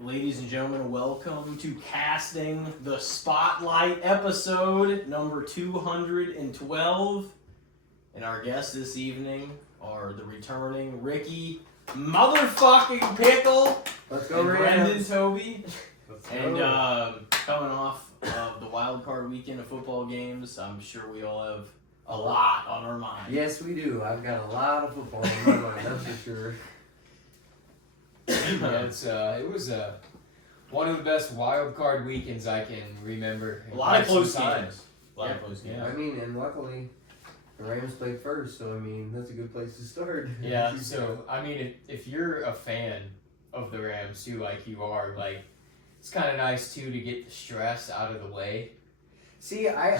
Ladies and gentlemen, welcome to Casting the Spotlight episode number 212. And our guests this evening are the returning Ricky motherfucking Pikul Let's go, and Brendan Rams. Tobey. Let's And go. coming off of the wild card weekend of football games, I'm sure we all have a lot on our mind. Yes, we do. I've got a lot of football in my mind, that's for sure. Yeah, it was one of the best wild card weekends I can remember. A lot of close time. games. A lot of close games. I mean, and luckily, the Rams played first, so I mean, that's a good place to start. Yeah, so I mean, if you're a fan of the Rams too, like you are, like it's kind of nice too to get the stress out of the way. See, I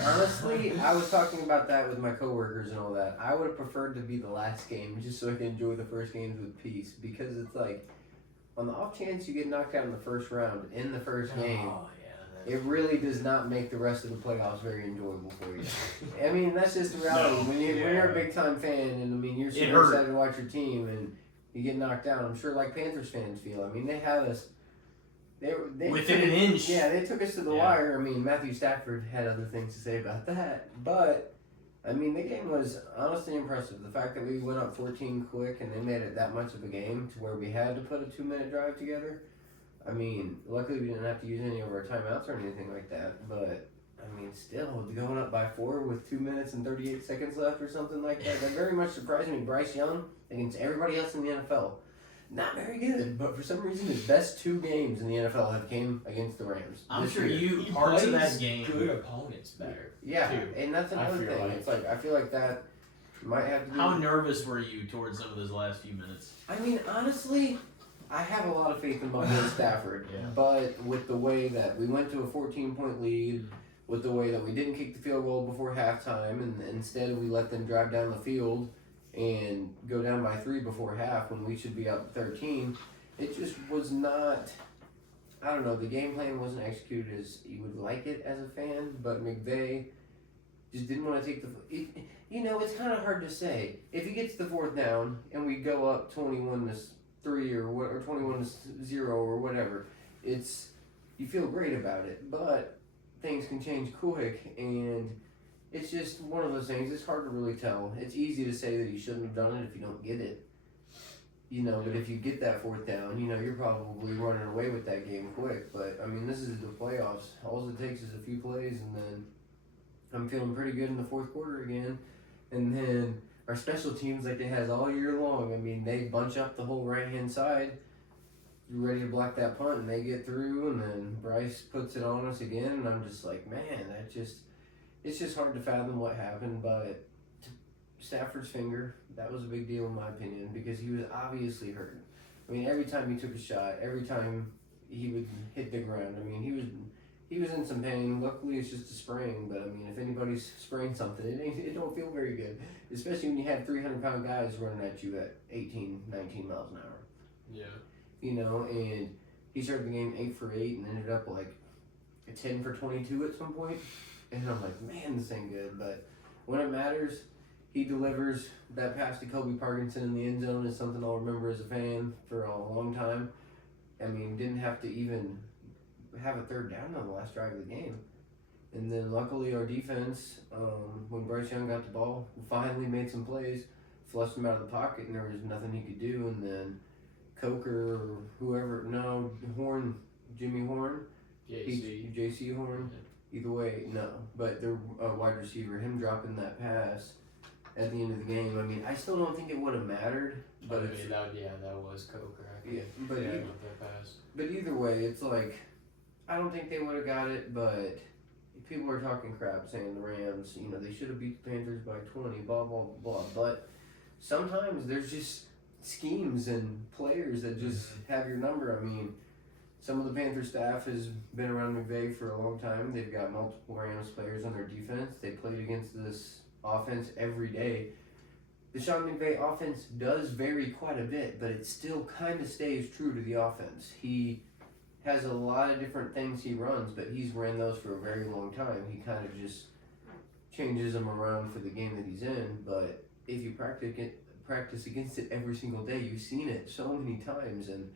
was talking about that with my coworkers and all that. I would have preferred to be the last game just so I can enjoy the first games with peace, because it's like, on the off chance you get knocked out in the first round, in the first game, Oh, yeah. it really does not make the rest of the playoffs very enjoyable for you. I mean, that's just the reality. No, when you're a big time fan, and I mean, you're super excited to watch your team, and you get knocked down. I'm sure like Panthers fans feel. I mean, they had us. They Within an inch. Yeah, they took us to the Yeah. wire. I mean, Matthew Stafford had other things to say about that, but I mean, the game was honestly impressive. The fact that we went up 14 quick and they made it that much of a game to where we had to put a 2-minute drive together. I mean, luckily we didn't have to use any of our timeouts or anything like that, but I mean, still, going up by 4 with 2 minutes and 38 seconds left or something like that, that very much surprised me. Bryce Young, against everybody else in the NFL, not very good, but for some reason his best 2 games in the NFL have came against the Rams. I'm this sure year. you parts of that plays game. good opponents better. Yeah, too. and that's another feel thing. like. It's like, I feel like that might have to do. How nervous were you towards some of those last few minutes? I mean, honestly, I have a lot of faith in Matthew Stafford, Yeah. but with the way that we went to a 14-point lead, with the way that we didn't kick the field goal before halftime, and instead we let them drive down the field and go down by 3 before half when we should be up 13, it just was not. I don't know. The game plan wasn't executed as you would like it as a fan, but McVay just didn't want to take the. It's kind of hard to say. If he gets the 4th down and we go up 21-3 or 21-0 or whatever, you feel great about it. But things can change quick, and it's just one of those things. It's hard to really tell. It's easy to say that you shouldn't have done it if you don't get it. But if you get that 4th down, you're probably running away with that game quick. But, I mean, this is the playoffs. All it takes is a few plays, and then I'm feeling pretty good in the 4th quarter again. And then our special teams, like it has all year long, I mean, they bunch up the whole right-hand side, ready to block that punt, and they get through, and then Bryce puts it on us again, and I'm just like, man, it's just hard to fathom what happened, but Stafford's finger, that was a big deal in my opinion, because he was obviously hurt. I mean, every time he took a shot, every time he would hit the ground, I mean, he was in some pain. Luckily, it's just a sprain, but I mean, if anybody's sprained something, it don't feel very good, especially when you have 300-pound guys running at you at 18, 19 miles an hour. Yeah. And he started the game 8 for 8 and ended up like 10 for 22 at some point, and I'm like, man, this ain't good, but when it matters, he delivers. That pass to Kobe Parkinson in the end zone is something I'll remember as a fan for a long time. I mean, didn't have to even have a 3rd down on the last drive of the game. And then luckily our defense, when Bryce Young got the ball, finally made some plays, flushed him out of the pocket, and there was nothing he could do. And then Coker or whoever, Jimmy Horn, JC Horn, either way, no. But their wide receiver, him dropping that pass at the end of the game, I mean, I still don't think it would have mattered. But that was Coker. But either way, it's like, I don't think they would have got it, but people are talking crap saying the Rams, they should have beat the Panthers by 20, blah, blah, blah. But sometimes there's just schemes and players that just have your number. I mean, some of the Panther staff has been around McVay for a long time. They've got multiple Rams players on their defense. They played against this offense every day. The Sean McVay offense does vary quite a bit, but it still kind of stays true to the offense. He has a lot of different things he runs, but he's ran those for a very long time. He kind of just changes them around for the game that he's in, but if you practice against it every single day, you've seen it so many times, and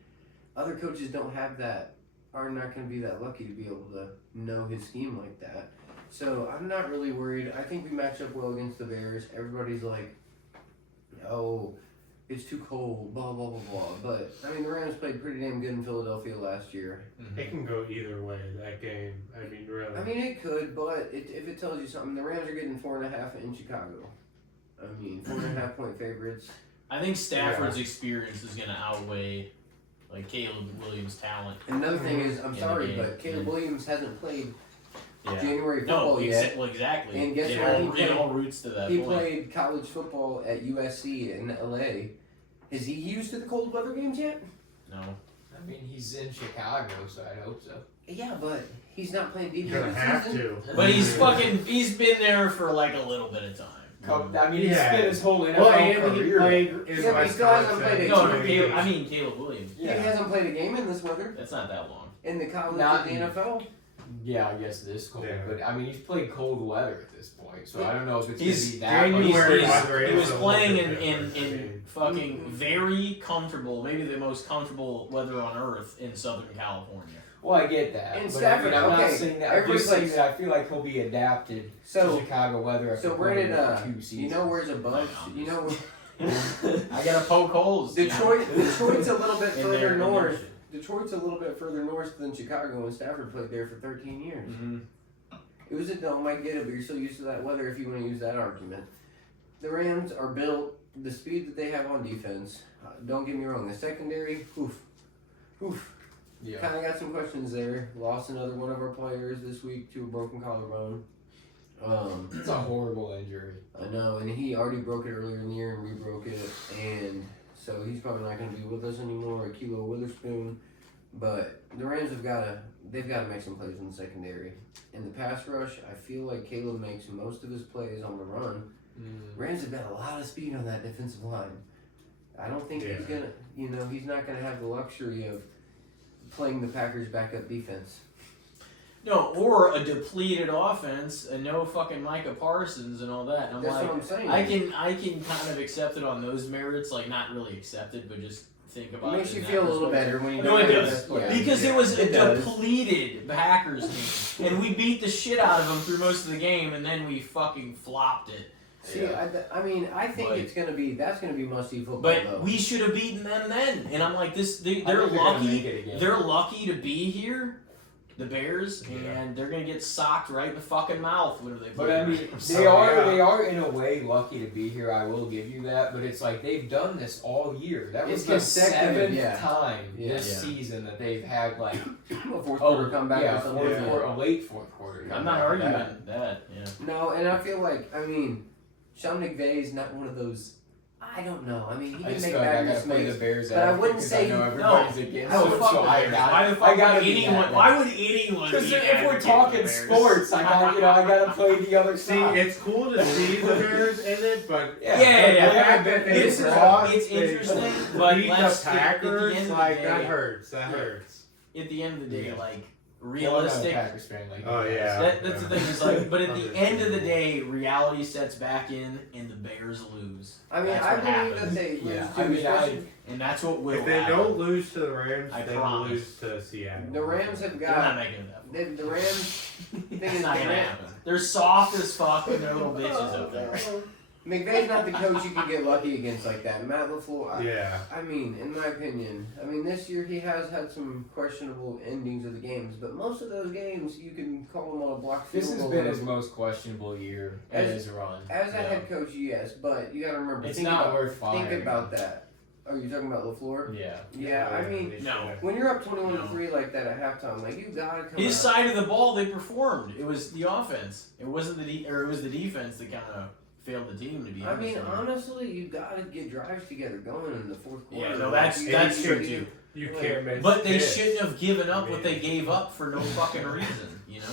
other coaches don't have that, are not going to be that lucky to be able to know his scheme like that. So I'm not really worried. I think we match up well against the Bears. Everybody's like, oh, it's too cold, blah, blah, blah, blah. But, I mean, the Rams played pretty damn good in Philadelphia last year. It can go either way, that game. I mean, really. I mean, it could, but if it tells you something, the Rams are getting 4.5 in Chicago. I mean, 4.5 point favorites. I think Stafford's experience is going to outweigh like Caleb Williams' talent. Another thing is, I'm In sorry, the game. but Caleb Williams hasn't played Yeah. January football yet. Well, exactly. And guess it what? all, it all roots to that He point. played college football at USC in LA. Is he used to the cold weather games yet? No. I mean, he's in Chicago, so I hope so. Yeah, but he's not playing deep You're in gonna the have season. to. But he's been there for like a little bit of time. I mean, he's spent his whole NFL Well, and he career. played in Yeah, but he Wisconsin. still hasn't played a No, game. Caleb, I mean Caleb Williams. He hasn't played a game in this weather. That's not that long. In the college Not and the NFL. Yeah, I guess this cold, Yeah. but I mean, he's played cold weather at this point, so I don't know if it's He's- gonna be that much. January He's- weather he is was a playing little bit in different. fucking very comfortable, maybe the most comfortable weather on earth in Southern California. Well, I get that. And but Stafford, I'm not okay, saying that. I'm everybody's just saying like- that I feel like he'll be adapted to So, Chicago weather. so after where playing did it for 2 seasons. you know where's above? You know, I gotta poke holes. Detroit's a little bit in further their north. condition. Detroit's a little bit further north than Chicago, and Stafford played there for 13 years. Mm-hmm. It was a dome, I get it, but you're so used to that weather if you want to use that argument. The Rams are built, the speed that they have on defense, don't get me wrong, the secondary, oof. Yeah. Kind of got some questions there. Lost another one of our players this week to a broken collarbone. It's a horrible injury. I know, and he already broke it earlier in the year and re-broke it, and so he's probably not going to be with us anymore, Kilo Witherspoon. But the Rams they've got to make some plays in the secondary. In the pass rush, I feel like Caleb makes most of his plays on the run. Rams have got a lot of speed on that defensive line. I don't think he's going to, he's not going to have the luxury of playing the Packers' backup defense. No, or a depleted offense, and no fucking Micah Parsons and all that. And I'm That's like, what I'm saying. I can kind of accept it on those merits, like not really accept it, but just think about It it. makes in you that feel a little perspective. better when you No, it know does. that- Because it was a It does. depleted Packers team, and we beat the shit out of them through most of the game, and then we fucking flopped it. See, I mean, I think But- that's gonna be must-see football. But though. we should have beaten them then, and I'm like, they're I think they're gonna lucky. make it again. They're lucky to be here, the Bears, and they're gonna get socked right in the fucking mouth whenever they play. But I mean, the Rams. they are in a way lucky to be here. I will give you that. But it's like they've done this all year. That was It's the consecutive, 7th yeah. time this Yeah. season that they've had like a fourth quarter comeback or something. a late fourth quarter. I'm not comeback. arguing that. Yeah. No, and I feel like Sean McVay's not one of those. I don't know. I mean, he I can just make feel like I bad gotta play the mistakes. Bears but I out wouldn't because say I know no. everybody's against Oh, them, fuck so the I Bears. got. Why the fuck I would gotta be anyone? that Why would anyone? Because be if we're advocating talking the Bears? sports, I gotta play the other See, side. it's cool to see the Bears in it, but Yeah. the fact that they It's lost, it's they interesting, but beat let's the at the Packers, end of like the that day, hurts. That hurts. at the end of the day, Yeah. like Well, I'm not a realistic. Packers fan like Oh, you guys. yeah. That's the thing is like, but at the end of the day, reality sets back in, and the Bears lose. I mean, That's I what believe happens. that they lose Yeah, too. I mean, especially- And that's what will If they happen. don't lose to the Rams, I they promise. lose to Seattle. the Rams have They're not got making it that far. the Rams. Thing It's is, not the gonna Rams- happen. They're soft as fuck and they're little bitches up there. McVay's not the coach you can get lucky against like that. Matt LaFleur. Yeah. I mean, in my opinion, this year he has had some questionable endings of the games, but most of those games you can call them on a block field This has goal. been his most questionable year in his run. As a head coach, yes, but you got to remember. It's think not about, worth firing. Think about that. Are you talking about LaFleur? Yeah. Yeah, I mean, No. when you're up 21-3 like that at halftime, like you gotta come. His out. side of the ball, they performed. It was the offense. It wasn't it was the defense that kind of failed the team to be I honest. mean, with you. honestly, you gotta get drives together going in the fourth quarter. Yeah, no, that's And that's you true should- too. You can't miss. But they hits. shouldn't have given up I what mean- they gave up for no fucking reason, you know?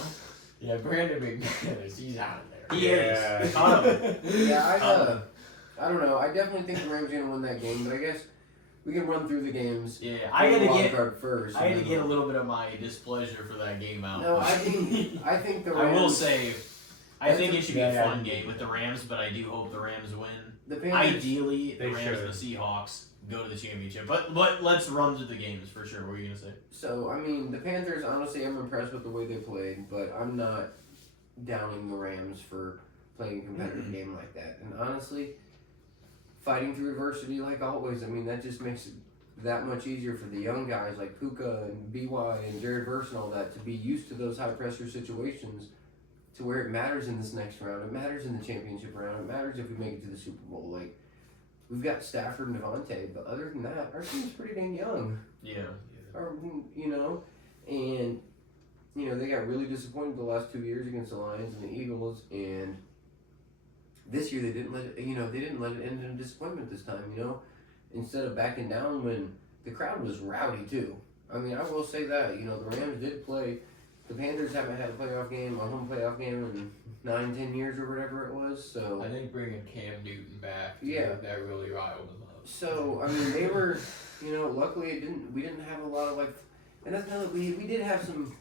Yeah, Brandon McManus, he's out of there. He Yeah. is. Ton of it. Yeah, I don't know. I definitely think the Rams are gonna win that game, but I guess we can run through the games. Yeah, I had to Wild get card first. I had to and get a then- little bit of my displeasure for that game out. No, I think the I Rams. will say, I think it should be a Yeah. fun game with the Rams, but I do hope the Rams win. the Panthers. Ideally, the They Rams should. and the Seahawks. go to the championship. But let's run through the games for sure. What were you gonna say? So, I mean, the Panthers, honestly, I'm impressed with the way they played, but I'm not downing the Rams for playing a competitive game like that. And honestly, fighting through adversity like always, I mean, that just makes it that much easier for the young guys like Puka and BY and Jared Verse and all that to be used to those high-pressure situations to where it matters in this next round. It matters in the championship round. It matters if we make it to the Super Bowl. Like, we've got Stafford and Devontae, but other than that, our team's pretty dang young. Yeah. Or, you know, and, you know, they got really disappointed the last 2 years against the Lions and the Eagles, and this year they didn't let it end in disappointment this time, you know, instead of backing down when the crowd was rowdy too. I mean, I will say that, you know, the Rams did play. The Panthers haven't had a home playoff game in 9-10 years or whatever it was, so. I think bringing Cam Newton back, that really riled them up. So, I mean, they were, you know, luckily we didn't have a lot of, like, and that's another, we did have some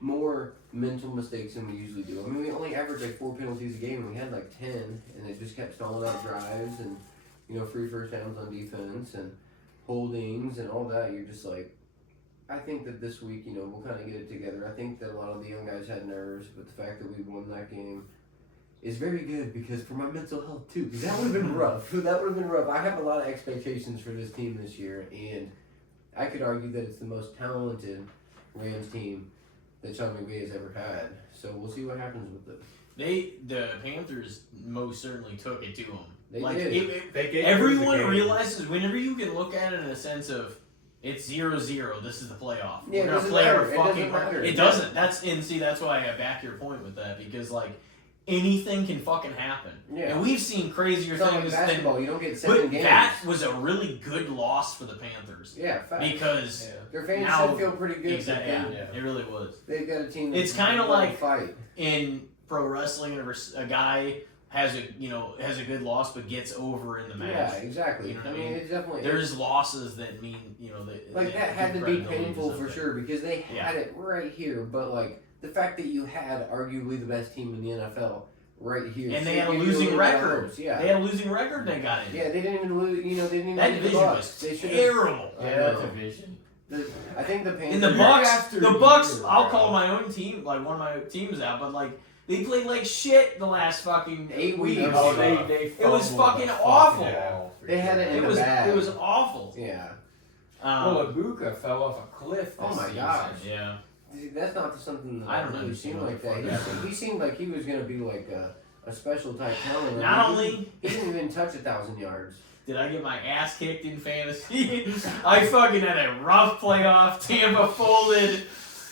more mental mistakes than we usually do. I mean, we only averaged like 4 penalties a game, and we had like 10, and it just kept stalling out drives, and, you know, 3 first downs on defense, and holdings, and all that. You're just like, I think that this week, you know, we'll kind of get it together. I think that a lot of the young guys had nerves, but the fact that we won that game is very good because for my mental health too. Because that would have been rough. That would have been rough. I have a lot of expectations for this team this year, and I could argue that it's the most talented Rams team that Sean McVay has ever had. So we'll see what happens with it. The Panthers most certainly took it to them. They like did. They gave everyone the game. realizes whenever you can look at it in a sense of it's 0-0. This is the playoff. Yeah, We're gonna doesn't play our matter. It fucking. doesn't matter. It doesn't. That's why I back your point with that because like anything can fucking happen. Yeah. And we've seen crazier It's not things like basketball. You don't get 7 But games. that was a really good loss for the Panthers Yeah, fact. because Their fans now- should feel pretty good. exactly, that yeah, it really was. They've got a team. It's that's kinda willing to like- fight. In pro wrestling, a guy has a good loss but gets over in the match. Yeah, exactly. You know what I I mean, mean? it's definitely There's losses that mean like that had to be painful for sure because they had Yeah. it right here. But like the fact that you had arguably the best team in the NFL right here, And they should had a give you losing little bit of record. hopes. Yeah, They had a losing record and they got in. yeah, they didn't even lose. You know, they didn't even That beat the division Bucs. was They should've- terrible. I Yeah, know. division. I think the Panthers. In the Year Bucks, after the Bucks. year, I'll bro. call my own team, like one of my teams out, but like they played like shit the last fucking 8 weeks. weeks. Oh, they It was fumbled fucking the awful. ball for They had sure. it in It the was bag. it was awful. Yeah, Well, Ibuka fell off a cliff this Oh my season. gosh. Yeah. See, that's not something that I don't really understand seemed what like the that. fuck He seemed like he was gonna be like a special type talent. Not I mean, only he didn't even touch 1,000 yards. did I get my ass kicked in fantasy, I fucking had a rough playoff. Tampa folded.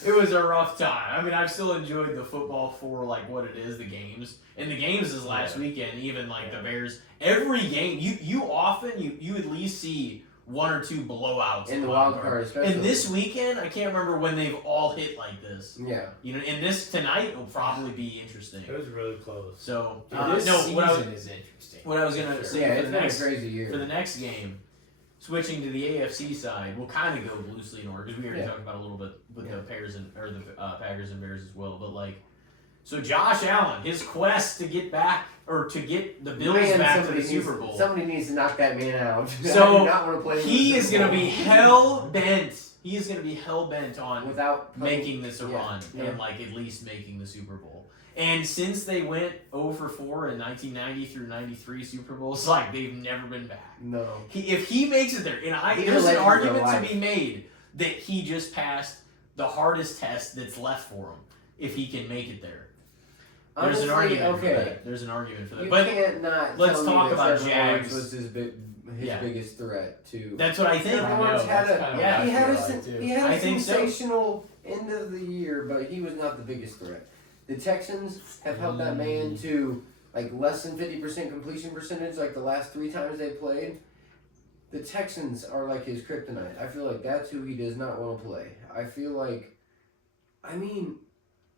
It was a rough time. I mean, I've still enjoyed the football for like what it is, the games. And the games is last weekend, even like the Bears. Every game, you often at least see 1 or 2 blowouts In the wild card, especially. And this weekend, I can't remember when they've all hit like this. Yeah. You know, and this tonight will probably be interesting. It was really close. So This no, season what I was, is interesting. what I was gonna Sure. say Yeah, for it's the been next a crazy year. for the next game, switching to the AFC side, we'll kind of go loosely in order because we already Yeah. talked about a little bit with the Packers and Packers and Bears as well. But like, so Josh Allen, his quest to get back or to get the Bills Man, back to somebody the Super Bowl. Somebody needs to knock that man out. So, I do not want to play He in the is Super going to Bowl be hell bent. He is going to be hell bent on without playing- making this a yeah, run yeah. and like at least making the Super Bowl. And since they went 0-4 in 1990 through 93 Super Bowls, like they've never been back. No. If he makes it there, and He's there's a an legend for argument to life. be made that he just passed the hardest test that's left for him if he can make it there. There's Honestly, an argument okay. for that. There's an argument for that. You But can't not let's tell me talk that about Trevor Jags. Lawrence was his Yeah. biggest threat to. that's what I think. Trevor I Lawrence know, had that's a kinda yeah, what I he had feel a like, too. he had I a think so. sensational end of the year, but he was not the biggest threat. The Texans have held that man to like less than 50% completion percentage, like the last 3 times they played. The Texans are like his kryptonite. I feel like that's who he does not want to play. I feel like, I mean,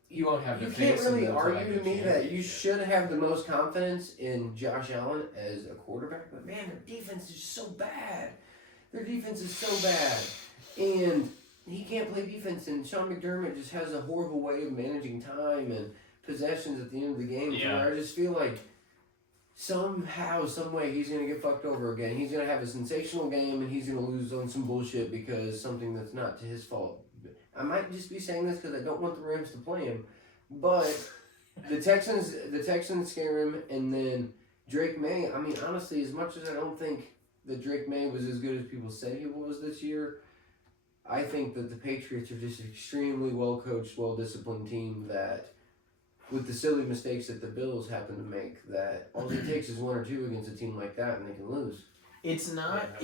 You won't have you to can't face him really until, argue like, to the me that you championship. should have the most confidence in Josh Allen as a quarterback, but man, their defense is so bad. Their defense is so bad. And he can't play defense, and Sean McDermott just has a horrible way of managing time and possessions at the end of the game. Yeah. Where I just feel like somehow, some way, he's gonna get fucked over again. He's gonna have a sensational game, and he's gonna lose on some bullshit because something that's not to his fault. I might just be saying this because I don't want the Rams to play him, but the Texans scare him, and then Drake May. I mean, honestly, as much as I don't think that Drake May was as good as people said he was this year, I think that the Patriots are just an extremely well coached, well disciplined team that, with the silly mistakes that the Bills happen to make, that all it takes is 1 or 2 against a team like that and they can lose. It's not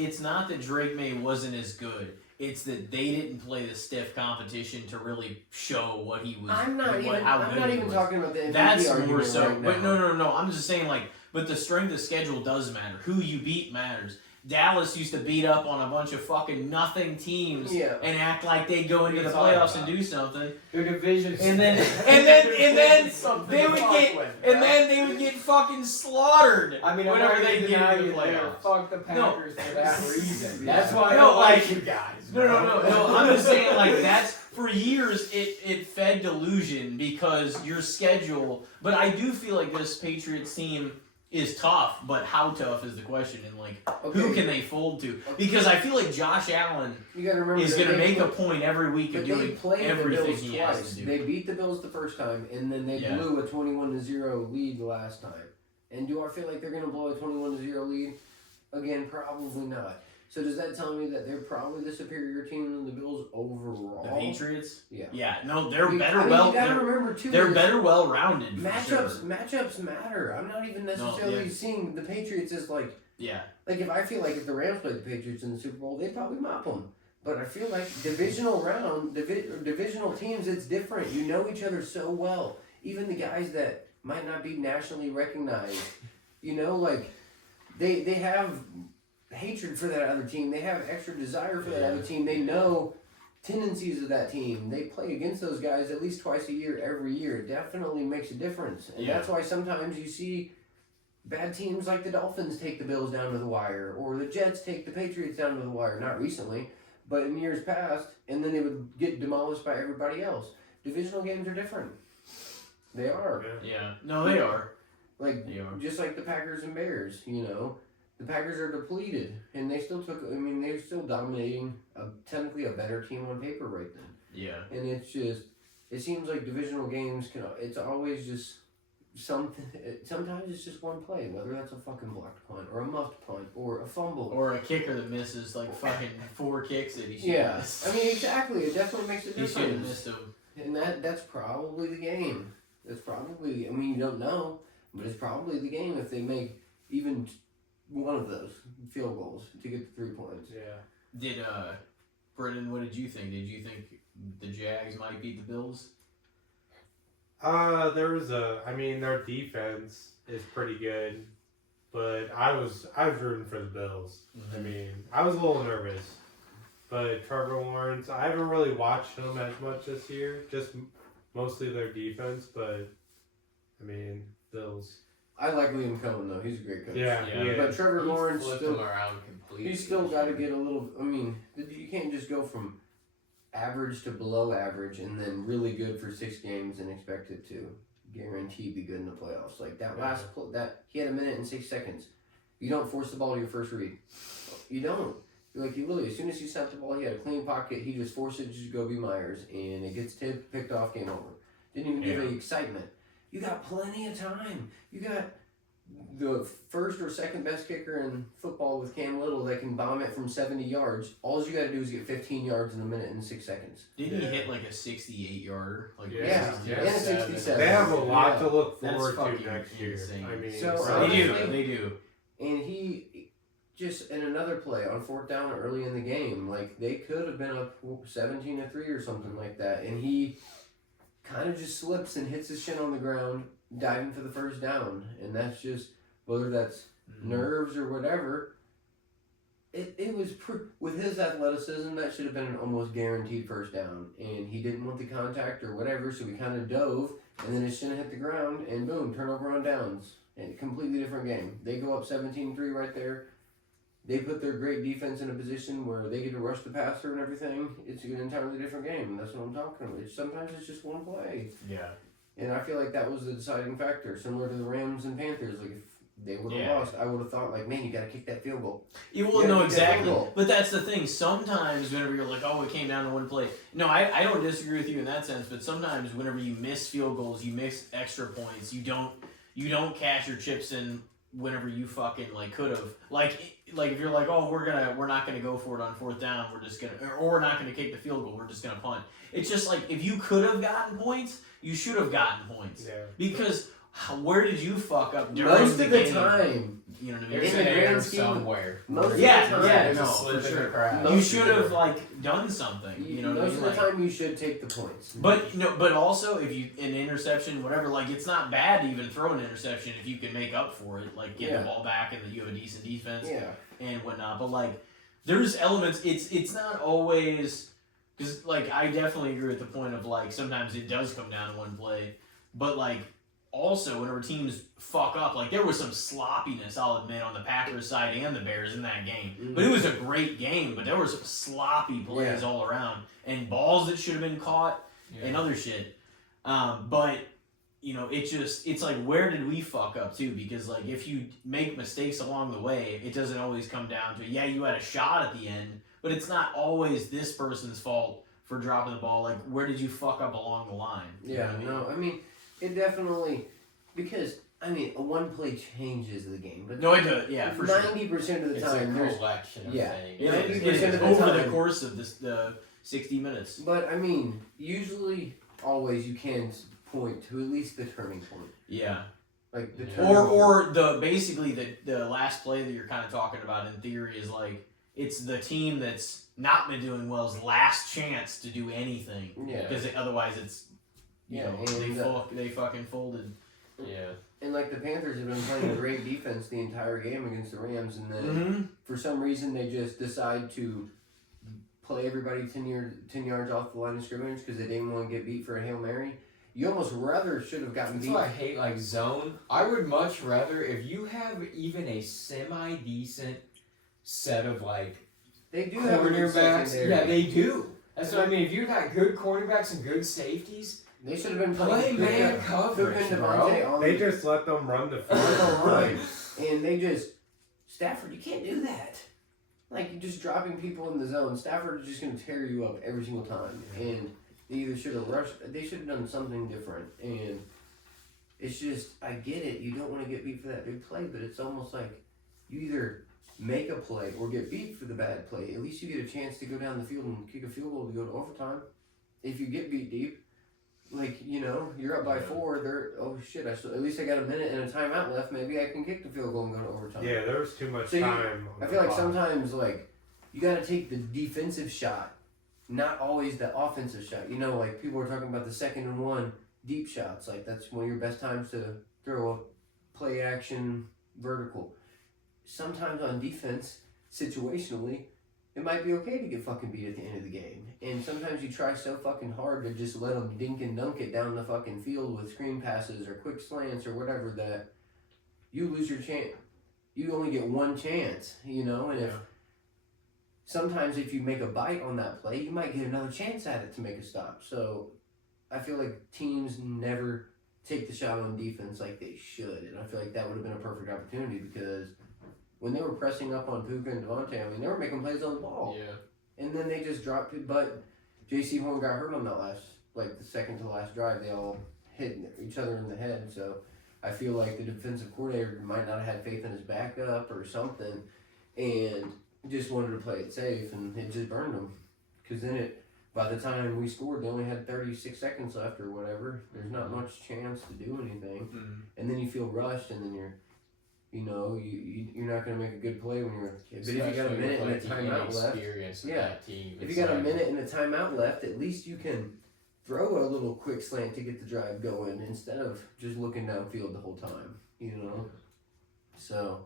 that Drake May wasn't as good. It's that they didn't play the stiff competition to really show what he was. I'm not even talking about the MVP That's more argument so. right But now. no. I'm just saying, like, but the strength of schedule does matter. Who you beat matters. Dallas used to beat up on a bunch of fucking nothing teams and act like they'd go into the playoffs and do something. Their division, And then they would get fucking slaughtered. I mean, whenever I'm they not get into even the denying playoffs. that. Fuck the Packers for that reason. That's why No, I don't like like- you guys. No. I'm just saying, like, that's for years it fed delusion because your schedule. But I do feel like this Patriots team is tough, but how tough is the question, and like who can they fold to? Because I feel like Josh Allen You gotta remember is going to make a point every week of But they doing played the everything Bills he has twice. to do. They beat the Bills the first time, and then they blew a 21-0 lead the last time. And do I feel like they're going to blow a 21-0 lead again? Probably not. So does that tell me that they're probably the superior team than the Bills overall? The Patriots? Yeah. Yeah, no, they're better. I mean, Well, you gotta remember too. they're better, well-rounded. Matchups matter. I'm not even necessarily seeing the Patriots as like. Yeah. Like if I feel like if the Rams played the Patriots in the Super Bowl, they'd probably mop them. But I feel like divisional teams, it's different. You know each other so well. Even the guys that might not be nationally recognized, you know, like they have hatred for that other team. They have extra desire for that other team. They know tendencies of that team. They play against those guys at least twice a year, every year. It definitely makes a difference. And that's why sometimes you see bad teams like the Dolphins take the Bills down to the wire, or the Jets take the Patriots down to the wire. Not recently, but in years past, and then they would get demolished by everybody else. Divisional games are different. They are. Yeah. No, they are. Like, They are. just like the Packers and Bears, you know. The Packers are depleted, and they still they're still dominating technically a better team on paper right then. Yeah. And it's just, it seems like divisional games it's always just something, sometimes it's just one play, whether that's a fucking blocked punt, or a muffed punt, or a fumble. Or a kicker that misses like fucking 4 kicks that he should miss. I mean, exactly, it definitely makes a He difference. should have missed them. And that's probably the game. That's probably, I mean, you don't know, but it's probably the game if they make even one of those field goals to get the 3 points. Yeah. Did Brendan, what did you think? Did you think the Jags might beat the Bills? Their defense is pretty good, but I was rooting for the Bills. Mm-hmm. I mean, I was a little nervous, but Trevor Lawrence, I haven't really watched him as much this year, just mostly their defense, but I mean, Bills. I like Liam Cohen though; he's a great coach. Yeah. But Trevor Lawrence flipped still, him around completely. he's still got to get a little. I mean, you can't just go from average to below average and then really good for 6 games and expect it to guarantee be good in the playoffs. Like that that he had a minute and 6 seconds. You don't force the ball to your first read. You don't. Like he literally, as soon as he snapped the ball, he had a clean pocket. He just forced it to Jacoby Myers, and it gets picked off. Game over. Didn't even give any excitement. You got plenty of time. You got the first or second best kicker in football with Cam Little that can bomb it from 70 yards. All you got to do is get 15 yards in a minute and 6 seconds. Didn't he hit like a 68-yarder? Like Yeah. And a 67. They have a lot to look That's forward fucking to next year. insane. I mean, So, They do. And he just in another play on 4th down early in the game, like they could have been up 17-3 or something like that, and he kind of just slips and hits his shin on the ground, diving for the first down, and that's just whether that's nerves or whatever. It was with his athleticism that should have been an almost guaranteed first down, and he didn't want the contact or whatever, so he kind of dove, and then his shin hit the ground, and boom, turnover on downs. And completely different game. They go up 17-3 right there. They put their great defense in a position where they get to rush the passer and everything. It's an entirely different game. That's what I'm talking about. Sometimes it's just one play. Yeah. And I feel like that was the deciding factor, similar to the Rams and Panthers. Like if they would have Yeah. lost. I would have thought, like, man, you got to kick that field goal. You Yeah, will know kick that field exactly. goal. But that's the thing. Sometimes whenever you're like, oh, it came down to one play. No, I don't disagree with you in that sense. But sometimes whenever you miss field goals, you miss extra points. You don't cash your chips in whenever you fucking like could have. Like if you're like, oh, we're not gonna go for it on fourth down. We're just gonna or we're not gonna kick the field goal. We're just gonna punt. It's just like if you could have gotten points, you should have gotten points. Yeah. Because where did you fuck up during Most the of the game? time, You know what I mean? There's In an the grand error scheme- somewhere. most of the Yeah, time, yeah, There's no, a slip for in sure. the crowd. You Most should of have like done something. You know what I most mean? of the Like, time you should take the points. but but also if you an interception, whatever, like it's not bad to even throw an interception if you can make up for it, like get Yeah. the ball back and you have a decent defense Yeah. and whatnot. But like there's elements. It's not always because like I definitely agree with the point of like sometimes it does come down to one play, but like. Also, whenever teams fuck up, like there was some sloppiness, I'll admit, on the Packers side and the Bears in that game. Mhm. But it was a great game, but there were some sloppy plays all around and balls that should have been caught and other shit. But you know, it's like where did we fuck up too? Because like if you make mistakes along the way, it doesn't always come down to you had a shot at the end, but it's not always this person's fault for dropping the ball. Like where did you fuck up along the line? You know Yeah, what I mean? no, I mean, it definitely, because, I mean, a one play changes the game, but No, I do it. Yeah, for sure. 90% of the It's time, a there's, collection of yeah. things. It is. 90% It is. of the Over the time. course of the 60 minutes. but I mean, usually, always you can point to at least the turning point. Yeah. Like, the Yeah. turning point. Or the basically the last play that you're kind of talking about in theory is like it's the team that's not been doing well's last chance to do anything Yeah. because otherwise it's you Yeah, know and, they fucking folded. Yeah. And like the Panthers have been playing great defense the entire game against the Rams, and then Mm-hmm. for some reason they just decide to play everybody 10 yards off the line of scrimmage because they didn't want to get beat for a Hail Mary. You almost rather should have gotten That's beat. why I hate like zone. I would much rather if you have even a semi decent set of like They do have a good cornerbacks. secondary. Yeah, they do. That's what I mean. If you've got good cornerbacks and good safeties, They should have been play playing man Cook coverage, and bro. Devontae on They just let them run the on the field. line, and they just Stafford. You can't do that. Like you're just dropping people in the zone. Stafford is just going to tear you up every single time, and they either should have rushed. They should have done something different, and it's just I get it. You don't want to get beat for that big play, but it's almost like you either make a play or get beat for the bad play. At least you get a chance to go down the field and kick a field goal to go to overtime. If you get beat deep, like, you know, you're up by 4, oh shit, at least I got a minute and a timeout left, maybe I can kick the field goal and go to overtime. Yeah, there was too much So time. I feel like sometimes, like, you gotta take the defensive shot, not always the offensive shot. You know, like, people are talking about the 2nd and 1 deep shots, like, that's one of your best times to throw a play action vertical. Sometimes on defense, situationally, it might be okay to get fucking beat at the end of the game. And sometimes you try so fucking hard to just let them dink and dunk it down the fucking field with screen passes or quick slants or whatever that you lose your chance. You only get one chance, you know? And sometimes if you make a bite on that play, you might get another chance at it to make a stop. So I feel like teams never take the shot on defense like they should. And I feel like that would have been a perfect opportunity because when they were pressing up on Puka and Devontae, I mean, they were making plays on the ball. Yeah. And then they just dropped it. But J.C. Horn got hurt on that last, like the second to last drive. They all hit each other in the head. So I feel like the defensive coordinator might not have had faith in his backup or something and just wanted to play it safe. And it just burned them. Because then by the time we scored, they only had 36 seconds left or whatever. There's not much chance to do anything. Mm-hmm. And then you feel rushed and then you're not going to make a good play when you're. But if you got a minute and a timeout left, if you got a minute and a timeout left, at least you can throw a little quick slant to get the drive going instead of just looking downfield the whole time. You know. So,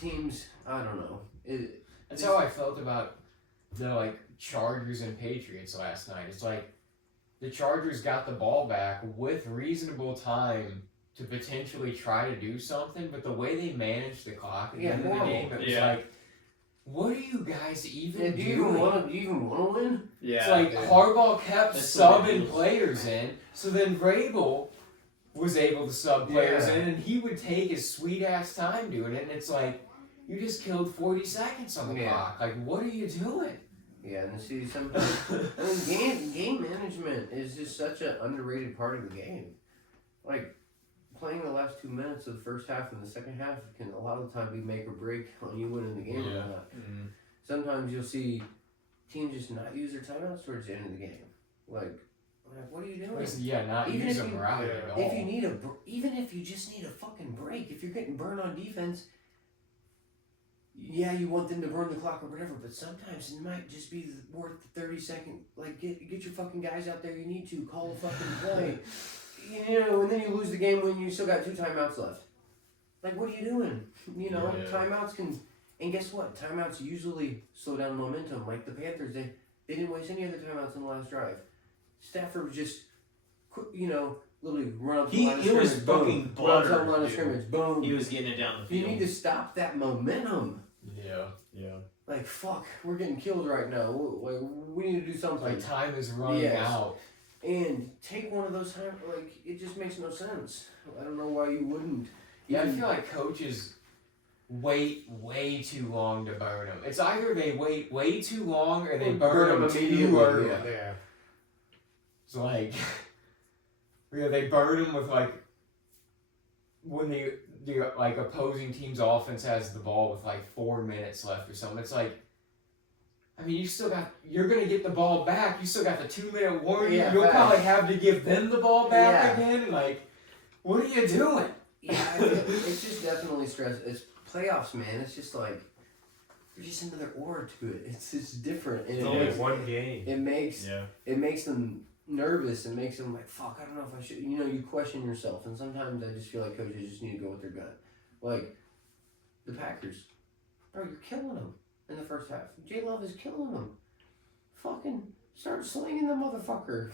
teams, I don't know. That's how I felt about the like Chargers and Patriots last night. It's like the Chargers got the ball back with reasonable time to potentially try to do something, but the way they managed the clock at the end of the game, it was like, what are you guys even do you doing? even want to win? Yeah. It's like Harbaugh kept That's subbing ridiculous. players in, so then Vrabel was able to sub players Yeah. in, and he would take his sweet ass time doing it, and it's like, you just killed 40 seconds on the Yeah. clock. Like, what are you doing? Yeah, and see, sometimes I mean, game management is just such an underrated part of the game. Like, playing the last 2 minutes of the first half and the second half can a lot of the time be make or break on you winning the game or Yeah. not. Sometimes you'll see teams just not use their timeouts towards the end of the game. Like what are you doing? Yeah, not Even use if them you- right yeah. at all. If you need even if you just need a fucking break, if you're getting burned on defense, yeah, you want them to burn the clock or whatever, but sometimes it might just be worth the 30-second. Like, get your fucking guys out there. You need to call a fucking play. You know, and then you lose the game when you still got 2 timeouts left. Like, what are you doing? You know, Yeah. timeouts can, and guess what? Timeouts usually slow down momentum. Like the Panthers, they didn't waste any other timeouts in the last drive. Stafford was just, you know, literally run up to the line of He was scrimmage, boom. fucking Run up to the buttered, line of dude. scrimmage, boom. He was getting it down the You field. need to stop that momentum. Yeah. Like, fuck, we're getting killed right now. Like, we need to do something. Like, time is running Yes. out. And take one of those time, like, it just makes no sense. I don't know why you wouldn't. Yeah, I Even- feel like coaches wait way too long to burn them. It's either they wait way too long or they Or burn them too immediately, early. yeah. Yeah. It's like, yeah, they burn them with like when the like opposing team's offense has the ball with like 4 minutes left or something. It's like, I mean, you're gonna get the ball back. You still got the 2-minute warning. Yeah, You'll facts. probably have to give them the ball back Yeah. again. Like, what are you doing? Yeah, it's just definitely stress. It's playoffs, man. It's just like there's just another aura to it. It's just different, and It's only one game. it makes Yeah. it makes them nervous. It makes them like, fuck, I don't know if I should. You know, you question yourself, and sometimes I just feel like coaches just need to go with their gut. Like the Packers, bro, you're killing them in the first half. J Love is killing them. Fucking start slinging the motherfucker.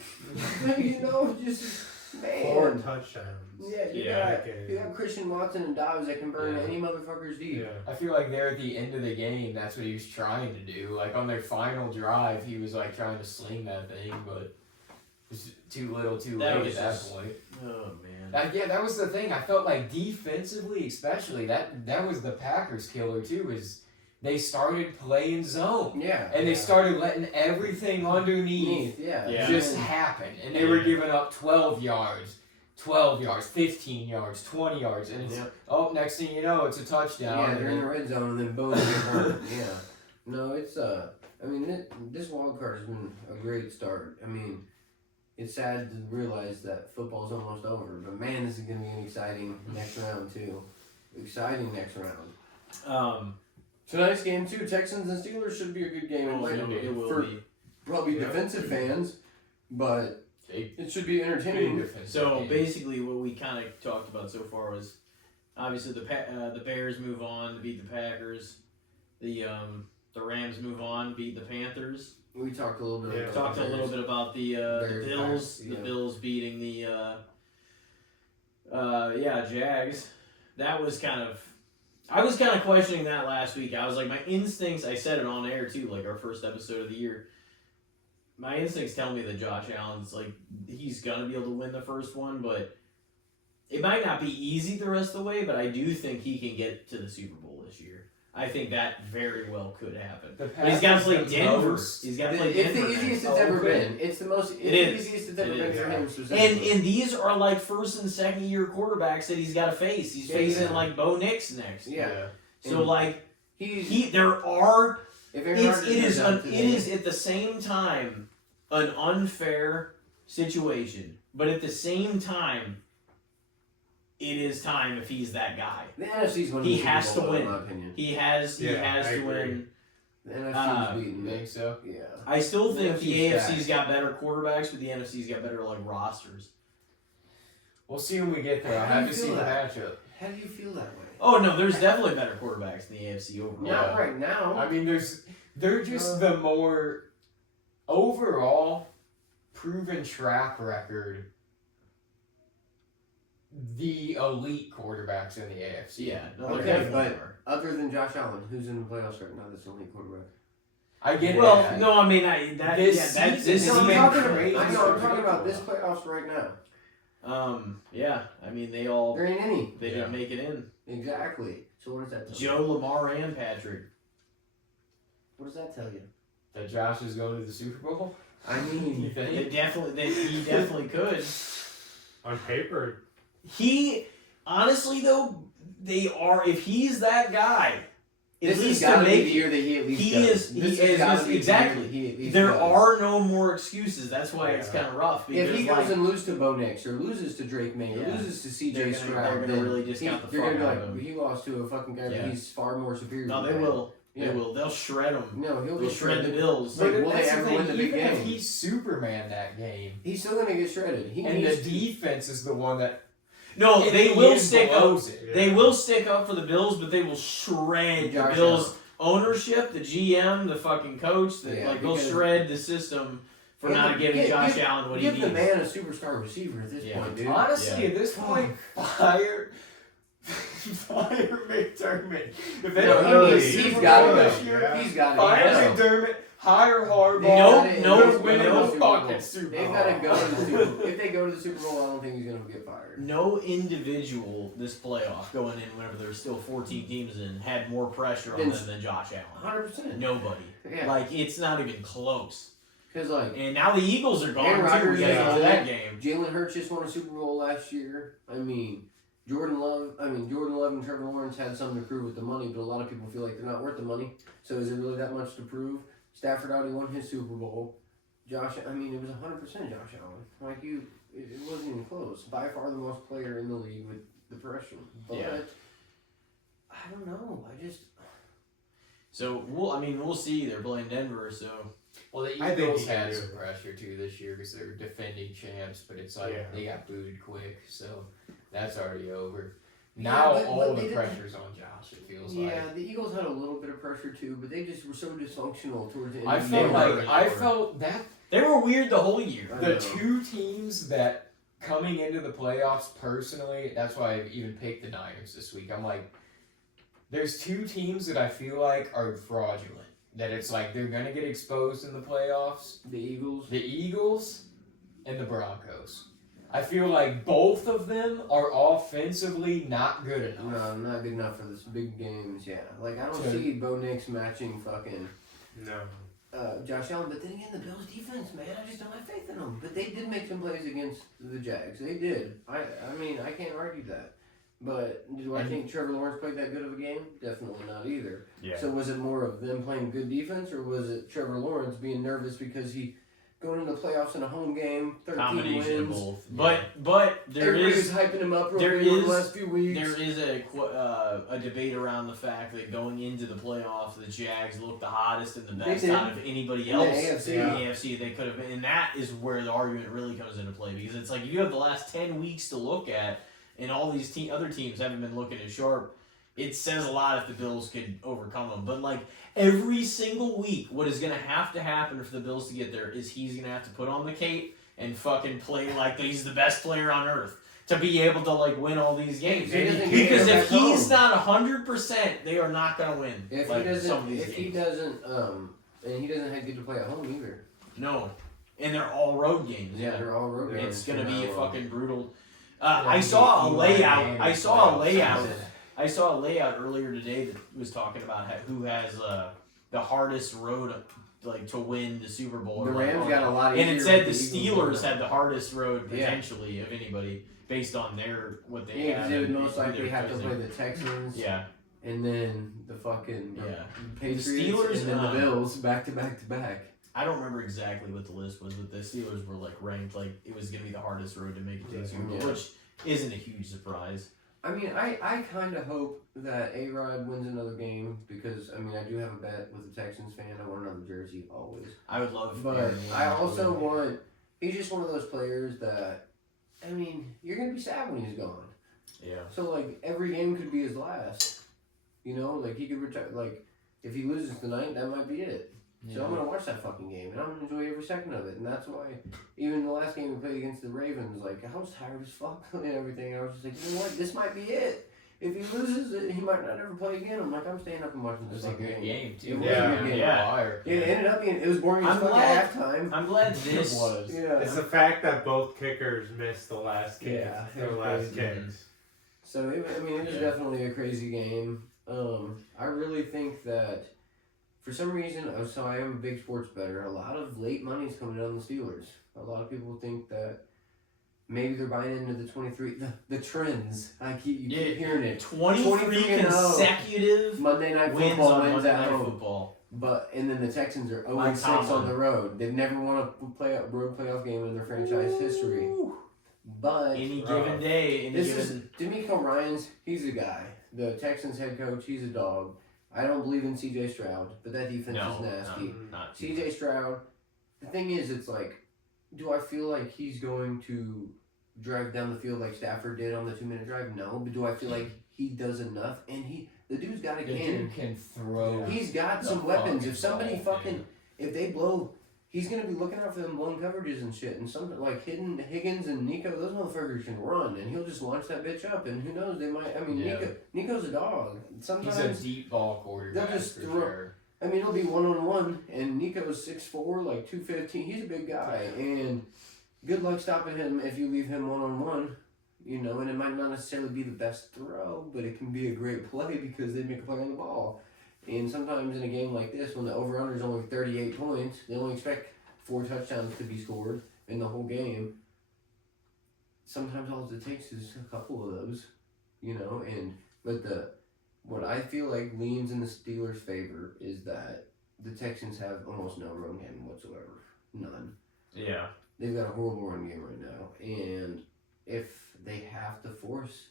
You know, just man. 4 touchdowns. Yeah, you Yeah, got you got Christian Watson and Dobbs that can burn Yeah. any motherfucker's deep. Yeah. I feel like there at the end of the game, that's what he was trying to do. Like on their final drive, he was like trying to sling that thing, but it was too little, too That late was at that just- point. Oh man. Yeah, that was the thing. I felt like defensively, especially that was the Packers' killer too. Is they started playing zone Yeah. and they Yeah. started letting everything underneath Yeah. Yeah. just happen, and they were Yeah. giving up 12 yards, 15 yards, 20 yards, and it's Yep. oh, next thing you know, it's a touchdown. Yeah, and they're in then- the red zone and then boom, they get burned. Yeah. No, it's I mean, this wild card has been a great start. I mean, it's sad to realize that football's almost over, but man, this is gonna be an exciting next round too. Exciting next round. Tonight's game too, Texans and Steelers should be a good game. It will for be. probably Yeah. defensive fans, but Big- it should be big entertaining. defensive So game. basically, what we kind of talked about so far was obviously the Bears move on to beat the Packers. The Rams move on, beat the Panthers. We talked a little bit. Yeah. about Talked the a little Bears. bit about the Bears, Bills. Pirates, The yeah. Bills beating the Jags. That was kind of. I was kind of questioning that last week. I was like, my instincts. I said it on air too, like our first episode of the year. My instincts tell me that Josh Allen's like he's gonna be able to win the first one, but it might not be easy the rest of the way. But I do think he can get to the Super Bowl this year. I think that very well could happen. The But he's got to play Packers, the Denver. most- He's got to play It's Denver. the easiest next. it's ever okay. been. It's the most. It's It the is. easiest it's ever It been is, for yeah. him specifically. And these are like first and second year quarterbacks that he's got to face. He's Yeah, facing yeah. like Bo Nix next. Yeah. So And like he's there are if Aaron it Rodgers is goes out it today- is at the same time an unfair situation, but at the same time it is time if he's that guy. the NFC's winning. He the Super has to Bowl, win. in my opinion. He has Yeah, I to agree. win. The NFC's You beating. think so? Yeah. I still think the NFC's AFC's stacked. got better quarterbacks, but the NFC's got better like rosters. We'll see when we get there. I How do have you to feel see the that? matchup. How do you feel that way? Oh no, there's definitely better quarterbacks in the AFC overall. Yeah. Not right now. I mean, they're just the more overall proven track record. The elite quarterbacks in the AFC. Yeah, no, Okay, they're definitely but- are. Other than Josh Allen, who's in the playoffs right now that's the only quarterback? I get it. Well, no, I mean that. This yeah, that's season this has No, I'm been talking, crazy. I know, I'm talking predictable. about this playoffs right now. Yeah, I mean they There ain't any. didn't make it in. Exactly. So what does that tell you? Joe, Lamar, and Patrick. What does that tell you? That Josh is going to the Super Bowl? I mean, You think? He definitely could. On paper, He honestly though, they are if he's that guy, at this has least got to to be make the year that he at least he does. is- he This has is- gotta be the year exactly. that he at least there does. are no more excuses. That's why it's Yeah. kind of rough because If he like, goes and loses to Bo Nix or loses to Drake May or Yeah. loses to they're CJ gonna, Stroud, they're gonna then really discount the they're fuck gonna be out of like, him. he lost to a fucking guy Yeah. that he's far more superior. No, than they that. will. Yeah. They will. They'll shred him. No, he'll They'll get shred the shredded. Bills. But will that's they the ever thing, win the big even if game? he's Superman that game, He's still gonna get shredded. He and the needs to. defense is the one that No, in they the will end stick up. blows it. They will stick up for the Bills, but they will shred the Josh Bills ownership, the GM, the fucking coach. Yeah, Like they'll because- shred the system for Yeah, not giving give- Josh give- Allen what he Give needs. the man a superstar receiver at this Yeah. point, dude. Honestly, Yeah. at this point, fire McDermott. If they No, don't win the he's Super gotta Bowl go. this year, Yeah. He's got fire Yeah. McDermott, hire Harbaugh. No, they're winning no. the fucking Super They've Bowl. got to go to the Super Bowl. If they go to the Super Bowl, I don't think he's gonna get fired. No individual this playoff going in whenever there's still 14 teams in had more pressure on Then- them than Josh Allen. 100%. Nobody. Yeah. Like it's not even close. Because like And now the Eagles are gone Aaron too. Rodgers We gotta is get to old. that game. Jalen Hurts just won a Super Bowl last year. I mean, Jordan Love and Trevor Lawrence had something to prove with the money, but a lot of people feel like they're not worth the money. So is it really that much to prove? Stafford already won his Super Bowl. It was 100% Josh Allen. Like it wasn't even close. By far the most player in the league with the pressure. But Yeah. I don't know. So we'll see. They're playing Denver, so Well, the I think Eagles he can had do some it. pressure too this year because they're defending champs, but it's like Yeah. they got booted quick, so that's already over. Yeah, Now but all they the didn't- pressure's on Josh. It feels Yeah, like. the Eagles had a little bit of pressure too, but they just were so dysfunctional towards the end. I of the felt year. like I felt that they were weird the whole year. I the know. two teams that coming into the playoffs personally, that's why I even picked the Niners this week. I'm like, there's two teams that I feel like are fraudulent. That it's like they're gonna get exposed in the playoffs. The Eagles. The Eagles and the Broncos. I feel like both of them are offensively not good enough. No, not good enough for this big games. Yeah, like I don't So- see Bo Nix matching fucking no. Josh Allen. But then again, the Bills' defense, man, I just don't have faith in them. But they did make some plays against the Jags. They did. I mean, I can't argue that. But do I think Trevor Lawrence played that good of a game? Definitely not either. Yeah. So was it more of them playing good defense, or was it Trevor Lawrence being nervous because he going into the playoffs in a home game, 13 Combination of wins? both. But there Everybody is was hyping him up real there big over is- the last few weeks. there is a debate around the fact that going into the playoffs, the Jags looked the hottest and the They best did. out of anybody In the else AFC. in the AFC. They could have been, and that is where the argument really comes into play because it's like if you have the last 10 weeks to look at, and all these other teams haven't been looking as sharp. It says a lot if the Bills could overcome them. But like every single week, what is going to have to happen for the Bills to get there is he's going to have to put on the cape and fucking play like he's the best player on earth to be able to like win all these games. He doesn't Because get if back he's home. not 100%, they are not going to win. If like, he some of doesn't, these if he games. doesn't, and he doesn't get to play at home either. No, and they're all road games. Yeah, they're all road games. It's going to be a Now, fucking brutal. Yeah, I saw a Eli layout. Manning I saw a playoffs. layout. I saw a layout earlier today that was talking about who has the hardest road like to win the Super Bowl. The or, like, Rams got a lot and easier it said the with Eagles Steelers had the hardest road Yeah. potentially of anybody based on what they Yeah, have. because they would and most who likely they're have to facing. play the Texans. Yeah, And then the fucking yeah. Patriots Steelers, and then the Bills back to back to back. I don't remember exactly what the list was, but the Steelers were like ranked like it was gonna be the hardest road to make it to the Super Bowl, Yeah. which isn't a huge surprise. I mean, I kind of hope that A-Rod wins another game because, I mean, I do have a bet with the Texans fan. I want another jersey always. I would love, But Aaron I Rodgers to also win. want, he's just one of those players that, I mean, you're going to be sad when he's gone. Yeah. So, like, every game could be his last. You know, like, he could retire, like, if he loses tonight, that might be it. So I'm going to watch that fucking game, and I'm going to enjoy every second of it. And that's why, even the last game we played against the Ravens, like, I was tired as fuck and everything. I was just like, you know what, this might be it. if he loses, he might not ever play again. I'm like, I'm staying up and watching It this was a good game too. It was a good game. Yeah. It ended up being, it was boring as I'm fuck glad- at halftime. I'm glad It this was. Yeah. It's the fact that both kickers missed the last kick. Yeah, Their it was last crazy. kicks. So, it was Yeah. definitely a crazy game. I really think that for some reason, so I am a big sports bettor, a lot of late money's coming on the Steelers. A lot of people think that maybe they're buying into the 23, the trends. You keep hearing it. 23 23-0. consecutive Monday Night wins Football on wins Monday at Night home. Football. But and then the Texans are 0-6 Uncommon. on the road. They've never won a road playoff game in their franchise history. Ooh. But Any Rough. given day, any this is given. D'Amico Ryans. He's a guy. The Texans head coach. He's a dog. I don't believe in C.J. Stroud, but that defense No, is nasty. not C.J. Stroud. The thing is, it's like, do I feel like he's going to drive down the field like Stafford did on the 2-minute drive? No, but do I feel like he does enough? And the dude's got a The cannon. dude can throw. He's got the some weapons. fucking If somebody ball, fucking, if they blow, he's gonna be looking out for them blown coverages and shit. And something like Higgins and Nico, those motherfuckers can run, and he'll just launch that bitch up. And who knows? They might. I mean, Yeah. Nico's a dog. Sometimes He's a deep ball quarterback just for throw- sure. I mean, it'll be 1-on-1, and Nico's 6'4", like 215. He's a big guy, and good luck stopping him if you leave him 1-on-1. You know, and it might not necessarily be the best throw, but it can be a great play because they make a play on the ball. And sometimes in a game like this, when the over-under is only 38 points, they only expect 4 touchdowns to be scored in the whole game. Sometimes all it takes is a couple of those, you know. But what I feel like leans in the Steelers' favor is that the Texans have almost no run game whatsoever, none. Yeah. They've got a horrible run game right now, and if they have to force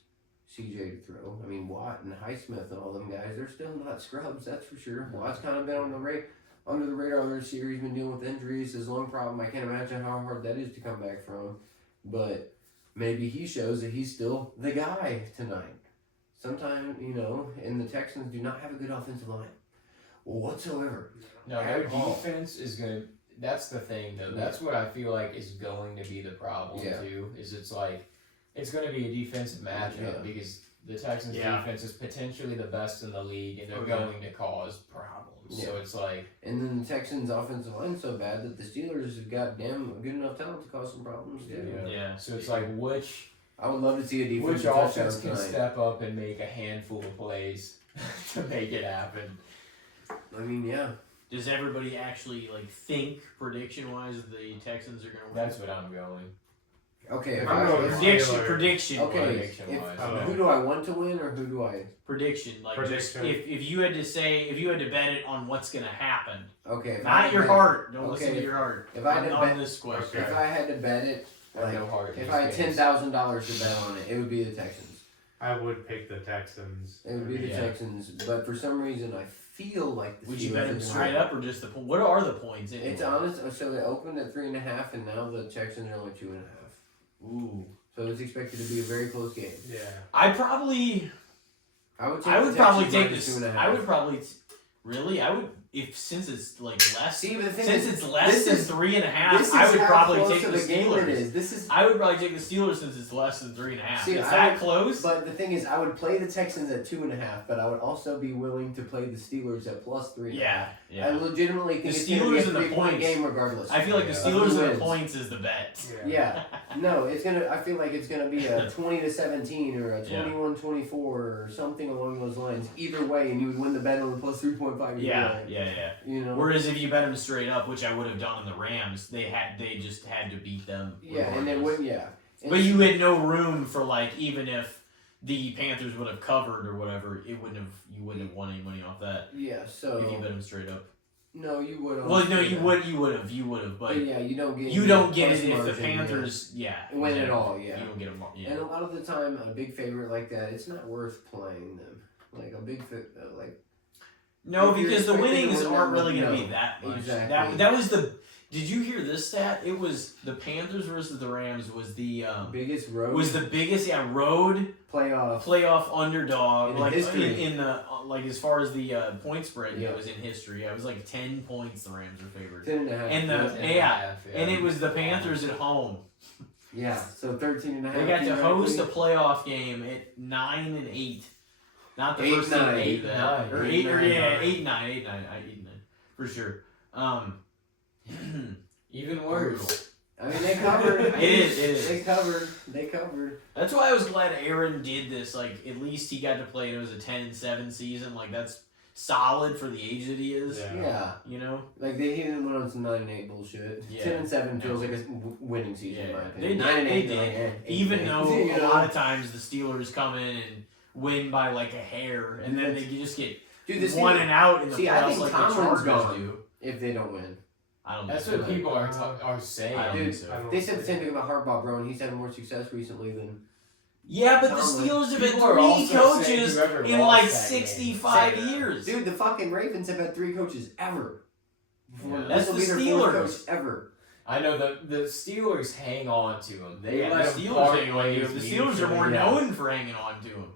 CJ to throw, I mean, Watt and Highsmith and all them guys, they're still not scrubs, that's for sure. Watt's kind of been on the under the radar this year. He's been dealing with injuries, his lung problem. I can't imagine how hard that is to come back from, but maybe he shows that he's still the guy tonight. Sometimes, you know, and the Texans do not have a good offensive line whatsoever. No, their At all. defense is gonna. That's the thing, though. That's what I feel like is going to be the problem Yeah. too. Is it's going to be a defensive matchup Yeah. because the Texans' Yeah. defense is potentially the best in the league, and they're Okay. going to cause problems. So Yeah. it's like, And then the Texans' offensive line's so bad that the Steelers have got damn good enough talent to cause some problems too. Yeah. Yeah. so it's like which I would love to see a defensive which touchdown offense can tonight. step up and make a handful of plays to make it happen. I mean, yeah. Does everybody actually think prediction wise the Texans are gonna win? That's what I'm going. Okay, if I'm I going if- Prediction, Steelers. prediction, okay, prediction if, wise. Oh. who do I want to win or who do I? prediction. Just Prediction. if you had to say, if you had to bet it on what's gonna happen, Okay, if I not had your to heart. Don't listen Okay, to your heart. if I had on, to on bet- this question. Okay. if I had to bet it, I have like, no heart in if these I had games. $10,000 to bet on it, it would be the Texans. I would pick the Texans. It would be the Yeah. Texans, but for some reason I feel like the Would Steelers you bet are them gonna straight win. up or just the point? What are the points? Anyway? It's honest. So they opened at 3.5, and now the Texans are only 2.5. Ooh. So it's expected to be a very close game. Yeah. I probably I would. Take I the would probably Texans take minus this. 2.5. I would probably really. I would since it's less. See, but the thing Since is, it's less this than is- 3.5, this is I would how probably close take of the a game it Steelers. is. This is. I would probably take the Steelers since it's less than 3.5. See, Is I that would- close? But the thing is, I would play the Texans at 2.5, but I would also be willing to play the Steelers at plus 3.5. Yeah, I yeah. legitimately think The it's going to be a Steelers and the 3-point points. game regardless. I feel like the Yeah. Steelers Who and the wins? points is the bet. Yeah. No, it's gonna. I feel like it's gonna be a 20-17 or a Yeah. 21-24 or something along those lines. Either way, and you would win the bet on the plus 3.5. Yeah, yeah. You know. Whereas if you bet them straight up, which I would have done in the Rams, they just had to beat them. Yeah, and they regardless. wouldn't. Yeah. And But you had no room for even if the Panthers would have covered or whatever, you wouldn't have won any money off that Yeah. So. if you bet them straight up. No, you would. Well, no, you would have, But but yeah, you don't get. you don't get plus it if the margin, Panthers, yeah, win it exactly. all. Yeah. You don't get them, yeah. And a lot of the time, a big favorite like that, it's not worth playing them. Like a big like. No, If you're because the expecting to winnings win aren't that really much, going to no. be that much. Exactly. That was the. Did you hear this stat? It was the Panthers versus the Rams was the Biggest road. biggest road playoff. playoff underdog In history. in the as far as the point spread Yeah. goes in history. It was 10 points the Rams are favored. 10.5. And the- And a yeah, half, And it was the Panthers at home. Yeah, so 13.5. They got to host a playoff game at 9-8. Not the 8, first team 9, to do 8, that. 9. Or 8, 8, or 9, yeah, 9. 8, 9, 8, 9, 8, 9, for sure. Even worse. I mean, they covered. It is. They covered. They covered. That's why I was glad Aaron did this. Like, at least he got to play. It was a 10-7 season. Like, that's solid for the age that he is. Yeah. You know. Like he didn't win on some 9-8 bullshit. Yeah. 10-7 feels like a winning season in my They opinion. did. 9-8, They like, did. 8, Even 8. though You a know? lot of times the Steelers come in and win by like a hair, and then they just get Dude, this one season, and out in the see, I playoffs think like the Tomlin's Chargers gone. do. if they don't win. I don't. That's think what so. people are saying. I don't Dude, think so. They said the same thing about Harbaugh, bro, and he's having more success recently than. Yeah, but the Tomlin. Steelers have had People are 3 also saying coaches whoever in lost like that game. 65 Same. years. Dude, the fucking Ravens have had 3 coaches ever. Yeah. This That's will the be their 4th Steelers. coach ever. I know the Steelers hang on to him. They Yeah, let the him Steelers part hang on to ways him. The Steelers are more mutually. known for hanging on to him.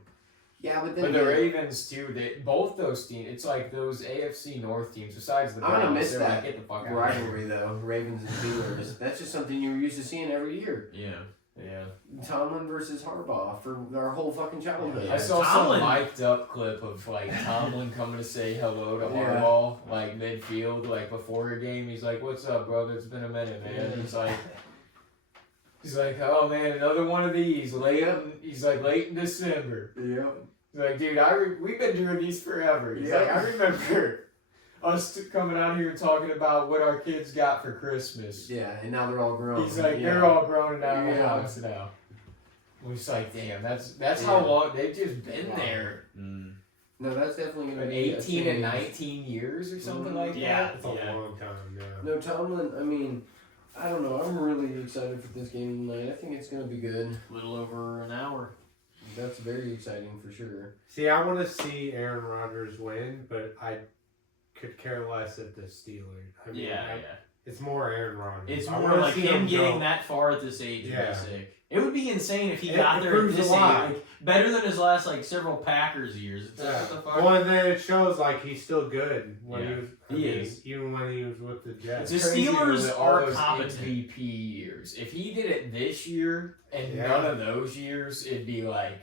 Yeah, but then But the again, Ravens too. Both those teams. It's like those AFC North teams. Besides the I'm gonna Browns, miss they're that like, get the fuck out of here. rivalry though, Ravens and Steelers. That's just something you're used to seeing every year. Yeah. Yeah. Tomlin versus Harbaugh for our whole fucking childhood. I saw Tomlin- some mic'd up clip of like Tomlin coming to say hello to Yeah. Harbaugh, like midfield, like before a game. He's like, "What's up, brother? It's been a minute, man." He's like, "Oh man, another one of these late." He's like, late in December. Yep. He's like, "Dude, we've been doing these forever." He's Yeah. like, "I remember us coming out here talking about what our kids got for Christmas." Yeah, and now they're all grown. He's like, Yeah. "They're all grown and out of the Yeah. house now." We're just like, "Damn, that's Yeah. how long they've just been Wow. there." Mm. No, that's definitely gonna Like be 18 a and change. 19 years or something like Yeah. that. It's a long time, yeah. No, Tomlin. I mean, I don't know. I'm really excited for this game tonight. I think it's gonna be good. A little over an hour. That's very exciting for sure. See, I want to see Aaron Rodgers win, but I could care less if the Steelers. I mean, Yeah. it's more Aaron Rodgers. It's I more wanna like see him getting go. that far at this age. Yeah. Yeah. Sick. It would be insane if he It- got it there at proves this a age. lot. Like, better than his last like several Packers years. It's like, Yeah. what the fuck? Well, and then it shows like he's still good when Yeah. he was. I He mean, is. even when he was with the Jets. The It's crazy Steelers with all are those competent. MVP years. If he did it this year and Yeah. none of those years, it'd be like,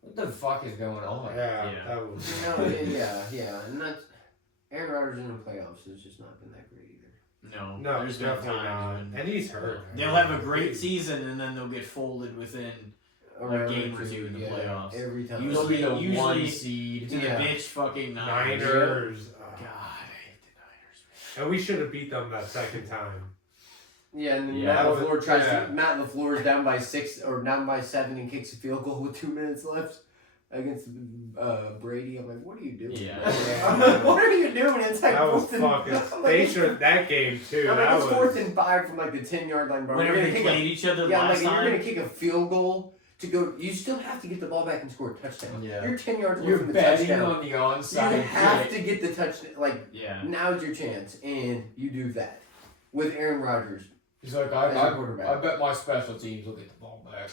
what the fuck is going on? Yeah, Yeah. that was. No, yeah, and that's Aaron Rodgers in the playoffs has just not been that great either. No, No, there's been definitely not. times when And he's hurt. they'll have a great season and then they'll get folded within Around game the or two in the yeah, playoffs. every time. He'll be the Usually- one seed. to the Yeah. bitch fucking Niners. Niners. God, I hate the Niners. And we should have beat them that second time. Yeah, and then Yeah, Matt that was- LaFleur tries yeah. to. Matt LaFleur is down by 6 or down by 7 and kicks a field goal with 2 minutes left against Brady. I'm like, what are you doing? Yeah. I'm like, what are you doing? It's like That was fourth and- fucking. I'm like, They it's- should. That game too. I'm like, That it's was. 4th and 5 from like the 10-yard line, bro. Whenever You're they gonna kick played each other a, yeah, I'm last like, time. you're gonna kick a field goal to go. You still have to get the ball back and score a touchdown. Yeah. You're 10 yards away You're from the betting touchdown. on the You onside have kick. to get the touchdown. Like Yeah. now's your chance, and you do that with Aaron Rodgers. He's like, As a I quarterback. bet my special teams will get the ball back.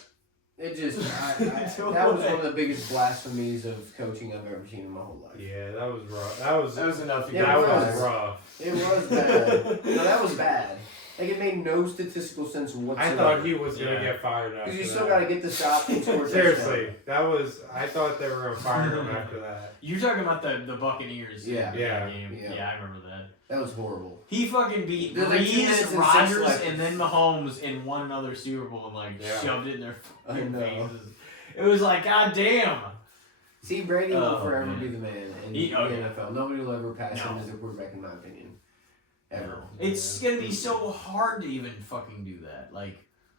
It just that was one of the biggest blasphemies of coaching I've ever seen in my whole life. Yeah, that was rough. That was. That was enough to Yeah, get it that was. was rough. It was bad. No, that was bad. Like it made no statistical sense I whatsoever. thought he was gonna Yeah. get fired after because you that. still got to get the stop and score a Seriously, that was. I thought they were gonna fire him after that. You're talking about the Buccaneers Yeah. that game. Yeah. Yeah, I remember that. That was horrible. He fucking beat There's like 2 Breeze, minutes and 6 Rodgers, left. and then Mahomes and won another Super Bowl and like Yeah. shoved it in their I fucking know. faces. It was like, god damn. See, Brady will Oh, forever man. be the man in He- the oh, yeah. NFL. Nobody will ever pass him No. as a quarterback, in my opinion. Ever. It's gonna be so hard to even fucking do that. Like,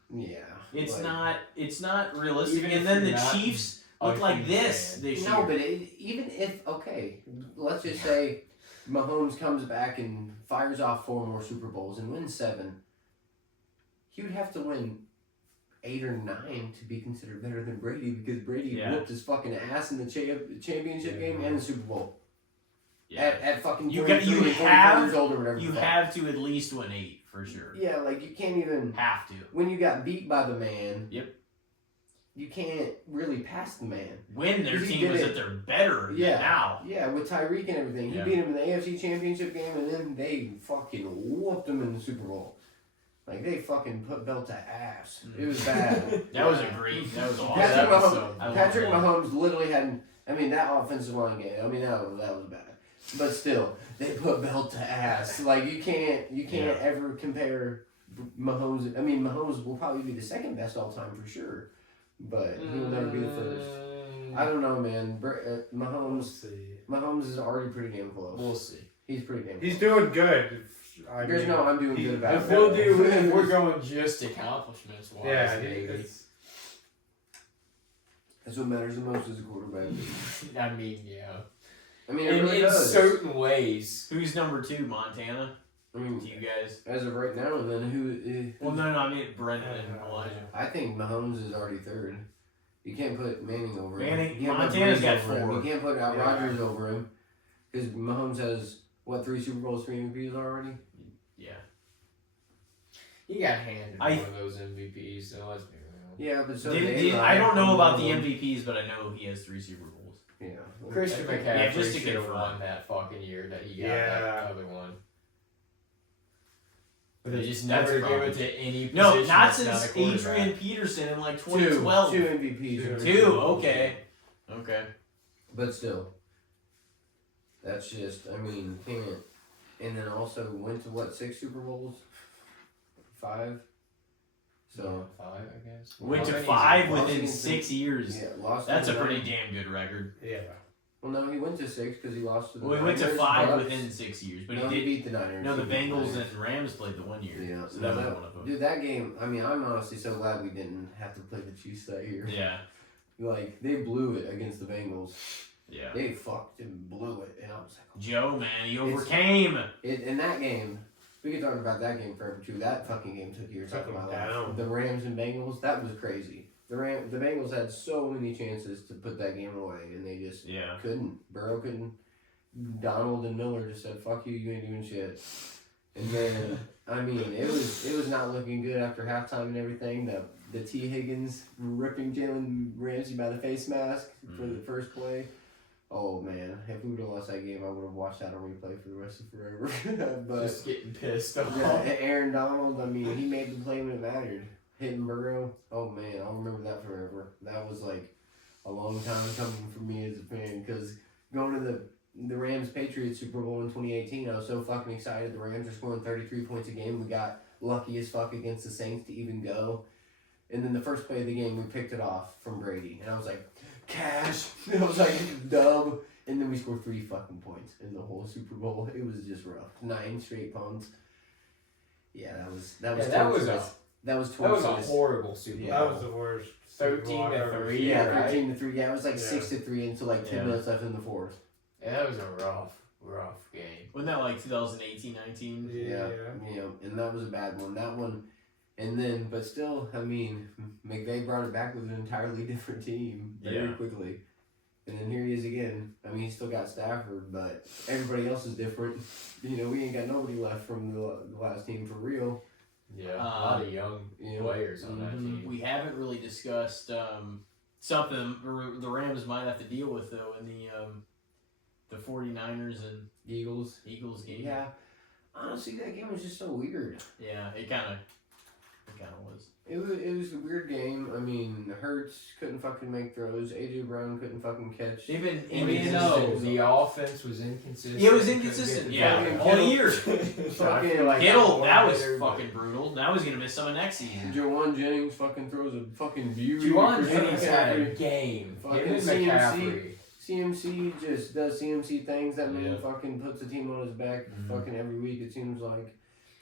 Yeah. it's like- not realistic. Even if and then the you're not Chiefs look a like huge this fan. this No, year. but even if okay, let's just say Mahomes comes back and fires off 4 more Super Bowls and wins 7, he would have to win 8 or 9 to be considered better than Brady because Brady Yeah. whooped his fucking ass in the championship Yeah. game and the Super Bowl Yeah. at fucking You 43 got- you and 44 have- years old or whatever. You the fuck. have to at least win 8 for sure. Yeah, like you can't even Have to. when you got beat by the man. Yep. You can't really pass the man. When their Because he team did was it- at their better than Yeah. now. Yeah, with Tyreek and everything. He Yeah. beat him in the AFC Championship game, and then they fucking whooped him in the Super Bowl. Like, they fucking put belt to ass. It was bad. That was a great. That was awesome. Patrick that was Mahomes, so- I love Patrick that. Mahomes literally had I mean, that offensive line game. I mean, that was bad. But still, they put belt to ass. Like you can't ever compare Mahomes. I mean, Mahomes will probably be the second best all time for sure, but he will never be the first. I don't know, man. Mahomes. We'll see. Mahomes is already pretty damn close. We'll see. He's pretty damn. He's close. doing good. There's no I'm doing good about If it. we're going just accomplishments wise, Yeah, maybe. That's what matters the most as a quarterback. I mean, yeah. I mean, it In really does. certain ways. Who's number 2, Montana? I mean, To you guys? as of right now, and then who? Well, no, I mean Brendan and Elijah. I think Mahomes is already third. You can't put Manning over him. Manning- You can't put Montana's Breeze got over him. 4. You can't put Yeah. Rodgers over him because Mahomes has what 3 Super Bowls, 3 MVPs already. Yeah. He got handed I- one of those MVPs, so let's be real. Yeah, but so I don't know about the MVPs, but I know he has 3 Super Bowls. Yeah, Christian I think- McCaffrey Yeah, just to should have confirm. won that fucking year that he got Yeah. that other one. But they just That's never give probably- it to any position. No, not that's since a quarterback. Adrian Peterson in like Two 2012. MVPs. Two, okay. Okay. But still, that's just. I mean, can't. And then also went to what 6 Super Bowls? 5. So 5, I guess. Went to How many 5 lost within against 6 years. yeah, lost. That's to a the pretty Niners. damn good record. Yeah. Well, no, he went to 6 because he lost to the. Well, he went to Niners, 5 Bucks. within 6 years, but No, he did. beat the Niners. No, the He beat Bengals Niners. and Rams played the one year. Yeah, So that no, was one of them. Dude, that game. I mean, I'm honestly so glad we didn't have to play the Chiefs that year. Yeah. Like they blew it against the Bengals. Yeah. They fucked and blew it, and I was like, Joe, man, he overcame. in that game. We could talk about that game forever too. That fucking game took years out Took of my them life. down. The Rams and Bengals, that was crazy. The Bengals had so many chances to put that game away, and they just Yeah. couldn't. Burrow couldn't. Donald and Miller just said, "Fuck you, you ain't doing shit." And then, I mean, it was not looking good after halftime and everything. The T. Higgins ripping Jalen Ramsey by the face mask for the first play. Oh man, if we would have lost that game, I would have watched that on replay for the rest of forever. But Just getting pissed off. yeah, Aaron Donald, I mean, he made the play when it mattered. Hitting Burrow, oh man, I'll remember that forever. That was like a long time coming for me as a fan because going to the Rams Patriots Super Bowl in 2018, I was so fucking excited. The Rams are scoring 33 points a game. We got lucky as fuck against the Saints to even go. And then the first play of the game, we picked it off from Brady. And I was like, cash. I was like, dub. And then we scored 3 fucking points in the whole Super Bowl. It was just rough. 9 straight punts. Yeah, that was That was a torturous. That was torturous. horrible Super Bowl. Yeah. That was the worst. 13-3. Yeah, right? 13-3. Yeah, it was like Yeah. 6-3 until like 10 Yeah. minutes left in the fourth. Yeah, that was a rough game. Wasn't that like 2018, 19? Yeah. Yeah, and that was a bad one. That one, and then, but still, I mean, McVay brought it back with an entirely different team very Yeah. quickly. And then here he is again. I mean, he's still got Stafford, but everybody else is different. You know, we ain't got nobody left from the last team for real. Yeah, a lot of young Yeah. players on that Mhm. team. We haven't really discussed something the Rams might have to deal with though in the 49ers and Eagles. Eagles game. Yeah. Honestly, that game was just so weird. Yeah, it kind of was. It was a weird game. I mean, Hurts couldn't fucking make throws. AJ Brown couldn't fucking catch. They've been What do you know? The offense was inconsistent. Yeah, it was Couldn't inconsistent. get the Yeah, fucking all Kittle. year. So I feel like Kittle, that one was hitter, but- fucking brutal. Now he's gonna miss some of next season. Jawan Jennings fucking throws a fucking beauty. Juwan for Jennings had a McCaffrey. game. Fucking Him and CMC. McCaffrey. CMC just does CMC things. That man Yeah. fucking puts the team on his back Mhm. fucking every week. It seems like.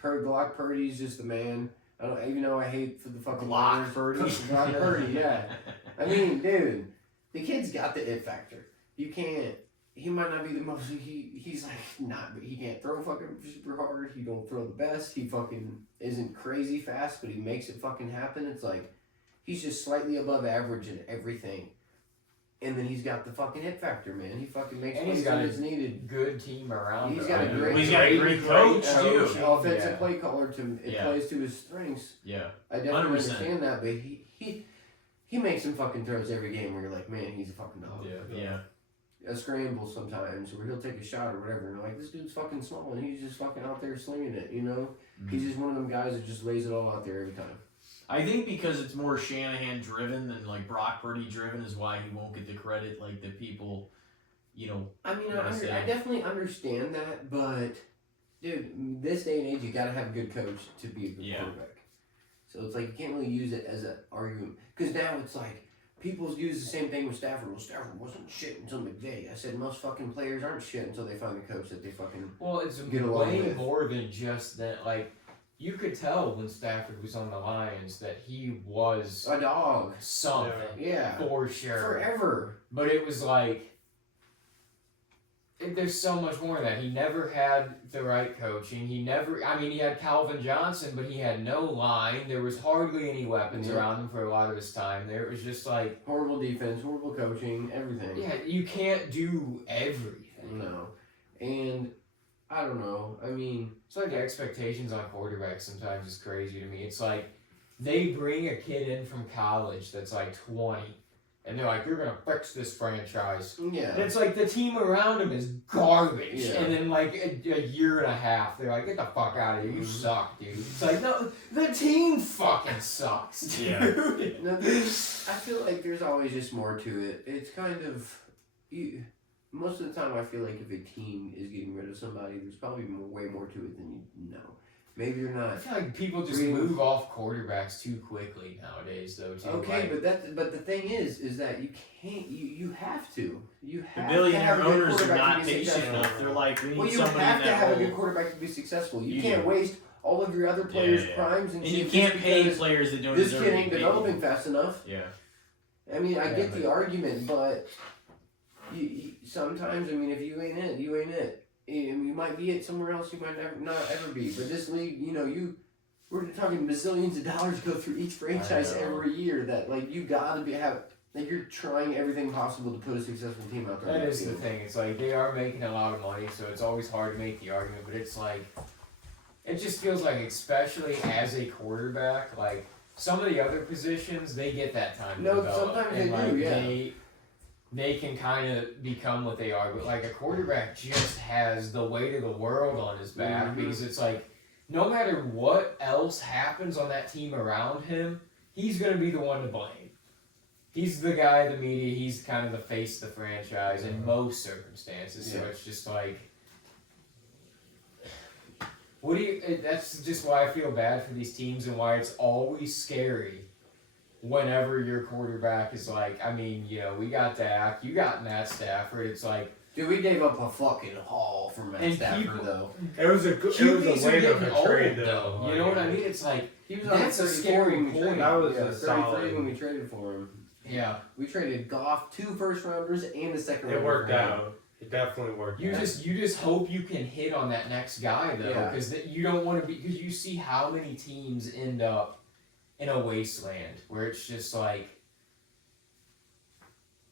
Glock Purdy's just the man. I don't even though I hate for the fucking Glock Niners. Purdy. Glock Purdy, yeah. I mean, dude, the kid's got the it factor. You can't. He might not be the most. He's like not. He can't throw fucking super hard. He don't throw the best. He fucking isn't crazy fast, but he makes it fucking happen. It's like he's just slightly above average in everything. And then he's got the fucking hit factor, man. He fucking makes And he's plays got when a it's needed. Good team around He's him. got a I mean, great- He's got a great coach, too. Offensive Yeah. play caller to it Yeah. plays to his strengths. Yeah. I definitely 100%. understand that, but he makes some fucking throws every game where you're like, man, he's a fucking dog. Yeah. Yeah. A scramble sometimes where he'll take a shot or whatever, and you're like, this dude's fucking small and he's just fucking out there slinging it, you know? Mhm. He's just one of them guys that just lays it all out there every time. I think because it's more Shanahan driven than like Brock Purdy driven is why he won't get the credit like the people, you know. I mean, What I say. I definitely understand that, but dude, this day and age, you gotta have a good coach to be a good quarterback. So it's like you can't really use it as an argument because now it's like people use the same thing with Stafford. Well, Stafford wasn't shit until McVay. I said most fucking players aren't shit until they find a coach that they fucking it's get along way with. more than just that. Like, you could tell when Stafford was on the Lions that he was a dog. Something. Yeah. For sure. Forever. But it was like, there's so much more than that. He never had the right coaching. He had Calvin Johnson, but he had no line. There was hardly any weapons around him for a lot of his time there. It was just like... horrible defense, horrible coaching, everything. Yeah, you can't do everything. No. And, I don't know. I mean... It's like the expectations on quarterbacks sometimes is crazy to me. It's like, they bring a kid in from college that's like 20, and they're like, you're going to fix this franchise. Yeah. And it's like the team around him is garbage. Yeah. And then like a year and a half, they're like, get the fuck out of here. You suck, dude. It's like, no, the team fucking sucks, dude. Yeah. No, I feel like there's always just more to it. It's kind of... most of the time I feel like if a team is getting rid of somebody, there's probably way more to it than you know. Maybe you're not. I feel like people just move off quarterbacks too quickly nowadays, though. Too. Okay, but the thing is that you can't. You have to. You have The billionaire to have a good owners are quarterback not to be patient successful. enough. They're like, we need Well, you somebody have to that have a will- good quarterback to be successful. You You can't do. waste all of your other players' primes And see you if can't just pay because players that don't this deserve kid to ain't be paid. developing fast enough. Yeah. I mean, I Yeah, get but- the argument, but you sometimes, I mean, if you ain't it, you ain't it. You might be it somewhere else. You might not ever be. But this league, we're talking bazillions of dollars go through each franchise every year. That like you gotta like you're trying everything possible to put a successful team out there. That is the thing. It's like they are making a lot of money, so it's always hard to make the argument. But it's like, it just feels like, especially as a quarterback, like some of the other positions, they get that time to No, develop. sometimes and they like, do, yeah. They can kind of become what they are, but like a quarterback just has the weight of the world on his back because it's like, no matter what else happens on that team around him, he's going to be the one to blame. He's the guy of the media. He's kind of the face of the franchise in most circumstances. So it's just like, that's just why I feel bad for these teams and why it's always scary whenever your quarterback is like, I mean, we got Dak, you got Matt Stafford. It's like, dude, we gave up a fucking haul for Matt Stafford though. It was a QBs are wave of getting a old, trade though. You know what I mean? It's like, He was that's on a 34 scary when we point. traded. That was yeah, a 33 solid- when we traded for him. yeah. We traded Goff, 2 first rounders, and a second It rounder. worked for him. out. It definitely worked You out. just hope you can hit on that next guy though, Yeah. because you don't want to be, because you see how many teams end up in a wasteland where it's just like,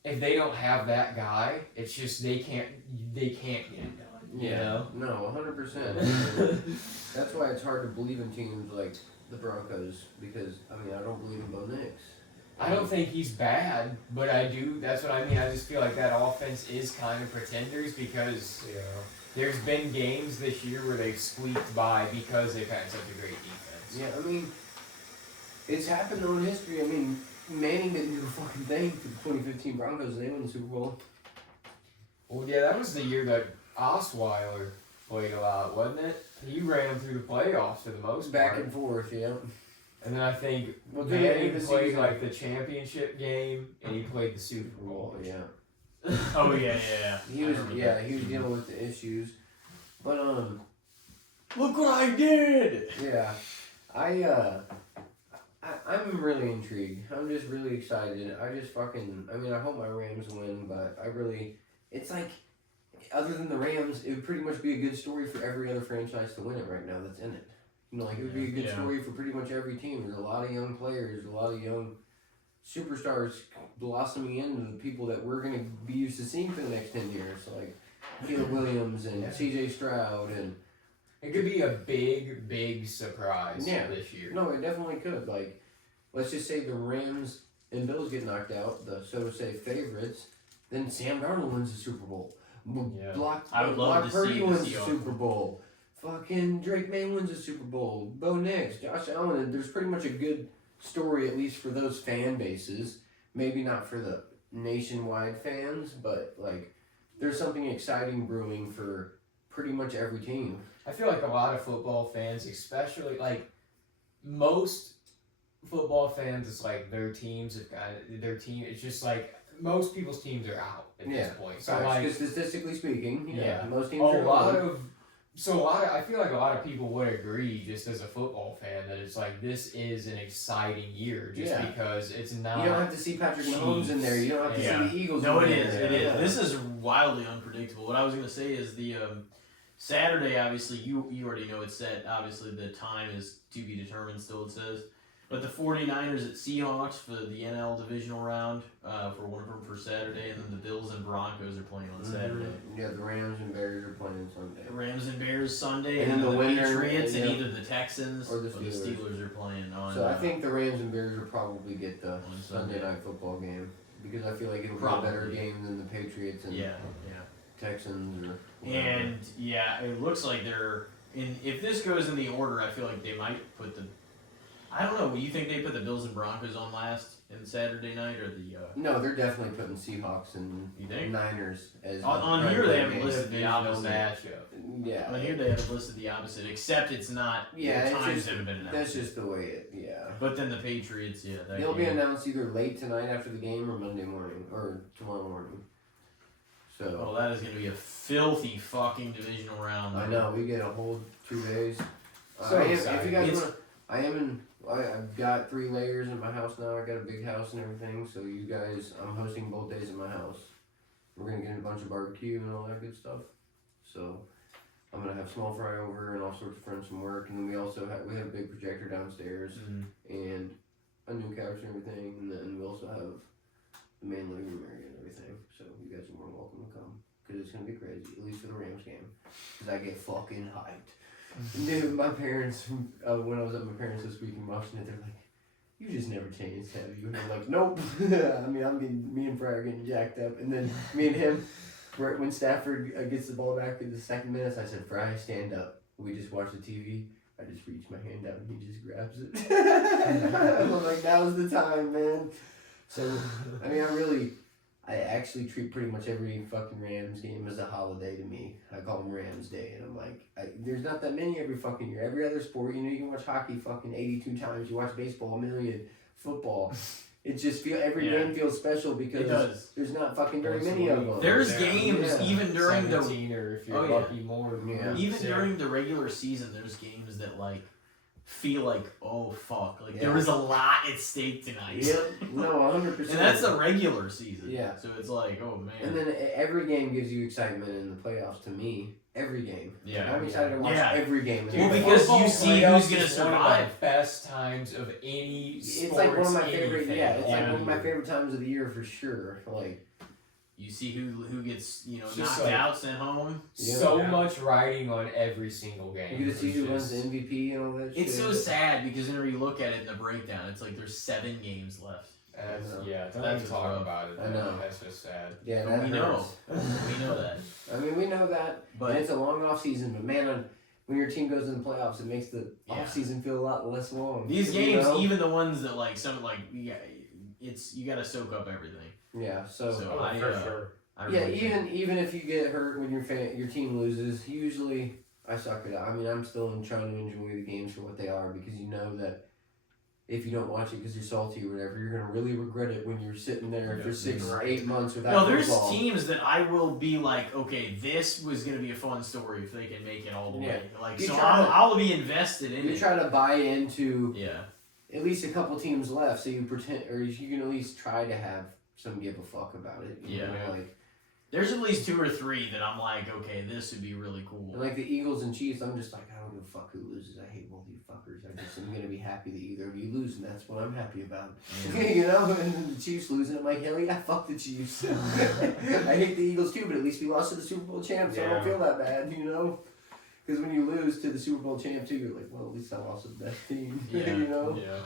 if they don't have that guy, it's just they can't get it done. You know? No, 100%. That's why it's hard to believe in teams like the Broncos because I don't believe in Bo Nix. I don't think he's bad, but I do. That's what I mean. I just feel like that offense is kind of pretenders because there's been games this year where they've squeaked by because they've had such a great defense. Yeah, I mean, it's happened though in history. I mean, Manning didn't do a fucking thing for the 2015 Broncos. They won the Super Bowl. Well, yeah, that was the year that Osweiler played a lot, wasn't it? He ran them through the playoffs for the most Back part. and forth, yeah. And then I think Well, during the end Manning of the played season- like the championship game, and he played the Super Bowl. Yeah. Oh yeah. He I was remember that. he was dealing with the issues, but Look what I did! yeah, I'm really intrigued. I'm just really excited. I hope my Rams win, but it's like, other than the Rams, it would pretty much be a good story for every other franchise to win it right now that's in it. It would be a good story for pretty much every team. There's a lot of young players, a lot of young superstars blossoming into the people that we're going to be used to seeing for the next 10 years. Like Caleb Williams and CJ Stroud and... It could be a big, big surprise this year. No, it definitely could. Like, let's just say the Rams and Bills get knocked out, the so to say favorites, then Sam Darnold wins the Super Bowl. Yeah. I would love to Purdy see the wins the Seahawks. Super Bowl. Fucking Drake May wins the Super Bowl. Bo Nix, Josh Allen. There's pretty much a good story, at least for those fan bases. Maybe not for the nationwide fans, but like there's something exciting brewing for pretty much every team. I feel like a lot of football fans, especially like most football fans, it's like their teams have got their team. It's just like most people's teams are out at this point. So like, because statistically speaking, yeah, most teams a are lot out. of. So a lot of, I feel like a lot of people would agree, just as a football fan, that it's like this is an exciting year, just because it's not. You don't have to see Patrick Mahomes in there. You don't have to see the Eagles. No, in it there. is. It is. This is wildly unpredictable. What I was going to say is the Saturday. Obviously, you already know it's set. Obviously, the time is to be determined. Still, it says. But the 49ers at Seahawks for the NL divisional round for one of them for Saturday, and then the Bills and Broncos are playing on Saturday. Yeah, the Rams and Bears are playing Sunday. The Rams and Bears Sunday, And and then then the the winner- Patriots and yeah. either the Texans Or the the Steelers. Steelers are playing on. So I think the Rams and Bears will probably get the on Sunday Sunday. night football game because I feel like it'll be a Probably. better game than the Patriots and Yeah. Texans or whatever. And yeah, it looks like they're in. If this goes in the order, I feel like they might put the. I don't know. Do you think they put the Bills and Broncos on last in Saturday night or the? No, they're definitely putting Seahawks and You think? Niners as On the here they primary haven't game. listed the Divisional opposite. matchup. Yeah, On here they have listed the opposite, except it's not. Yeah, the it's times just- haven't been announced. that's just the way it. Yeah, But then the Patriots, yeah, that they'll be game. announced either late tonight after the game or Monday morning or tomorrow morning. So Oh, that is gonna be a filthy fucking divisional round. I know we get a whole 2 days. So if you exciting. guys It's- want, I've got 3 layers in my house now. I got a big house and everything. So you guys, I'm hosting both days at my house. We're gonna get a bunch of barbecue and all that good stuff. So I'm gonna have small fry over and all sorts of friends from work, and then we have a big projector downstairs Mhm. and a new couch and everything, and then we also have the main living room area and everything. So you guys are more than welcome to come because it's gonna be crazy, at least for the Rams game, because I get fucking hyped. Dude, my parents, when I was at my parents this week and watching it, they're like, "You just never changed, have you?" And I'm like, "Nope." I mean, me and Fry are getting jacked up, and then me and him, when Stafford gets the ball back in the second minute, I said, "Fry, stand up." We just watch the TV. I just reach my hand out and he just grabs it. I'm like, "Now's the time, man." So, I mean, I actually treat pretty much every fucking Rams game as a holiday to me. I call them Rams Day, and I'm like, there's not that many every fucking year. Every other sport, you can watch hockey fucking 82 times. You watch baseball 1,000,000. Football, it just every game feels special It because does. there's not fucking very many of them. There's Yeah. games Yeah. even during the 17, or if you're Oh, yeah. lucky, more. Yeah. even Yeah. during the regular season. There's games that like feel like, oh fuck, like there Yeah. was a lot at stake tonight. Yep. No, 100%. And that's the regular season. Yeah. So it's like, oh man. And then every game gives you excitement in the playoffs. To me, every game. Yeah. I'm excited to watch Yeah. every game. Well, because Football you see playoffs who's gonna is one of survive. the best times of any sports. It's like one of my favorite. anything. Yeah, it's like one of my Yeah. favorite times of the year for sure. Like, you see who gets Just knocked like- out, sent home. So Yeah. much riding on every single game. you get to see who It's wins the just- MVP and all that. It's shit. so sad because whenever you look at it in the breakdown, it's like there's 7 games left. That's, I know. yeah, don't That's even talk rough. about it. I know. That's just sad. Yeah, But that we know. hurts. We know that. I mean, we know that, But and it's a long off season. But man, when your team goes in the playoffs, it makes the Yeah. off season feel a lot less long. these you games, know? even the ones that like some like it's you got to soak up everything. Yeah. So. So- Oh, I, for uh, sure. I Yeah, really even if you get hurt when your team loses, usually I suck it out. I mean, I'm still trying to enjoy the games for what they are because you know that if you don't watch it because you're salty or whatever, you're gonna really regret it when you're sitting there Yeah, for 6 right. 8 months without No, there's football. teams that I will be like, okay, this was gonna be a fun story if they can make it all the Yeah. way. Like, You so try to- I'll be invested in You it. try to buy into Yeah, at least a couple teams left, so you pretend, or you can at least try to have some give a fuck about it. You Yeah. know, like there's at least 2 or 3 that I'm like, okay, this would be really cool. and like the Eagles and Chiefs. I'm just like, I don't give a fuck who loses. I hate both you fuckers. I'm gonna be happy that either of you lose, and that's what I'm happy about. Yeah. You know, and then the Chiefs lose, and I'm like, hell yeah, fuck the Chiefs. I hate the Eagles too, but at least we lost to the Super Bowl champs, so I don't Yeah. feel that bad, you know? Because when you lose to the Super Bowl champ too, you're like, well, at least I lost to the best team, Yeah, you know? Yeah.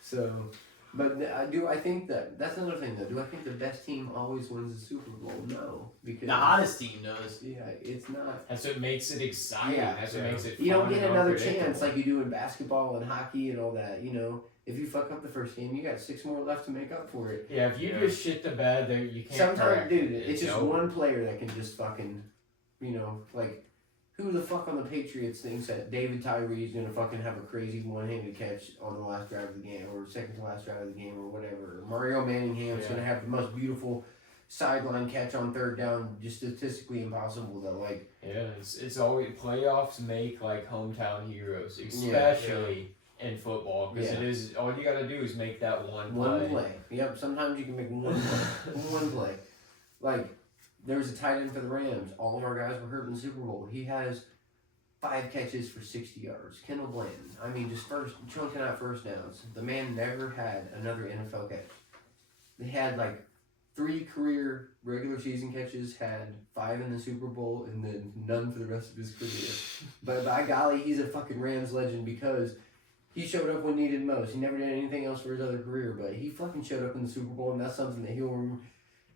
So, but I think that's another thing though. Do I think the best team always wins the Super Bowl? No, because The hottest team does. yeah, it's not. That's what makes it exciting. Yeah. That's what makes it You don't fun get and another unpredictable. chance like you do in basketball and hockey and all that. You know, if you fuck up the first game, you got 6 more left to make up for it. Yeah, if you just shit the bed, there you can't. Sometimes, correct dude, it. it's just over. one player that can just fucking, like, who the fuck on the Patriots thinks that David Tyree is gonna fucking have a crazy one-handed catch on the last drive of the game, or second to last drive of the game, or whatever? Or Mario Manningham's gonna have the most beautiful sideline catch on 3rd down, just statistically impossible. That like, Yeah, it's always playoffs make like hometown heroes, especially in football, because it is all you gotta do is make that one play. Yep. Sometimes you can make one play. One play. Like, there was a tight end for the Rams. All of our guys were hurt in the Super Bowl. He has 5 catches for 60 yards. Kendall Blanton. I mean, just chunking out first downs. The man never had another NFL catch. They had like 3 career regular season catches, had 5 in the Super Bowl, and then none for the rest of his career. But by golly, he's a fucking Rams legend because he showed up when needed most. He never did anything else for his other career, but he fucking showed up in the Super Bowl, and that's something that he'll remember.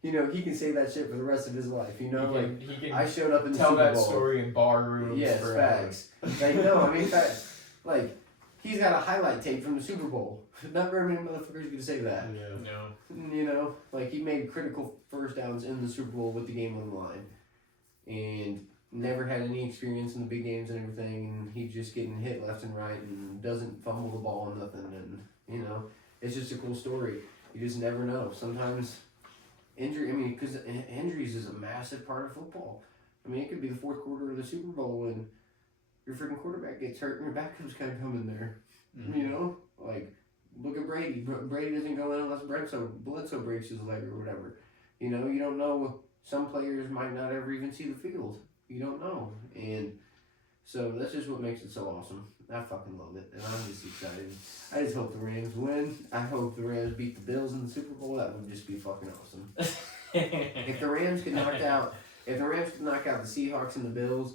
He can say that shit for the rest of his life. He can I showed up in the Super Bowl. Tell that story in bar rooms. Yes, facts. Like, no, I mean, facts. Like, he's got a highlight tape from the Super Bowl. Not very many motherfuckers can say that. No. Like, he made critical first downs in the Super Bowl with the game on the line. And never had any experience in the big games and everything. And he's just getting hit left and right and doesn't fumble the ball and nothing. And, it's just a cool story. You just never know. Sometimes because injuries is a massive part of football. I mean, it could be the 4th quarter of the Super Bowl when your freaking quarterback gets hurt and your backup's kind of coming there. Mm-hmm. Like, look at Brady. Brady doesn't go in unless Bledsoe breaks his leg or whatever. You don't know. Some players might not ever even see the field. You don't know. And so that's just what makes it so awesome. I fucking love it, and I'm just excited. I just hope the Rams win. I hope the Rams beat the Bills in the Super Bowl. That would just be fucking awesome. If the Rams could knock out the Seahawks and the Bills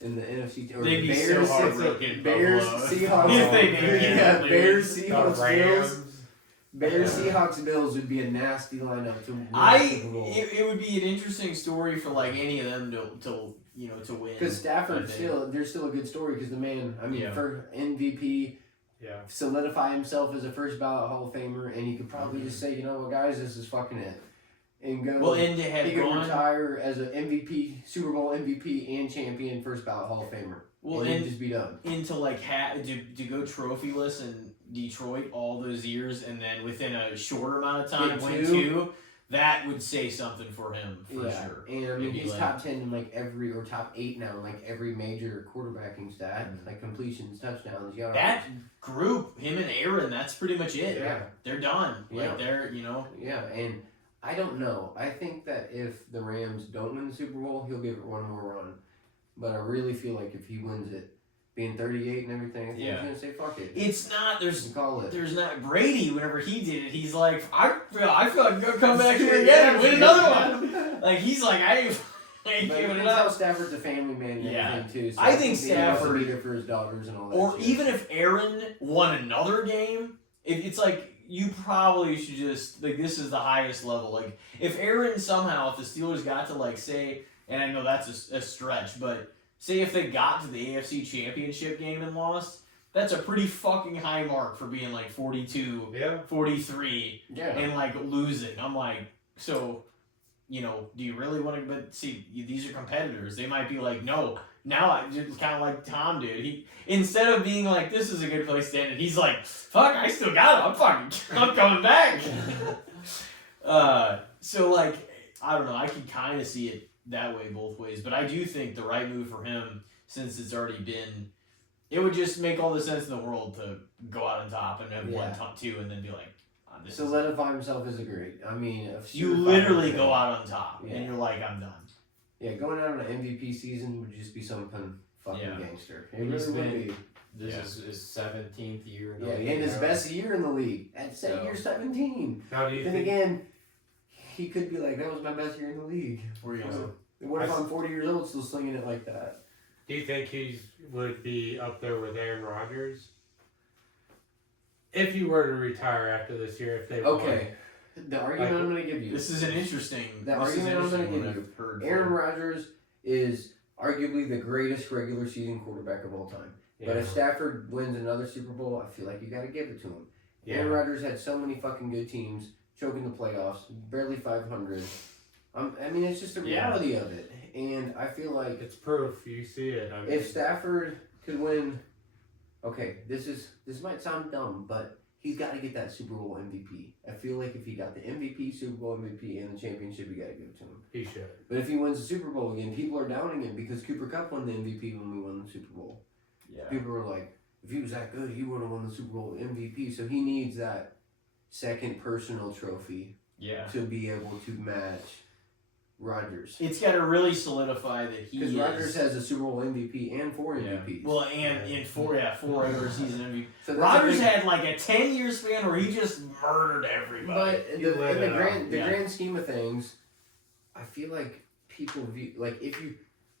in the NFC, or They'd the be Bears, so heartbroken. Bears, Seahawks, If they did, Bears, The Seahawks, Bills. Rams. Bears, Seahawks, Bills would be a nasty lineup to win the Super Bowl. It would be an interesting story for like any of them to win. Because Stafford there's still a good story because the man, for MVP, solidify himself as a first ballot Hall of Famer, and he could probably just say, you know what, guys, this is fucking it, and go. Well, and to have he could retire as an MVP, Super Bowl MVP and champion, first ballot Hall of Famer. Well, and just be done. Into like to go trophyless in Detroit all those years, and then within a shorter amount of time win 2. That would say something for him, for sure. And I mean, he's top 10 in like every, or top 8 now in like every major quarterbacking stat, like completions, touchdowns, yards. That group, him and Aaron, that's pretty much it. Yeah. They're done. Yeah. Like they're, Yeah, and I don't know. I think that if the Rams don't win the Super Bowl, he'll give it one more run. But I really feel like if he wins it, being 38 and everything, I think he's gonna say fuck it. It's not. There's There's not Brady. Whenever he did it, he's like, I feel like I'm gonna come back here again and win another one. Like he's like, I ain't giving it up. Stafford's a family man and everything too. So I think he wants to Stafford be there for his daughters and all that. Or shit. even if Aaron won another game, it's like you probably should just like this is the highest level. Like if Aaron somehow, if the Steelers got to like say, and I know that's a stretch, but. Say if they got to the AFC Championship game and lost, that's a pretty fucking high mark for being like 42, 43, and like losing. I'm like, so, do you really want to, but see, these are competitors. They might be like, no, now I just kind of like Tom did. He, instead of being like, this is a good place to end it, he's like, fuck, I still got it. I'm coming back. So like, I don't know, I can kind of see it that way both ways, but I do think the right move for him, since it's already been, it would just make all the sense in the world to go out on top and have won top 2 and then be like, solidify himself as a great. I mean, you literally go out on top and you're like, I'm done. Yeah, going out on an MVP season would just be something fucking gangster. It really would be. This is his 17th year in the league. league. In his best year in the league. At year 17. Now, do you think again, he could be like, that was my best year in the league. What if I'm 40 years old still slinging it like that? Do you think he would be up there with Aaron Rodgers? If you were to retire after this year, if they won. The argument I'm going to give you. This is an interesting. Argument I'm going to give you. Aaron Rodgers is arguably the greatest regular season quarterback of all time. Yeah. But if Stafford wins another Super Bowl, I feel like you got to give it to him. Aaron Rodgers had so many fucking good teams, choking the playoffs, barely 500. I mean, it's just the reality of it. And I feel like it's proof. You see it. I mean, if Stafford could win, okay, this might sound dumb, but he's got to get that Super Bowl MVP. I feel like if he got the MVP, Super Bowl MVP, and the championship, you got to give it to him. he should. But if he wins the Super Bowl again, people are downing him because Cooper Kupp won the MVP when we won the Super Bowl. Yeah. People were like, if he was that good, he would have won the Super Bowl MVP. So he needs that second personal trophy to be able to match Rodgers. It's got to really solidify that he Because is. Rodgers has a Super Bowl MVP and 4 MVPs. Well, and in four regular season MVP. So that's Rodgers a big- had like a 10-year span where he just murdered everybody. But He in lit the it grand up. grand scheme of things, I feel like people view if you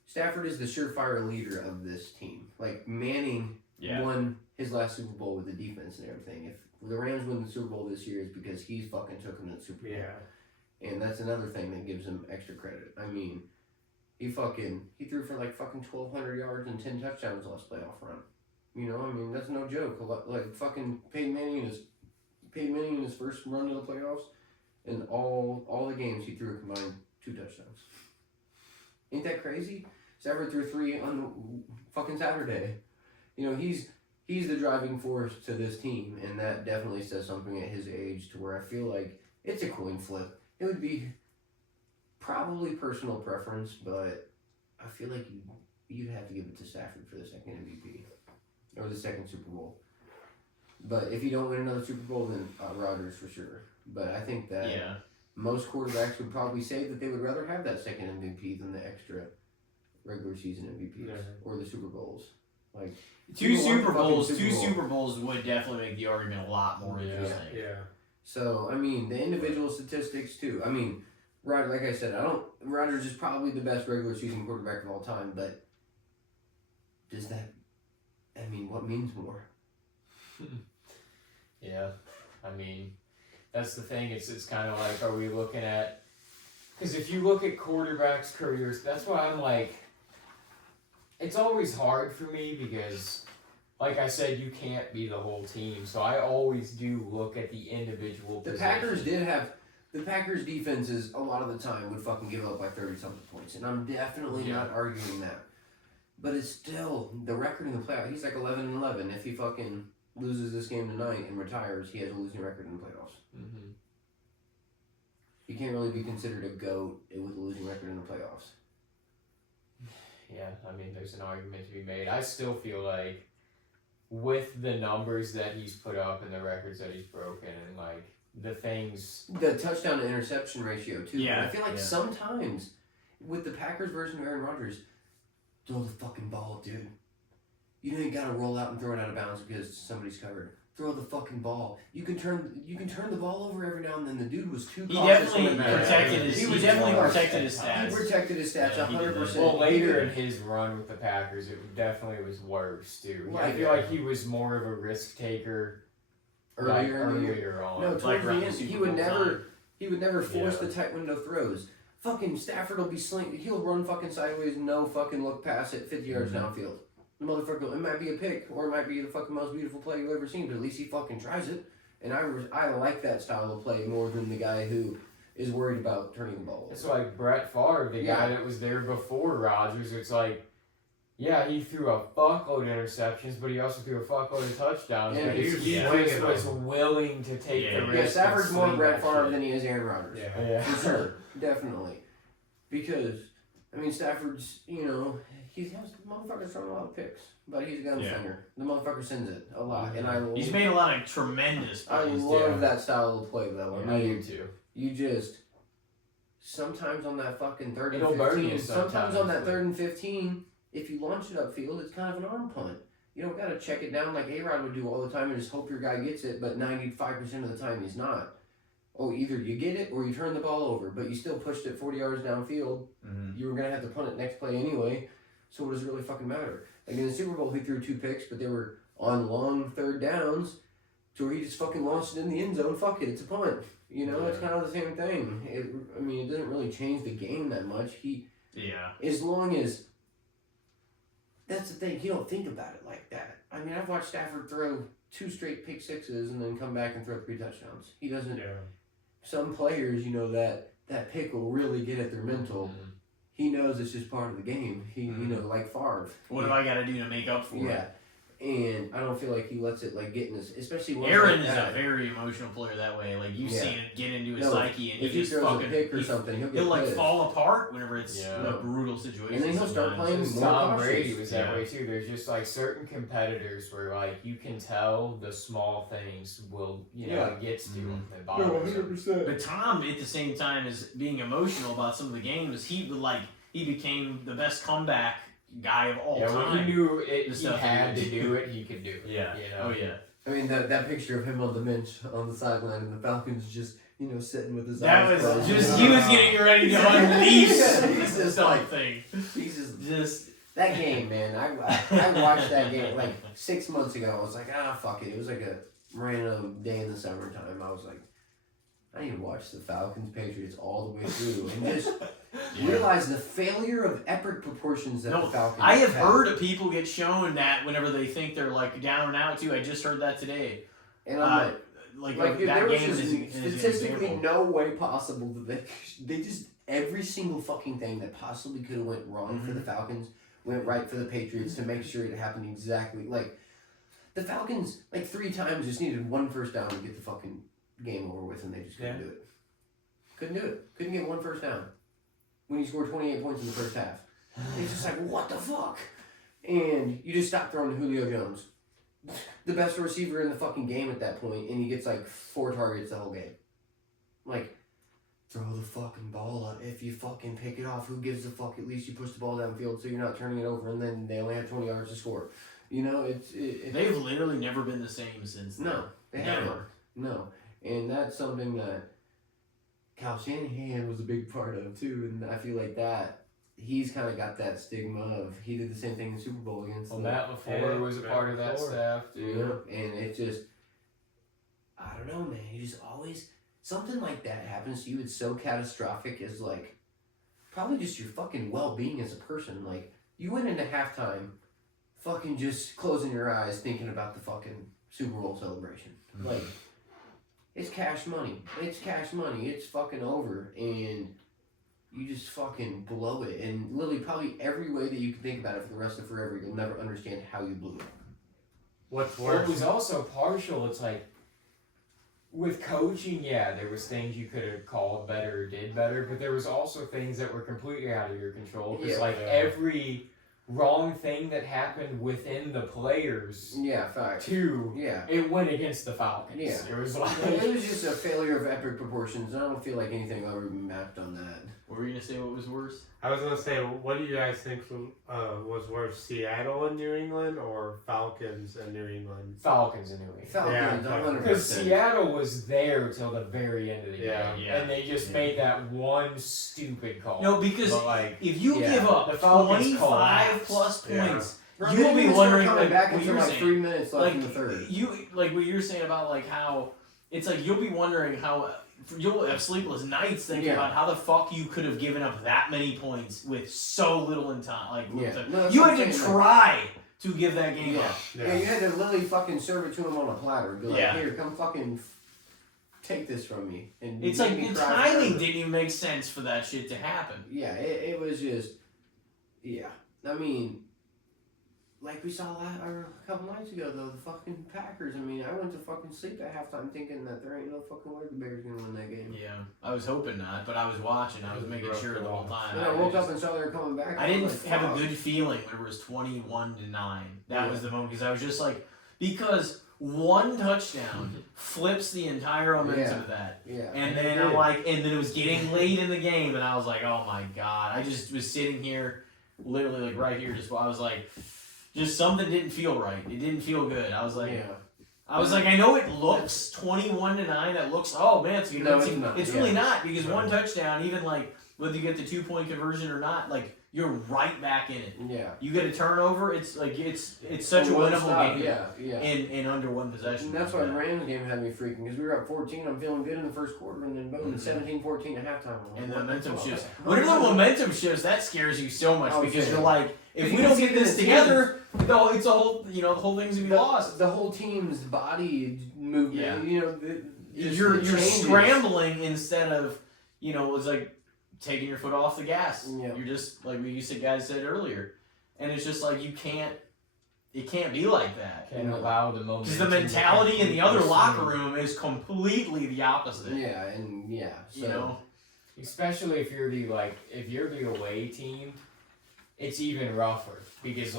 Stafford is the surefire leader of this team. Like Manning won his last Super Bowl with the defense and everything. If the Rams win the Super Bowl this year, it's because he's fucking took them to the Super Bowl. Yeah. And that's another thing that gives him extra credit. I mean, he threw for like fucking 1,200 yards and 10 touchdowns last playoff run. You know, I mean, that's no joke. Like fucking Peyton Manning in his first run to the playoffs, and all the games he threw a combined 2 touchdowns. Ain't that crazy? Stafford threw 3 on fucking Saturday. You know, he's the driving force to this team, and that definitely says something at his age to where I feel like it's a coin flip. It would be probably personal preference, but I feel like you'd have to give it to Stafford for the second MVP or the second Super Bowl. But if you don't win another Super Bowl, then Rodgers for sure. But I think that most quarterbacks would probably say that they would rather have that second MVP than the extra regular season MVPs or the Super Bowls. Like Two people want the Super fucking Bowls. Super Two Bowl. Super Bowls would definitely make the argument a lot more interesting. Yeah. So I mean, the individual statistics too. I mean, like I said, Rodgers is probably the best regular season quarterback of all time, but does that? I mean, what means more? Yeah, I mean, that's the thing. It's kind of like, are we looking at? Because if you look at quarterbacks' careers, that's why I'm like, it's always hard for me because, like I said, you can't be the whole team. So I always do look at the individual. The Packers did have. The Packers' defenses a lot of the time would fucking give up by 30-something points, and I'm definitely not arguing that. But it's still the record in the playoffs. He's like 11-11. If he fucking loses this game tonight and retires, he has a losing record in the playoffs. Mm-hmm. He can't really be considered a GOAT with a losing record in the playoffs. Yeah, I mean, there's an argument to be made. I still feel like with the numbers that he's put up and the records that he's broken and like the things. The touchdown to interception ratio too. Yeah, I feel like sometimes with the Packers version of Aaron Rodgers, throw the fucking ball, dude. You ain't gotta roll out and throw it out of bounds because somebody's covered. Throw the fucking ball. You can turn the ball over every now and then. The dude was too He cautious definitely on that. protected his. He definitely protected his He stats. protected his stats Yeah, he did 100%. that. Well, later in his run with the Packers, it definitely was worse too. I feel like he was more of a risk taker earlier on. No, towards Like the around end, the he Super would Bowl never. time. He would never force the tight window throws. Fucking Stafford will be he'll run fucking sideways, no fucking look pass it 50 yards downfield. The motherfucker, it might be a pick, or it might be the fucking most beautiful play you've ever seen, but at least he fucking tries it. And I like that style of play more than the guy who is worried about turning the ball over. It's like Brett Favre, the guy that was there before Rodgers. It's like, yeah, he threw a fuckload of interceptions, but he also threw a fuckload of touchdowns. Yeah, He just was willing to take the risk. Yeah, Stafford's and more swing Brett that Favre shit. than he is Aaron Rodgers. Yeah. For sure. Definitely. Because, I mean, Stafford's, he has motherfucker's throwing a lot of picks, but he's a gunslinger. The motherfucker sends it a lot, and He's made a lot of tremendous I plays. love that style of play, though. I do too. You just sometimes on that fucking third and It'll burn you 15, sometimes sometimes, on that but- 3rd and 15, if you launch it upfield, it's kind of an arm punt. You don't gotta check it down like A-Rod would do all the time and just hope your guy gets it, but 95% of the time he's not. Oh, either you get it or you turn the ball over, but you still pushed it 40 yards downfield. Mm-hmm. You were gonna have to punt it next play anyway. So what does it really fucking matter? Like in the Super Bowl, he threw 2 picks, but they were on long third downs, to where he just fucking launched it in the end zone. Fuck it, it's a punt. It's kind of the same thing. It doesn't really change the game that much. As long as that's the thing, you don't think about it like that. I mean, I've watched Stafford throw 2 straight pick sixes and then come back and throw 3 touchdowns. He doesn't. Yeah. Some players, that pick will really get at their mental. Mhm. He knows it's just part of the game. He, like Favre. What do I got to do to make up for it? Yeah. And I don't feel like he lets it get in his, especially when Aaron is a very emotional player that way. Like you've Yeah. seen it get into his No, psyche, and if he he just throws fucking a pick or something, he'll get he'll pissed. fall apart whenever it's Yeah. a brutal situation. And then he'll start sometimes. playing Just more Tom cautious. Brady was that Yeah. way too. There's just certain competitors where you can tell the small things will it gets to him. It bothers him. But Tom, at the same time as being emotional about some of the games, he became the best comeback guy of all Yeah, time. when he knew The he stuff had he to did. do it, he could do it. Yeah. You know? Oh yeah. I mean, that picture of him on the bench on the sideline and the Falcons just, sitting with his That eyes was closed. just he was getting ready to unleash He's this just something. He's Just that game, man. I watched that game 6 months ago. I was like, fuck it. It was like a random day in the summertime. I was like, I need to watch the Falcons Patriots all the way through and just realize the failure of epic proportions that the Falcons I have heard of people get shown that whenever they think they're down and out too. I just heard that today. And I'm Like dude, that there was game just is an statistically example. no way possible that they just every single fucking thing that possibly could have went wrong for the Falcons went right for the Patriots to make sure it happened exactly the Falcons 3 times just needed 1 first down to get the fucking game over with, and they just couldn't do it. Couldn't do it. Couldn't get 1 first down when you scored 28 points in the first half. It's just what the fuck? And you just stop throwing to Julio Jones, the best receiver in the fucking game at that point, and he gets 4 targets the whole game. Throw the fucking ball up. If you fucking pick it off, who gives a fuck? At least you push the ball downfield so you're not turning it over, and then they only have 20 yards to score. They've literally never been the same since then. No, they haven't. Never. No, and that's something that Kyle Shanahan was a big part of too, and I feel like that he's kind of got that stigma of he did the same thing in the Super Bowl against Well, the Matt LaFleur was a part of that staff too. Yeah, and it just, I don't know, man. You just always, something like that happens to you. It's so catastrophic as probably just your fucking well-being as a person. You went into halftime fucking just closing your eyes thinking about the fucking Super Bowl celebration. It's cash money. It's cash money. It's fucking over. And you just fucking blow it. And literally probably every way that you can think about it for the rest of forever, you'll never understand how you blew it. What's Well, it worse? was also partial. It's with coaching, there was things you could have called better or did better, but there was also things that were completely out of your control. Because every wrong thing that happened within the players, Fact. too, Yeah. it went against the Falcons. Yeah. It was It was just a failure of epic proportions. I don't feel like anything will ever be mapped on that. What were you gonna say? What was worse? I was gonna say, what do you guys think was worse, Seattle and New England or Falcons and New England? Falcons in New England. Falcons, Yeah, 100%. Because Seattle was there till the very end of the Yeah. game, Yeah. and they just made that one stupid call. No, because But, if you yeah, give up the Falcons 25 collapsed. plus Yeah. points, Bro, you'll they be didn't wondering start coming back what until you're 3 minutes left in the like third. you like what you're saying about how it's you'll be wondering how you'll have sleepless nights thinking about how the fuck you could have given up that many points with so little in time. No, You that's had what to I'm saying, try to give that game Yeah. up. Yeah, you had to literally fucking serve it to him on a platter. Be like, Yeah. here, come fucking take this from me. And It's make like me the cry timing forever. didn't even make sense for that shit to happen. Yeah, it was just, I mean, like we saw a couple nights ago, though, the fucking Packers. I mean, I went to fucking sleep at halftime thinking that there ain't no fucking way the Bears gonna win that game. Yeah, I was hoping not, but I was watching. I was making sure the whole time. And I woke up and saw they were coming back. I didn't was like, have a fuck. good feeling when it was 21-9. That was the moment because I was just because one touchdown flips the entire momentum of that. Yeah. And then and then it was getting late in the game, and I was like, oh my god. I just was sitting here, literally right here, just something didn't feel right. It didn't feel good. I was like, I know it looks 21-9. That looks, oh man, it's No, it's not. It's really not because one touchdown, even whether you get the 2-point conversion or not, you're right back in it. Yeah. You get a turnover, it's like it's such a One winnable stop, game. Yeah. In under one possession. And that's why the Rams game had me freaking, because we were up 14. I'm feeling good in the first quarter, and then boom, 17-14 at halftime. I'm like, And the what momentum fuck? shifts. Whenever the momentum shifts, that scares you so much Oh, because yeah. you're like, if You we can don't see get the this teams. together, no, it's a whole, the whole thing's gonna be lost. The whole team's body movement, Yeah. just You're it changes. scrambling instead of, it's like taking your foot off the gas. Yeah. You're just like guys said earlier, and it's just like it can't be like that. Can't allow the momentum. Because the mentality in the other completely locker swing. room is completely the opposite. Yeah. So, Especially if you're the away team, it's even rougher because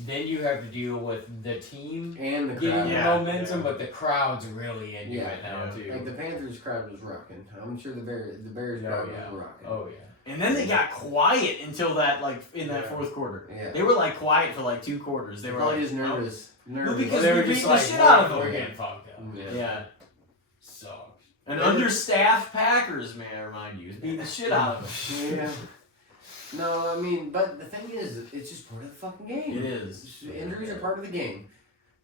then you have to deal with the team and the getting crowd. the Yeah. momentum, but the crowd's really into Yeah. it now too. Like the Panthers crowd was rocking. I'm sure the Bears Oh, crowd yeah. was rocking. Oh yeah. And then they got quiet until that in that Yeah. fourth quarter. Yeah. They were quiet for 2 quarters. They were Probably like just nervous. Nervous. because they we were beat just the like, shit out of we're them. getting fucked up. Yeah. Sucks. And understaffed Packers, may I remind you, is beating the shit out of them. Yeah. No, I mean, but the thing is, it's just part of the fucking game. It is. Injuries are part of the game.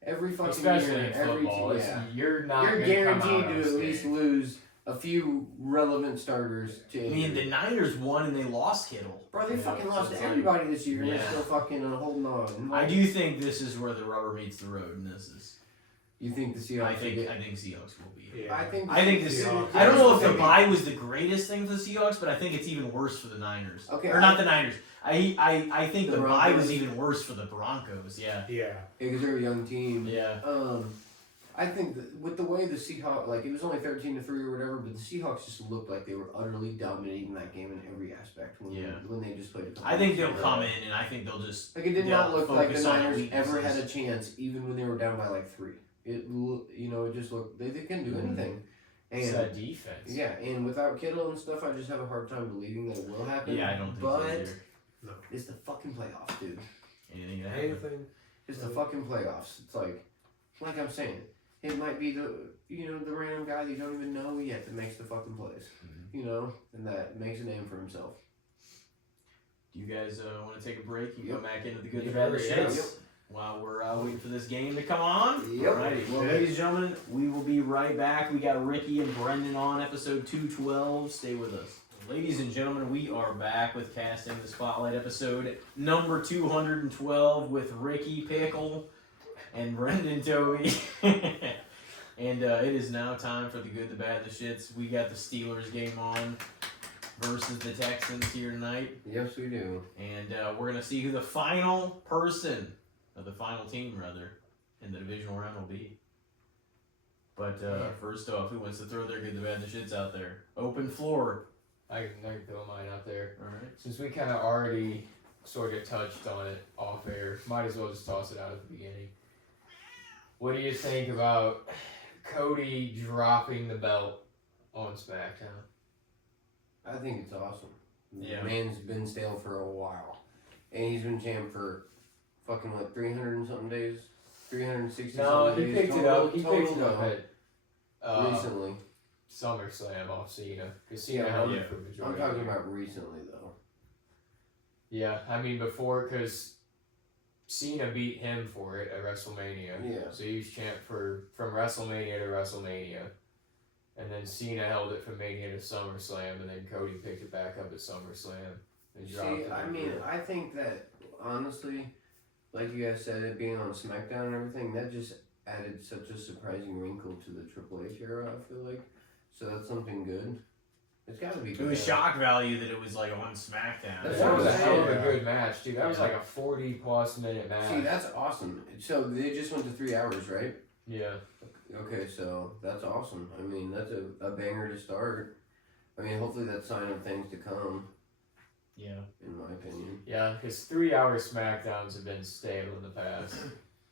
Every fucking Especially year, in every football, team, it's- you're not. you're gonna come guaranteed out to at unscathed. least lose a few relevant starters to I mean, injury. the Niners won and they lost Kittle. Bro, they Yeah, fucking so lost it's to like- everybody this year, and Yeah. they're still fucking holding on. I do think this is where the rubber meets the road, and this is. You think the Seahawks? I think will Seahawks will beat it. Yeah. I think. I think this. Seahawks. I don't know if the Okay. bye was the greatest thing for the Seahawks, but I think it's even worse for the Niners. Okay, Or not the Niners. I think The the bye was Broncos. even worse for the Broncos. Yeah. Yeah. because they're a young team. Yeah. I think that with the way the Seahawks, it was only 13-3 or whatever, but the Seahawks just looked like they were utterly dominating that game in every aspect when they just played. I think they'll come in and I think they'll just. Like it did not they'll look like the focus on their Niners ever weaknesses. had a chance, even when they were down by 3. It just looked they couldn't do anything. It's And that defense. yeah, and without Kittle and stuff, I just have a hard time believing that it will happen. Yeah, I don't think but so either. No. it's the fucking playoffs, dude. Anything can happen. Anything. It's the fucking playoffs. It's like I'm saying, it might be the random guy that you don't even know yet that makes the fucking plays. And that makes a name for himself. Do you guys want to take a break? You Yep. go back into the good, the Yep. bad, the Yep. shits while we're waiting for this game to come on. Yep. Alrighty. Well, Yeah. ladies and gentlemen, we will be right back. We got Ricky and Brendan on episode 212. Stay with us. Ladies and gentlemen, we are back with Casting the Spotlight episode number 212 with Ricky Pikul and Brendan Tobey. And it is now time for the good, the bad, the shits. We got the Steelers game on versus the Texans here tonight. Yes, we do. And we're going to see who the final person, or the final team, rather, in the divisional round will be. But first off, who wants to throw their good, the bad, the shits out there? Open floor. I can throw mine out there. Alright. Since we kind of already sort of touched on it off air, might as well just toss it out at the beginning. What do you think about Cody dropping the belt on SmackDown? I think it's awesome. Yeah. The man's been stale for a while. And he's been champ for fucking 300 and something days? 360 No, something he days? picked it up. He picked it up though, at recently. SummerSlam off Cena. Because Cena Yeah, held yeah. it for the majority. I'm of the talking year. about recently though. Yeah, I mean before, because Cena beat him for it at WrestleMania. Yeah. So he was champ from WrestleMania to WrestleMania. And then Cena held it from Mania to SummerSlam, and then Cody picked it back up at SummerSlam. And dropped See, it I in mean, the- I think that, honestly, like you guys said, it being on SmackDown and everything, that just added such a surprising wrinkle to the Triple H era, I feel like. So that's something good. It's gotta be It good. was shock value that it was on SmackDown. That's that what was I'm a hell of a saying. good match, dude. That was Yeah. like a 40+ minute match. See, that's awesome. So they just went to 3 hours, right? Yeah. Okay, so that's awesome. I mean, that's a banger to start. I mean, hopefully that's a sign of things to come, Yeah. in my opinion. Yeah, because 3-hour SmackDowns have been stale in the past.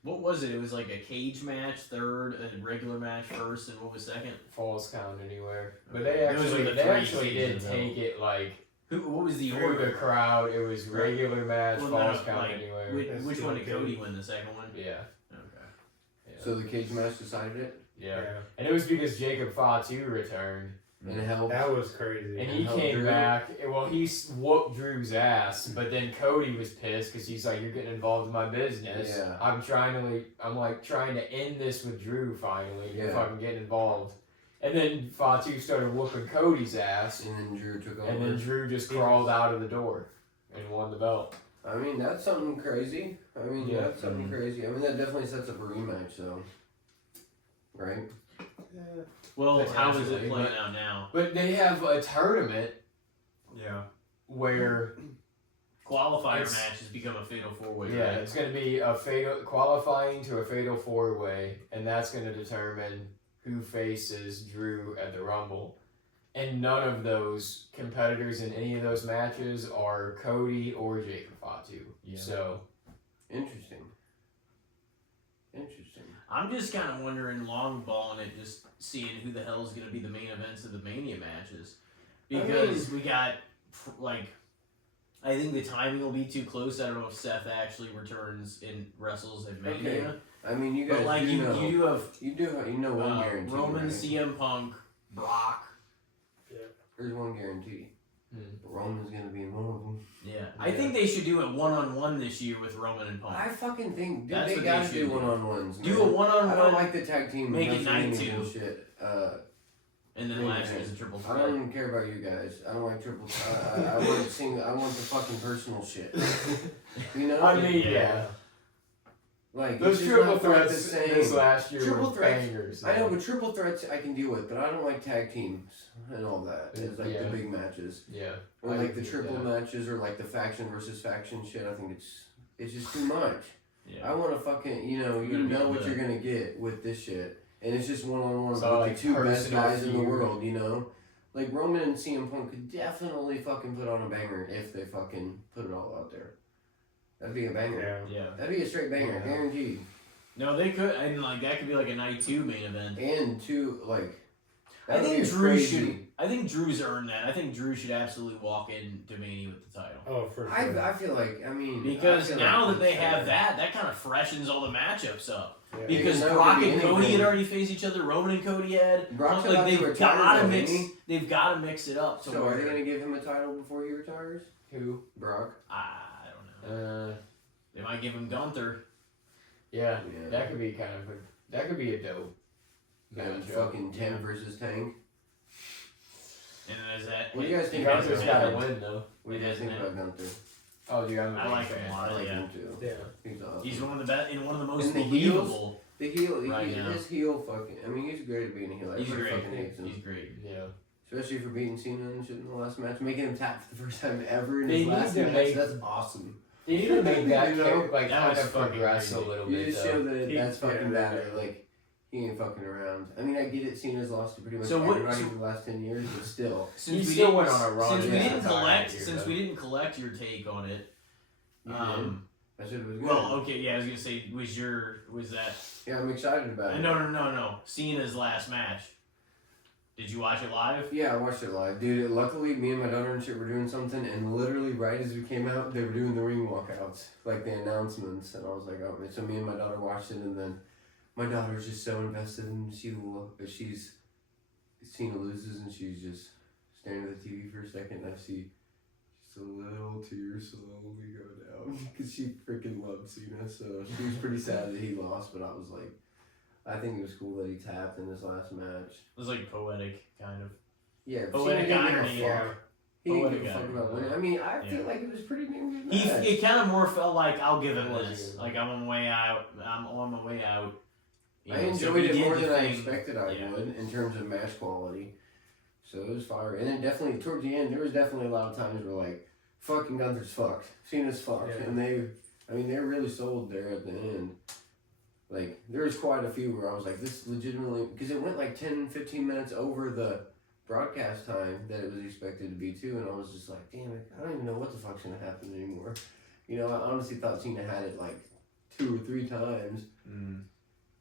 What was it? It was like a cage match, third, a regular match first, and what was second? Falls count anywhere. But Okay. they Those actually, were the they three actually did cages, though. take it What was the through the order? crowd. It was regular match, Well, falls no, count like, anywhere. Which one did Cody win? The second one? Yeah. Okay. Yeah. So the cage match decided it? Yeah. And it was because Jacob Fatu returned. and helped. That was crazy. And he helped came Drew. back. Well, he whooped Drew's ass, but then Cody was pissed because he's like, "You're getting involved in my business. Yeah. I'm trying to end this with Drew. Finally, you're Yeah. fucking getting involved." And then Fatu started whooping Cody's ass, And then Drew took over. and then Drew just crawled out of the door and won the belt. I mean, that's something crazy. I mean, Yeah. that's something crazy. I mean, that definitely sets up a rematch, though. Right? Well, how is it Potentially, playing but- out now? But they have a tournament Yeah. where Qualifier It's- matches become a fatal 4-way. yeah, right? it's going to be a fatal qualifying to a fatal 4-way, and that's going to determine who faces Drew at the Rumble. And none of those competitors in any of those matches are Cody or Jacob Fatu. Yeah. So Interesting. I'm just kind of wondering, long balling it, just seeing who the hell is going to be the main events of the Mania matches. Because we got, like, I think the timing will be too close. I don't know if Seth actually returns and wrestles at Mania. Okay. I mean, you guys But, like, do you know. do have You know one guarantee. Roman, right? CM Punk, Brock. There's one guarantee. Hmm. Roman's gonna be in one of them. Yeah. I think they should do it one-on-one this year with Roman and Punk. I fucking think That's they what gotta they do should do. one-on-ones. Do a man. I don't one-on-one, like the tag team. Make it WrestleMania 9-2. bullshit. and then Maybe last that. year's a triple I threat. don't even care about you guys. I don't like triple. I want I want the fucking personal shit. You know? I mean, Yeah. yeah. like Those it's just triple not quite the threats same. this last year Triple were threats. bangers. I know, but triple threats I can deal with, but I don't like tag teams and all that. It's like Yeah. the big matches. Yeah. Or I like the agree with triple that. matches or like the faction versus faction shit. I think it's just too much. Yeah. I want to fucking you You're know gonna what be you're gonna get with this shit, and it's just one-on-one So, with like, the two best personal guys in the feud. world. You know, like Roman and CM Punk could definitely fucking put on a banger if they fucking put it all out there. That'd be a banger. Yeah. Yeah. That'd be a straight banger, Yeah. guaranteed. No, they could, and like that could be like a night 2 main event. And two, like, I that would think be Drew crazy. should. I think Drew's earned that. I think Drew should absolutely walk into Mania with the title. Oh, for sure. I feel like I mean Because I feel now like that they it's, have that kind of freshens all the matchups up. Yeah. Because Even though Brock at the and Cody beginning- had already faced each other. Roman and Cody had. Brock's Like about to they've retire, got to though, mix. ain't he? They've got to mix it up. So are they gonna give him a title before he retires? Who? Brock. I don't know. They might give him Gunther. Yeah. Yeah. That could be kind of that could be a dope And matchup. fucking Tank versus Tank. And then is that? What do you guys think Gunther's about got to Gunther? win though. What do you guys think about Gunther? Oh, dude, I'm a I big like him fan. a lot. I like yeah. him too. Yeah. He's awesome. He's one of the best and one of the most And the heels? believable. The heel, Right now. his heel fucking. I mean, he's great at being a heel. He's Everybody great. fucking hates him. He's great. Yeah. Especially for beating Cena and shit in the last match, making him tap for the first time ever in They his need last to match. make- That's awesome. They need to make that You know, character, like that kind was of fucking progress a crazy. little You bit just though. show that He- that's fucking yeah. bad. Like he ain't fucking around. I mean, I get it. Cena's lost to pretty much So what- everybody so- for the last 10 years, but still. Since He we still didn't- went on a run Since we yeah. didn't Time collect, here, since though. we didn't collect your take on it. You I said it was good. Well, okay, yeah, I was gonna say, was that? Yeah, I'm excited about it. No. Cena's last match. Did you watch it live? Yeah, I watched it live, dude. Luckily, me and my daughter and shit were doing something, and literally right as we came out, they were doing the ring walkouts, like the announcements, and I was like, oh, man. So me and my daughter watched it, and then my daughter's just so invested, and she's Cena loses, and she's just staring at the TV for a second, and I see just a little tear slowly go down because she freaking loved Cena, so she was pretty sad that he lost, but I was like, I think it was cool that he tapped in his last match. It was like poetic, kind of. Yeah, Poetic Cena didn't give a irony, fuck. Yeah. He didn't Poetic give a fuck irony. about winning. I mean, I feel Yeah. like it was pretty damn good match. It kind of more felt like I'll give him It was this. good. Like I'm on my way out. I'm on my way out. You I know, so enjoyed he it did more the than I thing. expected I Yeah. would in terms of match quality. So it was fire. And then definitely, towards the end, there was definitely a lot of times where, like, fucking Gunther's fucked. Cena's fucked. Yeah. And they really sold there at the end. Like, there was quite a few where I was like, this legitimately, because it went like 10, 15 minutes over the broadcast time that it was expected to be too, and I was just like, damn it, I don't even know what the fuck's gonna happen anymore. You know, I honestly thought Cena had it like 2 or 3 times,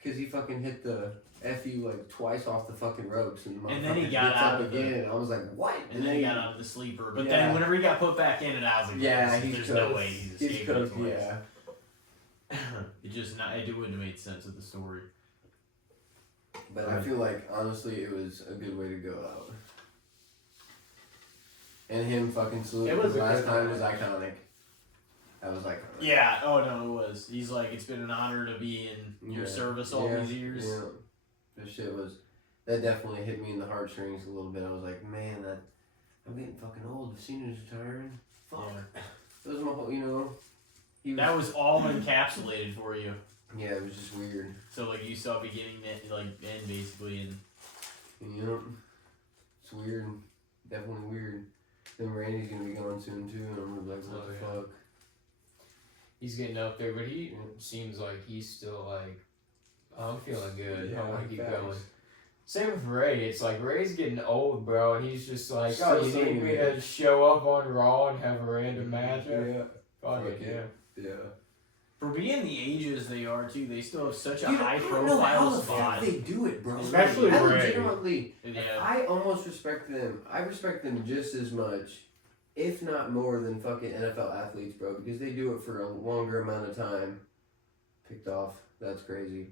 because he fucking hit the FU like twice off the fucking ropes, and, the And then he motherfucker got gets out up of the- again. I was like, what? And then he got out of the sleeper. But Yeah. then whenever he got put back in it, I was like, Yeah, there's he's no cooked. way he's He's escaping cooked, twice. yeah. It wouldn't have made sense of the story. But I feel like honestly, it was a good way to go out. And him fucking saluting It was the a last good time was match. iconic. That was iconic. Yeah. Oh no, it was. He's like, it's been an honor to be in your Yeah. service all these years. Yeah. This shit was. That definitely hit me in the heartstrings a little bit. I was like, man, I'm getting fucking old. Cena's retiring. Fuck. Yeah. That was my whole, you know. He was, That was all encapsulated for you. yeah, it was just weird. So like you saw beginning, like end basically, and And, you know, it's weird. Definitely weird. Then Randy's gonna be gone soon too, and I'm gonna be like, what the fuck? He's getting up there, but he seems like he's still like, I'm feeling good. I want to keep facts. going. Same with Ray. It's like Ray's getting old, bro, and he's just like, Still oh, you need singing me it. to show up on Raw and have a random match? Yeah. Fuck it, Fuck yeah. Yeah. for being the ages they are too, they still have such a Dude, high I don't know how profile the fuck spot. they do it, bro. Especially I Ray. legitimately, Yeah. I almost respect them. I respect them just as much, if not more, than fucking NFL athletes, bro, because they do it for a longer amount of time. Picked off. That's crazy.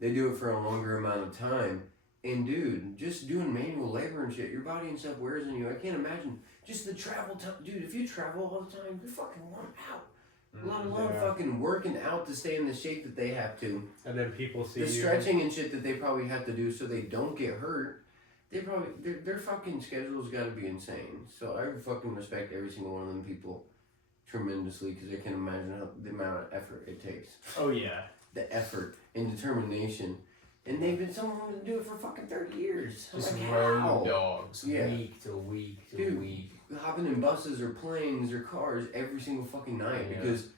They do it for a longer amount of time. And dude, just doing manual labor and shit, your body and stuff wears on you. I can't imagine just the travel time. Dude, if you travel all the time, you're fucking worn out. Let alone Yeah. fucking working out to stay in the shape that they have to. And then people see The you. stretching and shit that they probably have to do so they don't get hurt. They probably their fucking schedule's got to be insane. So I fucking respect every single one of them people tremendously because I can imagine how the amount of effort it takes. Oh yeah. The effort and determination. And they've been someone to do it for fucking 30 years. I'm Just like, road how? dogs, Yeah. week to week to Dude. week. Hopping in buses or planes or cars every single fucking night Yeah. because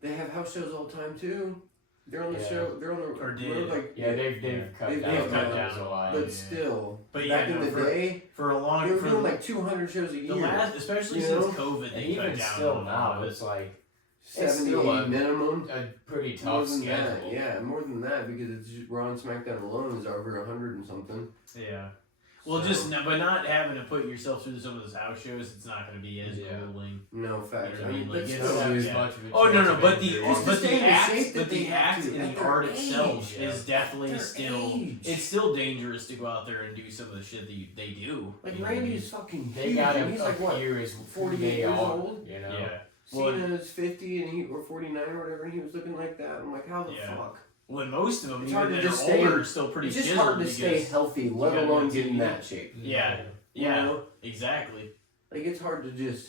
they have house shows all the time too. They're on the Yeah. show. They're on the Or road did. like Yeah, they've cut They've down. cut those down a lot. but yeah. still. But back yeah, in no, the for- day, For a long, they were for doing like 200 shows a the year. last, especially you since know? COVID, And they even cut down still on a lot now, of it. it's like 70, still 80 a- minimum. a pretty More tough than schedule. that, yeah, more than that because it's just Raw and SmackDown alone is over 100 and something. Yeah. Well, So- just but not having to put yourself through some of those house shows, it's not going to be as Yeah. grueling. No facts. You know what I mean? Like, but it's still, Don't have as yeah. much of a Oh no, chance no, of but the injury. It's to but stay the in the act, shape that but they the have act to and at the their art age, itself yeah. is definitely Their still. age. It's still dangerous to go out there and do some of the shit that they do. Like you know what I mean? Randy's fucking They huge. got and to he's like what? appear as 48 they years are, old? you know? Yeah. Well, Cena's 50 and he or 49 or whatever, and he was looking like that. I'm like, how the Yeah. fuck? When most of them, It's even hard to that are just stay- older, are still pretty It's just chiseled hard to because, stay healthy, let gotta alone do get in TV. that shape. Yeah, You yeah, know? exactly. Like it's hard to just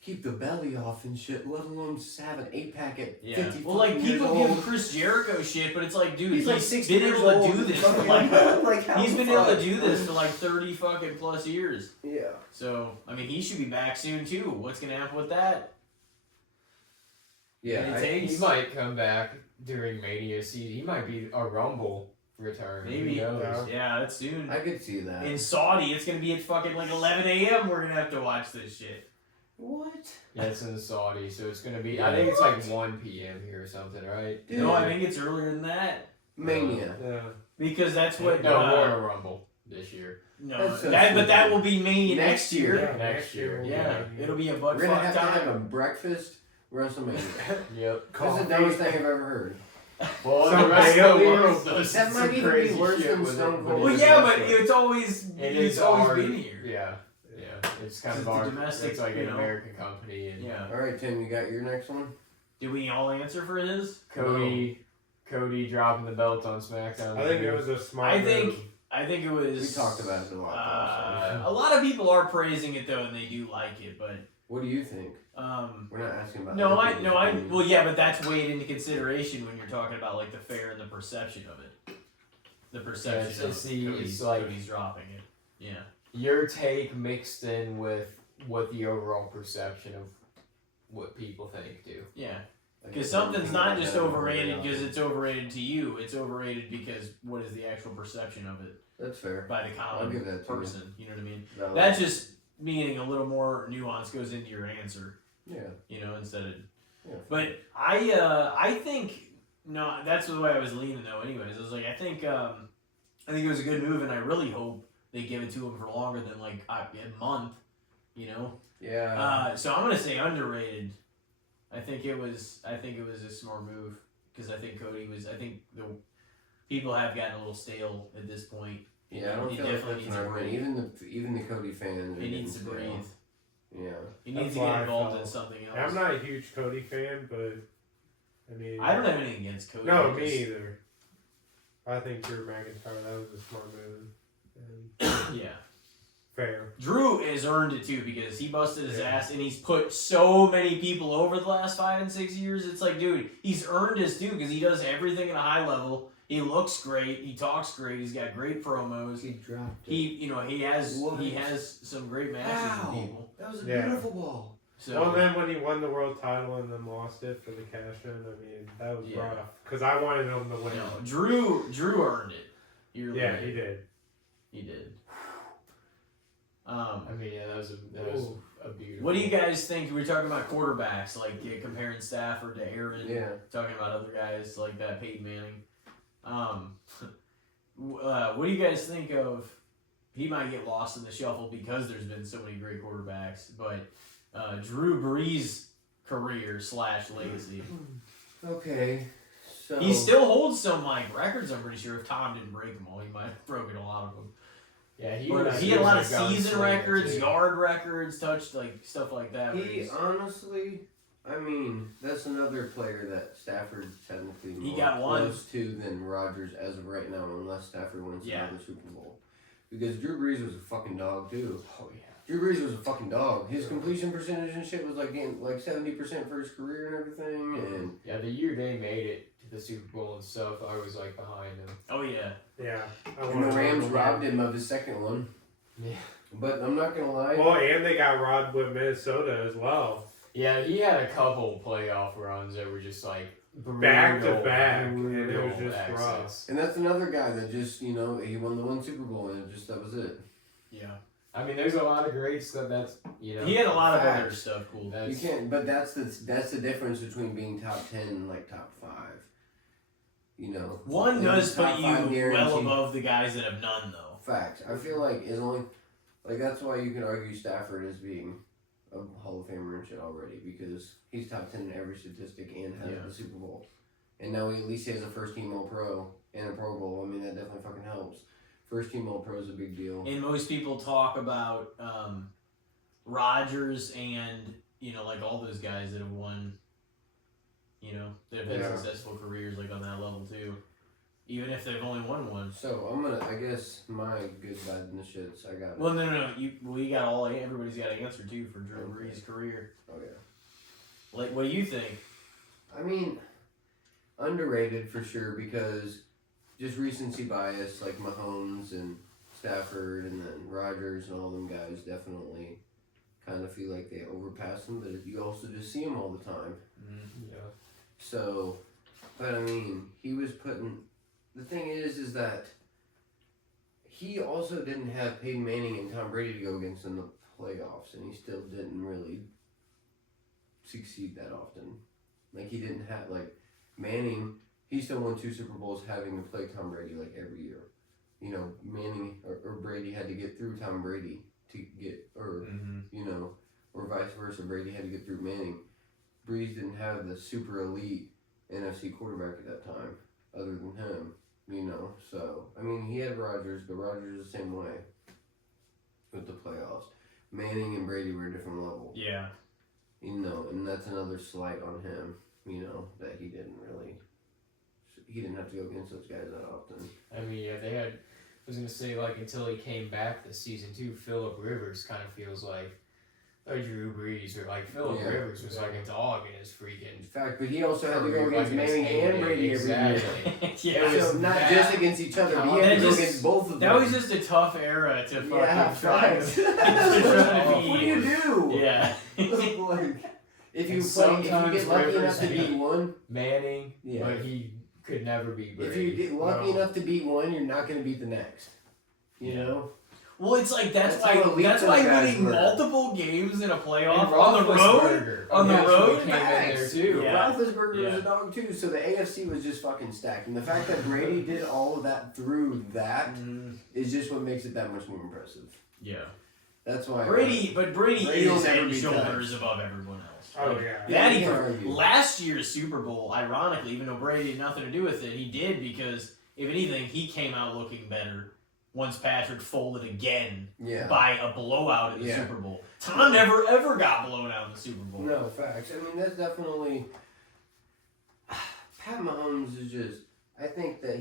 keep the belly off and shit, let alone just have an 8-pack at Yeah. 50 Well, like fucking years people old. give Chris Jericho shit, but it's like, dude, He's like 60 been years able old. to do this for Fucking- like like how he's the been able to fuck? do this for like 30 fucking plus years. Yeah. So I mean, he should be back soon too. What's gonna happen with that? Yeah. And it I- takes- He might come back during Mania season. He might be a Rumble return. Maybe. Who knows? Yeah, that's soon. I could see that. In Saudi, it's gonna be at fucking like 11 a.m. We're gonna have to watch this shit. What? Yeah, it's in Saudi, so it's gonna be. I think it's like 1 p.m. here or something, right? Dude. No, I think it's earlier than that Mania. Yeah. because that's what. No, Royal Rumble this year. no, That's so but that stupid. will be Mania Next next year. year. Next year. Yeah, it'll be a butt We're gonna fuck have to have a time. breakfast WrestleMania. Yep. That's the dumbest thing I've ever heard. Well, Some the rest of the aliens- world does That some might even be crazy worse shit than with Stone it, Cold. but Well, it's yeah, but wrestling. it's always It it's is always hard. been here. Yeah, yeah. It's kind It's of a our domestic, It's like you an know. American company, and Yeah. All right, Tim, you got your next one? Did we all answer for his? Cody dropping the belt on SmackDown. I think it was a smart I think move. I think it was. We talked about it a lot. also. A lot of people are praising it though, and they do like it, but What do you think? um. We're not asking about. No, other I people's no, I opinions. well, yeah, but that's weighed into consideration when you're talking about like the fair and the perception of it. The perception it's- of it's the- Cody's, it's like- Cody's dropping it. Yeah. Your take mixed in with what the overall perception of what people think do. Yeah. Like, Because I something's think not about just that overrated very because often. it's overrated to you. It's overrated because what is the actual perception of it That's fair. by the I'll common give that to you. person? You know what I mean? Valid. That's just meaning a little more nuance goes into your answer. Yeah. You know, instead of. Yeah. But I think no, that's the way I was leaning though. Anyways, I was like, I think it was a good move, and I really hope they give it to him for longer than like a month. You know. Yeah. So I'm gonna say underrated. I think it was a smart move because I think Cody was. I think the people have gotten a little stale at this point. Yeah, I don't He feel like definitely that's needs an a argument. break. Even the Cody fans. are He needs to getting breathe. stale. Yeah. He needs That's to why get I involved felt. in something else. And I'm not a huge Cody fan, but I mean, I don't have anything against Cody. No, I me just- either. I think Drew McIntyre, that was a smart move. And Yeah. fair. Drew has earned it too because he busted his Yeah. ass and he's put so many people over the last 5 and 6 years. It's like, dude, he's earned his due because he does everything at a high level. He looks great. He talks great. He's got great promos. He dropped it. He has What? some great matches with people. That was a Yeah. beautiful ball. So Well, then when he won the world title and then lost it for the cash in, I mean, that was Yeah. rough. Because I wanted him to win. no, Drew earned it. He really Yeah, did. he did. He did. I mean, yeah, that was a beautiful. What do you guys think? We were talking about quarterbacks, like comparing Stafford to Aaron. Yeah. Talking about other guys like that, Peyton Manning. What do you guys think of? He might get lost in the shuffle because there's been so many great quarterbacks, but Drew Brees' career / legacy. Okay. So He still holds some like records. I'm pretty sure if Tom didn't break them all, he might have broken a lot of them. Yeah, But he had a lot of season records, yard records, touch like stuff like that. where He he's- honestly, I mean, that's another player that Stafford technically He more got one. close to than Rodgers as of right now, unless Stafford wins Yeah. another Super Bowl. Because Drew Brees was a fucking dog too. Oh yeah. Drew Brees was a fucking dog. His completion percentage and shit was like getting like 70% for his career and everything. And Yeah, the year they made it to the Super Bowl and stuff, I was like behind them. Oh yeah. Yeah. and the Rams robbed him of his second one. Yeah. But I'm not gonna lie. Well, and they got robbed with Minnesota as well. Yeah, he had a couple playoff runs that were just like Back to brutal, back, and it brutal was just rough. exits. And that's another guy that just, you know, he won the one Super Bowl and that was it. Yeah. I mean, there's a lot of greats that's you know. He had a lot of Facts. other stuff cool. You That's, can't, but that's the difference between being top 10 and like top 5. You know, One And does top put five you well guaranteed. above the guys that have none, though. Facts. I feel like as long, like that's why you can argue Stafford as being a Hall of Famer and shit already because he's top 10 in every statistic and has Yeah. the Super Bowl, and now he at least has a first team All Pro and a Pro Bowl. I mean that definitely fucking helps. First team All Pro is a big deal. And most people talk about Rodgers and, like all those guys that have won, that have had Yeah. successful careers, like on that level, too. Even if they've only won one. So I guess my good, bad, and the shits. I got. Well, no. We got everybody's got an answer, too, for Drew Brees' career. Oh yeah. Like, what do you think? I mean, underrated for sure because just recency bias, like Mahomes and Stafford and then Rodgers and all them guys definitely kind of feel like they overpass them, but you also just see them all the time. yeah. So, but I mean, he was putting. The thing is that he also didn't have Peyton Manning and Tom Brady to go against in the playoffs, and he still didn't really succeed that often. Like he didn't have Manning. He still won 2 Super Bowls having to play Tom Brady like every year. Manning or Brady had to get through Tom Brady to get, or or vice versa. Brady had to get through Manning. Breeze didn't have the super elite NFC quarterback at that time, other than him. So I mean he had Rodgers, but Rodgers is the same way with the playoffs. Manning and Brady were a different level. Yeah. And that's another slight on him. That he didn't have to go against those guys that often. I mean, yeah, they had. I was gonna say until he came back this season too. Phillip Rivers kind of feels like Drew Brees, or Phillip Yeah. Rivers was like a dog in his freaking. In fact, but he also had to go career, against in his Manning and heyday. Brady every year. Exactly. Yeah. It was So not that- just against each other, but he had That to go just- against both of them. That was just a tough era to fucking yeah, try facts. to be. What do you do? Yeah. Like, if you And get sometimes lucky Rivers enough to beat beat one, Manning, Yeah. but he could never be Brady. if you get lucky No. enough to beat one, you're not going to beat the next. You know? Well, it's like that's That's how why elite those why guys winning were. multiple games in a playoff And on the road. Roethlisberger on the eventually road, came in there facts. too. Yeah. Roethlisberger Yeah. was a dog too, so the AFC was just fucking stacked. And the fact that Brady did all of that through that is just what makes it that much more impressive. Yeah. That's why Brady will is never head and be shoulders above everyone else. Oh, Like, yeah. Yeah, That you he can't argue. last year's Super Bowl, ironically, even though Brady had nothing to do with it, he did because if anything, he came out looking better once Patrick folded again Yeah. by a blowout in the Yeah. Super Bowl. Tom never ever got blown out in the Super Bowl. No, facts. I mean, that's definitely. Pat Mahomes is just. I think that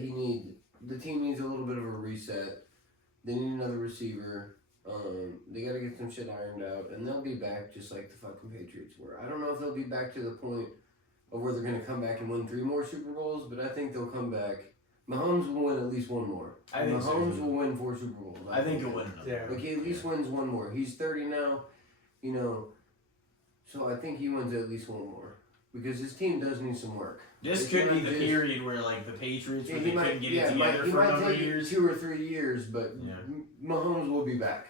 the team needs a little bit of a reset. They need another receiver. They got to get some shit ironed out, and they'll be back just like the fucking Patriots were. I don't know if they'll be back to the point of where they're going to come back and win 3 more Super Bowls, but I think they'll come back. Mahomes will win at least 1 more. I think Mahomes so. will win 4 Super Bowls. I think he'll win another. Yeah. Like, he at least wins 1 more. He's 30 now, you know, so I think he wins at least 1 more. Because his team does need some work. This It's could be not the just- period where, like, the Patriots, Yeah, where he they might, couldn't get yeah, it he might, together he for a might number of take years. 2 or 3 years, but Yeah. Mahomes will be back.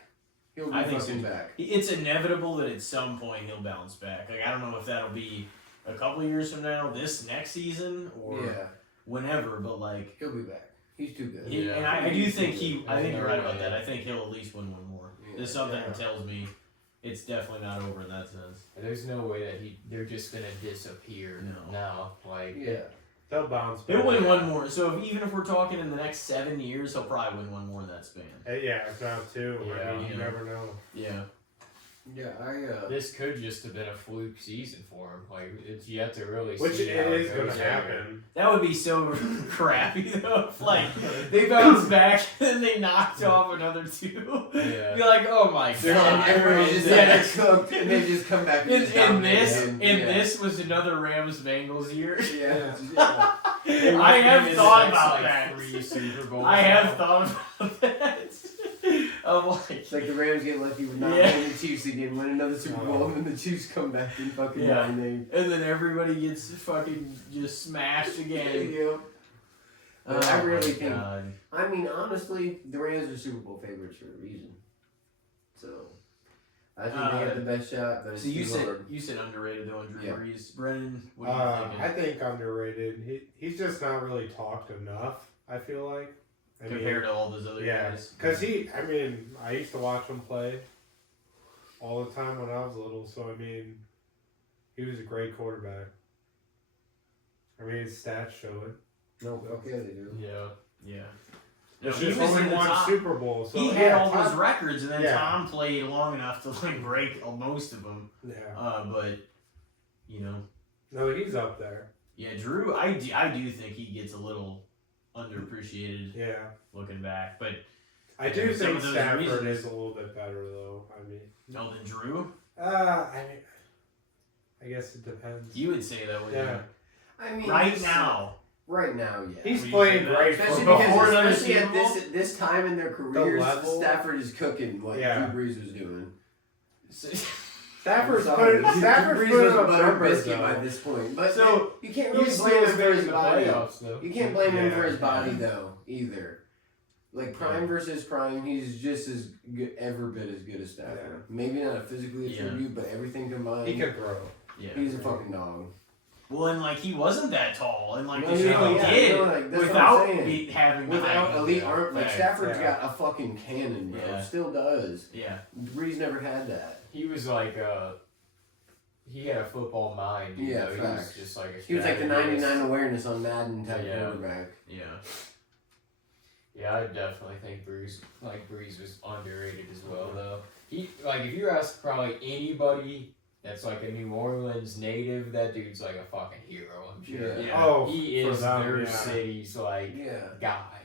He'll be I think fucking so. back. It's inevitable that at some point he'll bounce back. Like, I don't know if that'll be a couple years from now, this next season, or Yeah, whenever, but, like, he'll be back. He's too good. he, Yeah. and I do think I I think think you're right you're about that. right. I think he'll at least win 1 more. Yeah. There's something Yeah. that tells me it's definitely not over in that sense. There's no way that they're just gonna disappear No. now. Like, Yeah. They'll bounce back. He'll win 1 more. So even if we're talking in the next 7 years, he'll probably win 1 more in that span. Yeah, if not 2. I Yeah. mean, you Yeah. never know. Yeah. Yeah, this could just have been a fluke season for him. Like, it's yet to really Which see it how is it going goes to there. happen. That would be so crappy though. If, like, they bounce back and they knocked off another 2. Yeah. You're like, oh my They're god. everyone's just Yeah. they're cooked, and they just come back and And, just and dominate this him. and Yeah. this was another Rams Bengals year. Yeah. I have Maybe thought the next, about like, that. 3 Super Bowls I have now. thought about that. I'm like, It's like the Rams get lucky with not Yeah. winning the Chiefs again, win another Super Bowl, and then the Chiefs come back and fucking Yeah. dominate. and then everybody gets fucking just smashed again. Yep. Oh I my really think. God. I mean, honestly, the Rams are Super Bowl favorites for a reason. So, I think they got the best shot. But it's So you too said hard. underrated though on Drew Yeah. Brees. Brennan, what are you thinking? I think underrated. He's just not really talked enough, I feel like. I mean, Compared to all those other yeah, guys. because I used to watch him play all the time when I was little, so I mean, he was a great quarterback. I mean, his stats show it. No, okay, they do. Yeah. Yeah. No, It's he just was in only the one top. Super Bowl, so He yeah, had all Tom- those records, and then Yeah. Tom played long enough to like break most of them. Yeah, But you know, no, he's up there. yeah, Drew. I do think he gets a little underappreciated Yeah, looking back. But I Yeah, do some think of those Stafford reasons- is a little bit better, though. I mean, no, than Drew. I guess it depends. You would say that, would Yeah. I mean, Right now. Right now, yeah. He's Would you playing say that? great Especially football. Before another because especially Super at Bowl? this time in their careers, level? Stafford is cooking what Yeah. Drew Brees was doing. Stafford's I'm put sorry. Stafford's Drew Brees put was a up butter numbers, biscuit by though. this point, but So, you can't You really still blame him for made his the body. playoffs, though. You can't blame him Yeah. for his body though either. Like prime versus prime, he's just as good, every bit as good as Stafford. Maybe not a physically Yeah. attribute, but everything combined, He can throw. Yeah. he's a fucking dog. Well, and like he wasn't that tall, and like No, the shit no, he yeah, did no, like, that's what without I'm saying. having the Without height. elite arm, like Right. Stafford's Yeah. got a fucking cannon, bro. Yeah. Still does. Yeah. Breeze never had that. He was like he had a football mind. You Yeah, know? He facts. was just like a He was like the strategist. 99 awareness on Madden type Yeah. quarterback. Yeah. Yeah, I definitely think Breeze was underrated as well, though. He like if you ask probably anybody that's like a New Orleans native, that dude's like a fucking hero. I'm sure. Yeah. Yeah. Oh, He for is them, their yeah. city's like Yeah. guy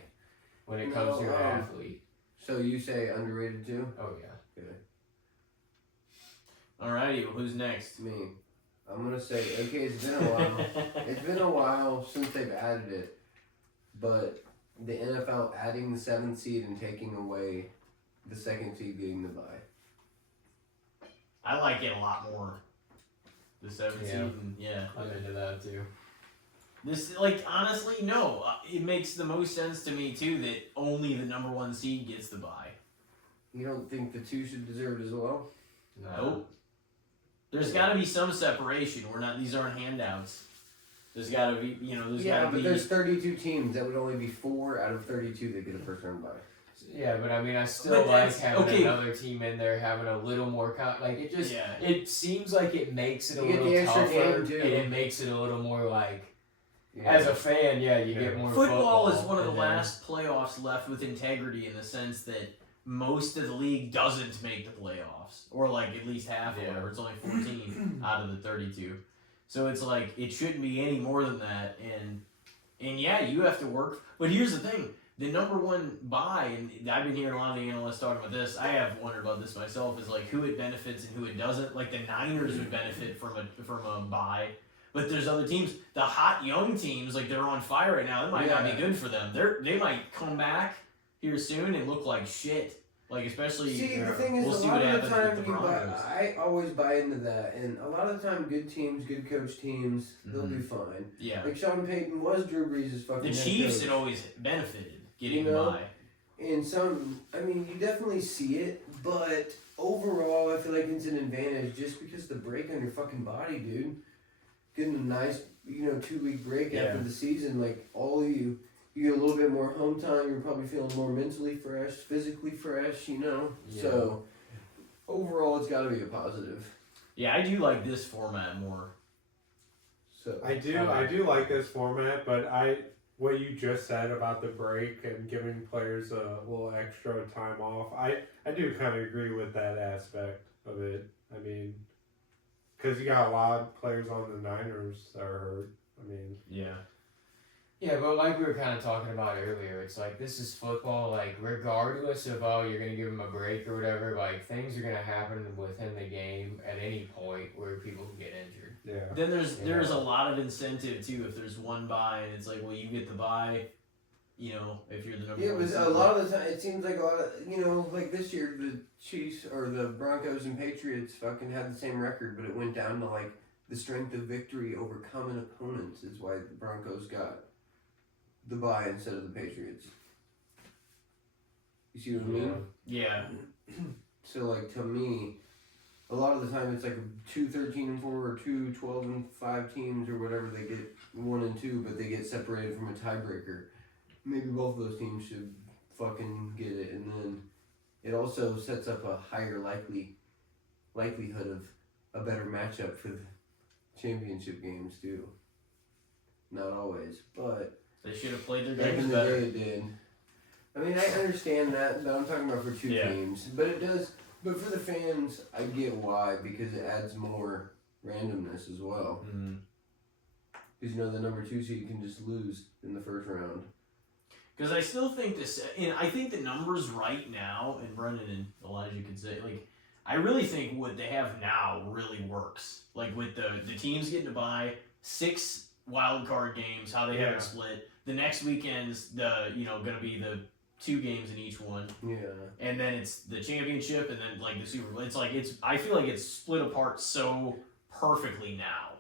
when it comes to No, an athlete. So you say underrated too? Oh yeah. Alrighty, well, who's next? Me. I'm gonna say okay. It's been a while. It's been a while since they've added it, but the NFL adding the 7th seed and taking away the 2nd seed getting the bye. I like it a lot more. The 7th Yeah. seed, and yeah. I'm into that too. This, like, honestly, no. It makes the most sense to me, too, that only the number 1 seed gets the bye. You don't think the 2 should deserve it as well? No. Nope. There's got to be some separation. These aren't handouts. There's got to be, there's got Yeah, to but be. there's 32 teams. That would only be 4 out of 32 that get a first round bye. Yeah, but I mean, I still But like that's- having okay. another team in there having a little more like it just Yeah. it seems like it makes it a You get little the extra tougher game, too. and it makes it a little more like As a fan, you get more Football is one of the and then- last playoffs left with integrity in the sense that most of the league doesn't make the playoffs, or like at least half or Yeah. whatever. It's only 14 out of the 32, so it's like it shouldn't be any more than that. And yeah, you have to work. But here's the thing: the number one buy, and I've been hearing a lot of the analysts talking about this. I have wondered about this myself. Is like who it benefits and who it doesn't. Like the Niners would benefit from a buy. But there's other teams, the hot young teams, like they're on fire right now. It might not be good for them. They might come back here soon and look like shit. Like especially. See, the thing is, we'll a see lot what of the happens time with the you buy. Broncos. I always buy into that, and a lot of the time, good teams, good coach teams, they'll Mhm. do fine. Yeah. Like Sean Payton was Drew Brees' fucking. The head Chiefs coach. had always benefited getting You know? by. And some, I mean, you definitely see it, but overall, I feel like it's an advantage just because the break on your fucking body, dude. Getting a nice, 2-week break after the season, like all of you get a little bit more home time. You're probably feeling more mentally fresh, physically fresh, Yeah. So overall, it's got to be a positive. Yeah, I do like this format more. So I do like this format, but what you just said about the break and giving players a little extra time off, I do kind of agree with that aspect of it. I mean, because you got a lot of players on the Niners that are hurt. I mean, Yeah. Yeah, but like we were kind of talking about earlier, it's like this is football. Like regardless of you're gonna give them a break or whatever, like things are gonna happen within the game at any point where people can get injured. yeah. Then there's a lot of incentive too. If there's one buy and it's like, well, you get the buy, if you're the number yeah, one. but seed. a lot of the time, it seems like a lot of, like this year, the Chiefs or the Broncos and Patriots fucking had the same record, but it went down to like the strength of victory over common opponents is why the Broncos got the bye instead of the Patriots. You see what I mean? Yeah. So like to me, a lot of the time it's like 2 13-4 or 2 12-5 teams or whatever. They get 1 and 2, but they get separated from a tiebreaker. Maybe both of those teams should fucking get it, and then it also sets up a higher likelihood of a better matchup for the championship games too. Not always, but They should have played their back games in the better. day it did. I mean, I understand that, but I'm talking about for 2 Yeah. teams. But it does. But for the fans, I get why, because it adds more randomness as well. Mm-hmm. Because the number 2 seed can just lose in the first round. Because I still think this, and I think the numbers right now, and Brendan and Elijah could say, like, I really think what they have now really works. Like with the teams getting to buy 6 wild card games, how they have it split. The next weekend's gonna be the 2 games in each one, Yeah. and then it's the championship, and then like the Super Bowl. It's like I feel like it's split apart so perfectly now.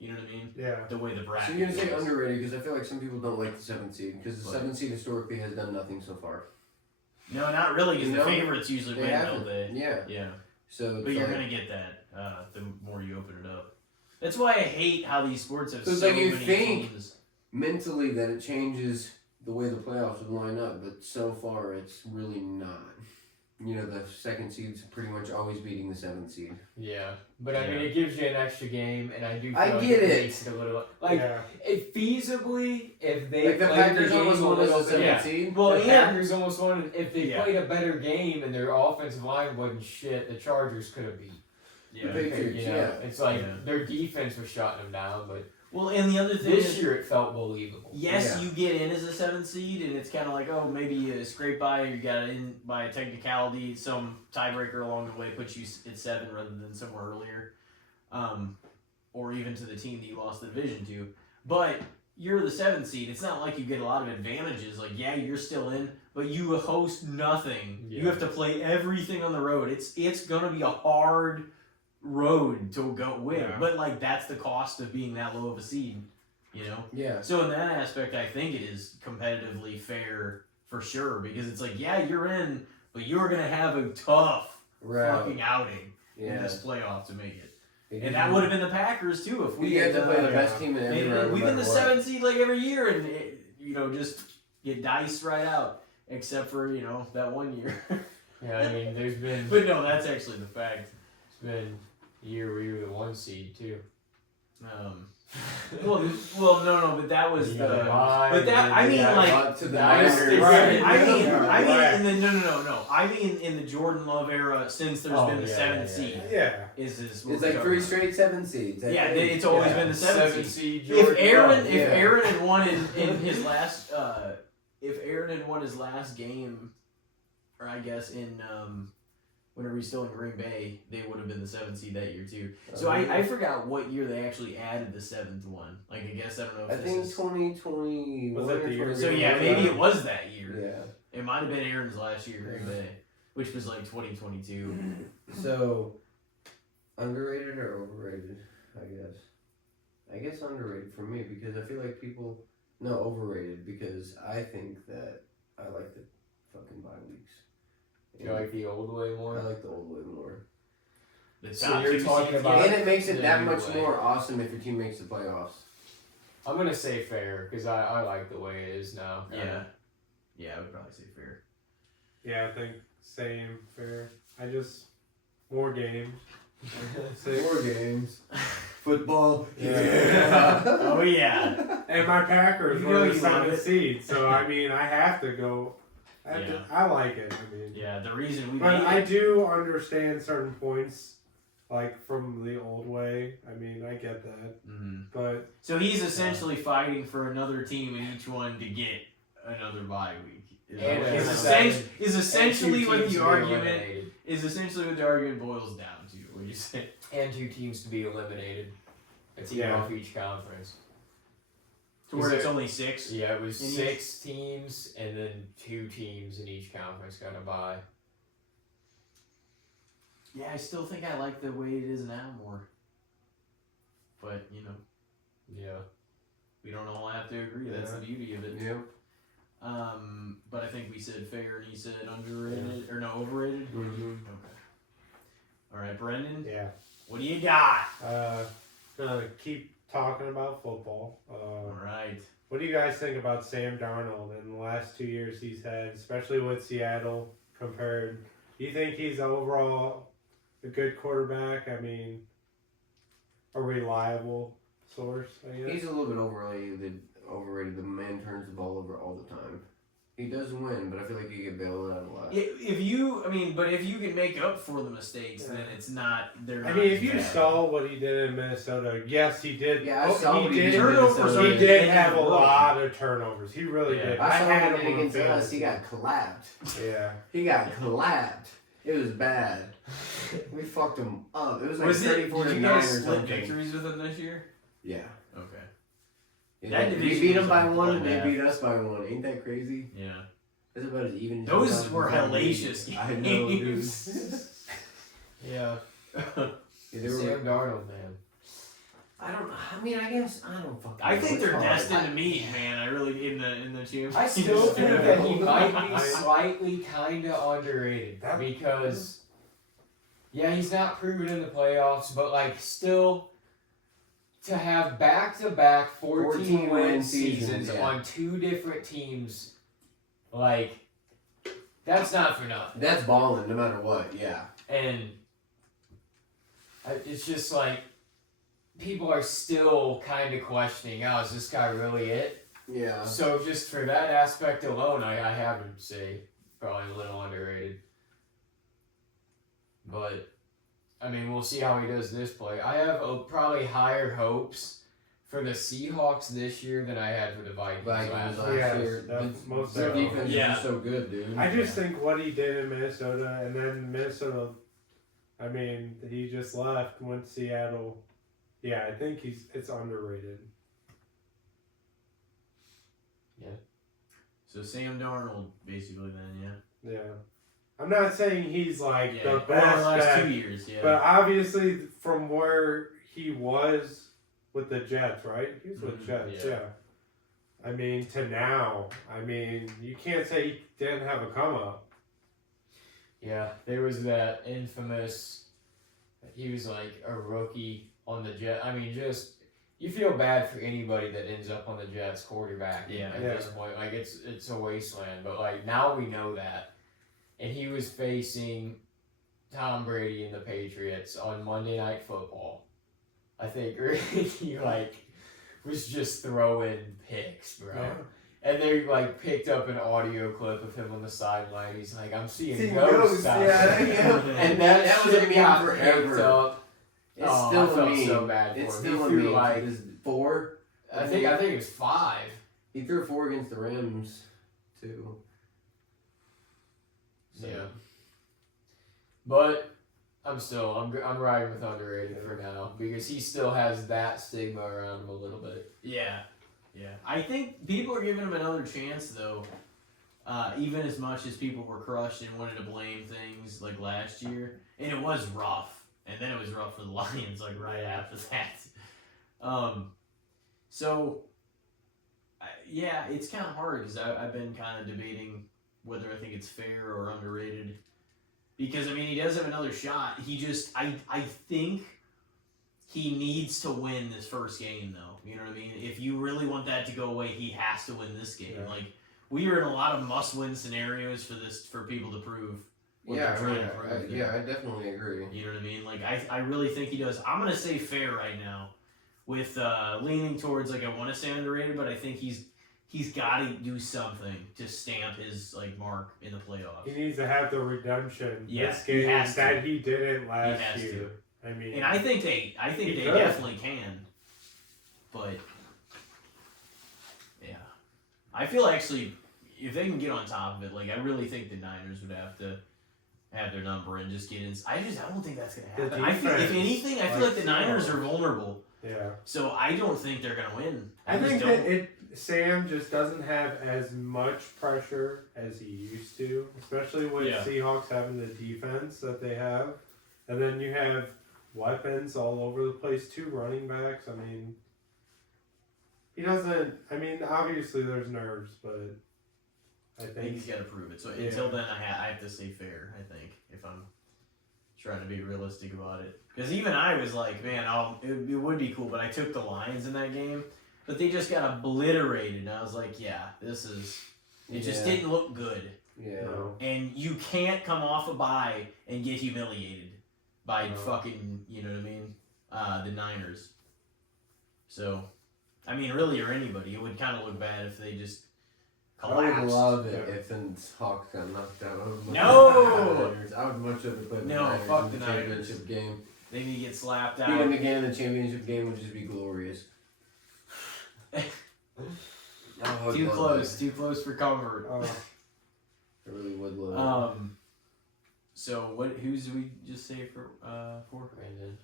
You know what I mean? Yeah. The way the bracket. So you're gonna say is. underrated because I feel like some people don't like the 7th seed because the But- 7th seed historically has done nothing so far. No, not really, because You the know, favorites usually They win, haven't. don't they? Yeah. Yeah. So it's But you're like, gonna get that the more you open it up. That's why I hate how these sports have So so, it's like you many think- teams. mentally that it changes the way the playoffs would line up, but so far it's really not. The 2nd seed's pretty much always beating the 7th seed. Yeah, but I mean Yeah. it gives you an extra game, and I do. Feel I like get it. Makes it a little like yeah. if feasibly if they Like the played Packers the game almost a won as little the 7th bit. Yeah. seed. Well, The yeah. Packers almost won. If they Yeah. played a better game and their offensive line wasn't shit, the Chargers could have beat. Yeah. The Patriots, yeah. It's like Yeah. their defense was shutting them down, but Well, and the other thing this is, year it felt believable. yes, Yeah. you get in as a 7th seed, and it's kind of like, oh, maybe you scrape by, or you got in by a technicality, some tiebreaker along the way puts you at 7 rather than somewhere earlier, or even to the team that you lost the division to. But you're the 7th seed. It's not like you get a lot of advantages. Like, yeah, you're still in, but you host nothing. Yeah. You have to play everything on the road. It's gonna be a hard road to go win, Yeah. but like that's the cost of being that low of a seed. Yeah. So in that aspect, I think it is competitively fair for sure, because it's like, yeah, you're in, but you're gonna have a tough Right. fucking outing in Yeah. this playoff to make it. It And gives that you- would have been the Packers too if we You had to play the uh, best team in every and round. we've no been the matter what. 7th seed like every year, and just get diced right out, except for that one year. Yeah, I mean there's been But no, that's actually the fact. it's been a year where you were the 1 seed too. Well, no, but that was Yeah, the. why But that I did mean that like. Up to the Nice. Niners. Right. I mean Right. in the no. I mean in the Jordan Love era since there's been the seventh seed. Yeah. Is It's what like we're 3 talking straight 7 seeds. I Yeah, think. it's always been the seventh seed. seed. Jordan Love. If yeah. Aaron had won in his last if Aaron had won his last game, or I guess in whenever he's still in Green Bay, they would have been the 7th seed that year too. So I forgot what year they actually added the 7th one. Like I guess I don't know if I this think is 2020 Was that the year? so yeah, maybe it was that year. Yeah. It might have been Aaron's last year, Green Bay, which was like 2022. So, underrated or overrated? I guess underrated for me because I feel like people. No, overrated because I think that I like the fucking bye weeks. You like the old way I more? like the old way more. The So top you're two talking seeds about- get- And it makes it the that new much way. more awesome if your team makes the playoffs. I'm gonna say fair because I like the way it is now. yeah, I would probably say fair. Yeah, I think same, fair. I just more games. Six. More games. Football. Yeah. Oh yeah. And my Packers You were know the you love 7th it. seed, so I mean I have to go. Yeah. I like it. I mean, Yeah, the reason we but beat I it- do understand certain points, like from the old way. I mean, I get that, Mhm. but So he's essentially fighting for another team in each one to get another bye week. And Is a essentially seven- is essentially and two what teams the to be argument eliminated. is essentially what the argument boils down to. What you say? And 2 teams to be eliminated. A team Yeah. off each conference. To where Is it's there- only 6. Yeah, it was In each- 6 teams, and then 2 teams in each conference got a bye. Yeah, I still think I like the way it is now more. But you know, Yeah. we don't all have to agree. That's the beauty of it. Yep. But I think we said fair and he said underrated or no overrated. Mm-hmm. Okay. All right, Brendan. yeah. What do you got? Gonna keep talking about football. All right. What do you guys think about Sam Darnold in the last 2 years he's had, especially with Seattle compared? Do you think he's overall a good quarterback? I mean, a reliable source, I guess? He's a little bit overrated. The man turns the ball over all the time. He does win, but I feel like he get bailed out a lot. If you can make up for the mistakes, then it's not. They're I not mean, as if you bad. saw what he did in Minnesota, yes, he did. Yeah, I saw what he did in Turnovers Minnesota. are He Yeah. did Yeah. have a Yeah. lot of turnovers. He really Yeah. did. I saw had him him on against us. fantasy. He got clapped. Yeah. He got clapped. It was bad. We fucked him up. It was like Was it? 34 Did to you 9 or guys split something. victories with them this year? Yeah. Okay. Yeah, That we division beat them was by a 1 and they bloodbath. beat us by 1. Ain't that crazy? Yeah. That's about as even as Those 2000 were was. hellacious I know, dude. games. Yeah. Yeah, they were- Sam Darnold, man. I don't. I mean, I guess I don't fucking. I know. think It's they're hard. destined to meet, man. I really in the championship. I still think that he might be I- slightly kind of underrated That- because, yeah, he's not proven in the playoffs, but like still to have back-to-back 14 win seasons yeah. on 2 different teams, like that's not for nothing. That's balling, no matter what. Yeah. And it's just like people are still kind of questioning, oh, is this guy really it? Yeah. So just for that aspect alone, I have to say probably a little underrated. But I mean, we'll see how he does this play. I have probably higher hopes for the Seahawks this year than I had for the Vikings Vikings last last year. Yes, year. that's most Their definitely. defense Yeah. is so good, dude. I just think what he did in Minnesota, and then Minnesota, I mean, he just left, went to Seattle. Yeah, I think it's underrated. So Sam Darnold, basically, then, yeah. Yeah. I'm not saying he's like Yeah, the over best the last back, 2 years, yeah. but obviously from where he was with the Jets, right? He was with Mhm, Jets, yeah. yeah. I mean, to now, I mean, you can't say he didn't have a come up. Yeah, there was that infamous. He was like a rookie on the Jet. I mean, just you feel bad for anybody that ends up on the Jets quarterback. Yeah. At this point, like it's a wasteland. But like now we know that, and he was facing Tom Brady and the Patriots on Monday Night Football. I think really like was just throwing picks, bro. Yeah. And they like picked up an audio clip of him on the sideline. He's like, "I'm seeing Seeing ghosts ghosts, out yeah, there." yeah. And that was a shit meme got forever. picked up. It's Oh, still I a felt meme. so bad for It's him. still He a threw meme. like Is it 4? I think it was 5. He threw 4 against the Rams, too. So. Yeah. But I'm riding with underrated for now because he still has that stigma around him a little bit. Yeah. Yeah. I think people are giving him another chance, though. Even as much as people were crushed and wanted to blame things like last year. And it was rough. And then it was rough for the Lions, like, right after that. Yeah, it's kind of hard because I've been kind of debating whether I think it's fair or underrated. Because, I mean, he does have another shot. He just, I think he needs to win this first game, though. You know what I mean? If you really want that to go away, he has to win this game. Yeah. Like, we are in a lot of must-win scenarios for people to prove what Yeah, they're trying to prove. I definitely agree. You know what I mean? Like, I really think he does. I'm going to say fair right now with leaning towards, like, I want to say underrated, but I think he's got to do something to stamp his, like, mark in the playoffs. He needs to have the redemption Yeah, this he game has to. that he didn't last has year. to. I mean, And I think they He could. definitely can. But yeah. I feel actually if they can get on top of it, like I really think the Niners would have to have their number and just get in. I don't think that's gonna happen. I feel, if defense, anything, I feel like the Niners are vulnerable. yeah. So I don't think they're gonna win. I just think don't. that Sam just doesn't have as much pressure as he used to, especially with Yeah. Seahawks having the defense that they have, and then you have weapons all over the place too, running backs. I mean, he doesn't. I mean, obviously there's nerves, but I I think think he's got to prove it. So Yeah. until then, I have to say fair. I think if I'm trying to be realistic about it, because even I was like, man, it would be cool, but I took the Lions in that game, but they just got obliterated, and I was like, yeah, this is. It just Yeah. didn't look good, Yeah. no. and you can't come off a bye and get humiliated by No. fucking, you know what I mean, the Niners. So, I mean, really, or anybody, it would kind of look bad if they just I would collapsed. love it Yeah. if the Hawks got knocked out. I would much No! rather the Niners. I would much rather play the No, Niners fuck in the the Niners. championship game. They need to get slapped Beat them out. again, the championship game would just be glorious. I would Too love close for comfort. Oh, I really would love So whose did we just say for? Brandon,